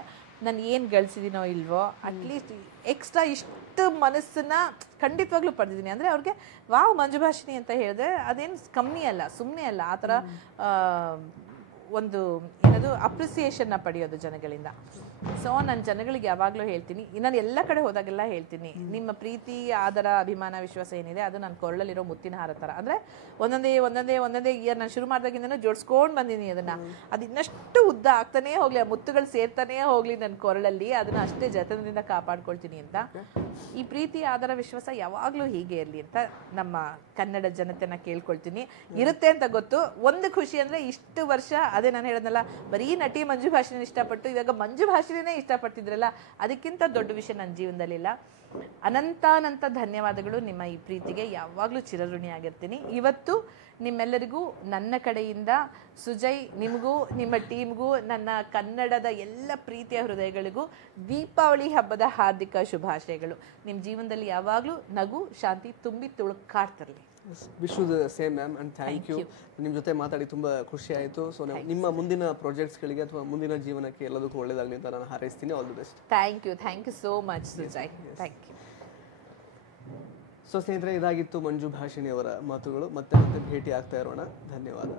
ನಾನು ಏನು ಗಳಿಸಿದ್ದೀನೋ ಇಲ್ವೋ ಅಟ್ಲೀಸ್ಟ್ ಎಕ್ಸ್ಟ್ರಾ ಇಷ್ಟು ಮನಸ್ಸನ್ನ ಖಂಡಿತವಾಗ್ಲೂ ಪಡೆದಿದ್ದೀನಿ. ಅಂದರೆ ಅವ್ರಿಗೆ ವಾವ್ ಮಂಜುಭಾಷಿಣಿ ಅಂತ ಹೇಳಿದ್ರೆ ಅದೇನು ಕಮ್ಮಿ ಅಲ್ಲ, ಸುಮ್ಮನೆ ಅಲ್ಲ, ಆ ಥರ ಒಂದು ಏನದು ಅಪ್ರಿಸಿಯೇಷನ್ನ ಪಡೆಯೋದು ಜನಗಳಿಂದ. ಸೊ ನಾನು ಜನಗಳಿಗೆ ಯಾವಾಗಲೂ ಹೇಳ್ತೀನಿ, ನಾನು ಎಲ್ಲ ಕಡೆ ಹೋದಾಗೆಲ್ಲ ಹೇಳ್ತೀನಿ, ನಿಮ್ಮ ಪ್ರೀತಿ ಆದರ ಅಭಿಮಾನ ವಿಶ್ವಾಸ ಏನಿದೆ ಅದು ನನ್ನ ಕೊರಳಲ್ಲಿರೋ ಮುತ್ತಿನ ಹಾರ ಥರ. ಅಂದರೆ ಒಂದೊಂದೇ ಇಯರ್ ನಾನು ಶುರು ಮಾಡಿದಾಗಿಂದನೂ ಜೋಡಿಸ್ಕೊಂಡು ಬಂದಿದ್ದೀನಿ ಅದನ್ನು. ಅದು ಇನ್ನಷ್ಟು ಉದ್ದ ಆಗ್ತಾನೇ ಹೋಗಲಿ, ಆ ಮುತ್ತುಗಳು ಸೇರ್ತಾನೇ ಹೋಗಲಿ ನನ್ನ ಕೊರಳಲ್ಲಿ, ಅದನ್ನು ಅಷ್ಟೇ ಜತನದಿಂದ ಕಾಪಾಡ್ಕೊಳ್ತೀನಿ ಅಂತ. ಈ ಪ್ರೀತಿ ಆದರ ವಿಶ್ವಾಸ ಯಾವಾಗಲೂ ಹೀಗೆ ಇರಲಿ ಅಂತ ನಮ್ಮ ಕನ್ನಡ ಜನತೆನ ಕೇಳ್ಕೊಳ್ತೀನಿ. ಇರುತ್ತೆ ಅಂತ ಗೊತ್ತು. ಒಂದು ಖುಷಿ ಅಂದರೆ ಇಷ್ಟು ವರ್ಷ ಅದೇ ನಾನು ಹೇಳೋದಲ್ಲ, ಬರೀ ನಟಿ ಮಂಜುಭಾಷಿಣಿ ಇಷ್ಟಪಟ್ಟು ಇವಾಗ ಮಂಜುಭಾಷಿಣಿನೇ ಇಷ್ಟಪಡ್ತಿದ್ರಲ್ಲ, ಅದಕ್ಕಿಂತ ದೊಡ್ಡ ವಿಷಯ ನನ್ನ ಜೀವನದಲ್ಲಿಲ್ಲ. ಅನಂತಾನಂತ ಧನ್ಯವಾದಗಳು. ನಿಮ್ಮ ಈ ಪ್ರೀತಿಗೆ ಯಾವಾಗಲೂ ಚಿರಋಣಿಯಾಗಿರ್ತೀನಿ. ಇವತ್ತು ನಿಮ್ಮೆಲ್ಲರಿಗೂ ನನ್ನ ಕಡೆಯಿಂದ ಸುಜಯ್, ನಿಮಗೂ ನಿಮ್ಮ ಟೀಮ್ಗೂ, ನನ್ನ ಕನ್ನಡದ ಎಲ್ಲ ಪ್ರೀತಿಯ ಹೃದಯಗಳಿಗೂ ದೀಪಾವಳಿ ಹಬ್ಬದ ಹಾರ್ದಿಕ ಶುಭಾಶಯಗಳು. ನಿಮ್ಮ ಜೀವನದಲ್ಲಿ ಯಾವಾಗಲೂ ನಗು ಶಾಂತಿ ತುಂಬಿ ತುಳುಕಾಡ್ತಿರಲಿ. Wish you the same ma'am and thank you. ನಿಮ್ಮ ಜೊತೆ ಮಾತಾಡಿ ತುಂಬ ಖುಷಿ ಆಯಿತು. ಸೊ ನಿಮ್ಮ ಮುಂದಿನ ಪ್ರಾಜೆಕ್ಟ್ಸ್ಗಳಿಗೆ ಅಥವಾ ಮುಂದಿನ ಜೀವನಕ್ಕೆ ಎಲ್ಲದಕ್ಕೂ ಒಳ್ಳೆಯದಾಗಲಿ ಅಂತ ನಾನು ಹಾರೈಸ್ತೀನಿ. All the best. Thank you so much Sujay. Thank you. So ಸ್ನೇಹಿತರೆ, ಇದಾಗಿತ್ತು ಮಂಜುಭಾಷಿಣಿ ಅವರ ಮಾತುಗಳು. ಮತ್ತೆ ಭೇಟಿ ಆಗ್ತಾ ಇರೋಣ. ಧನ್ಯವಾದ.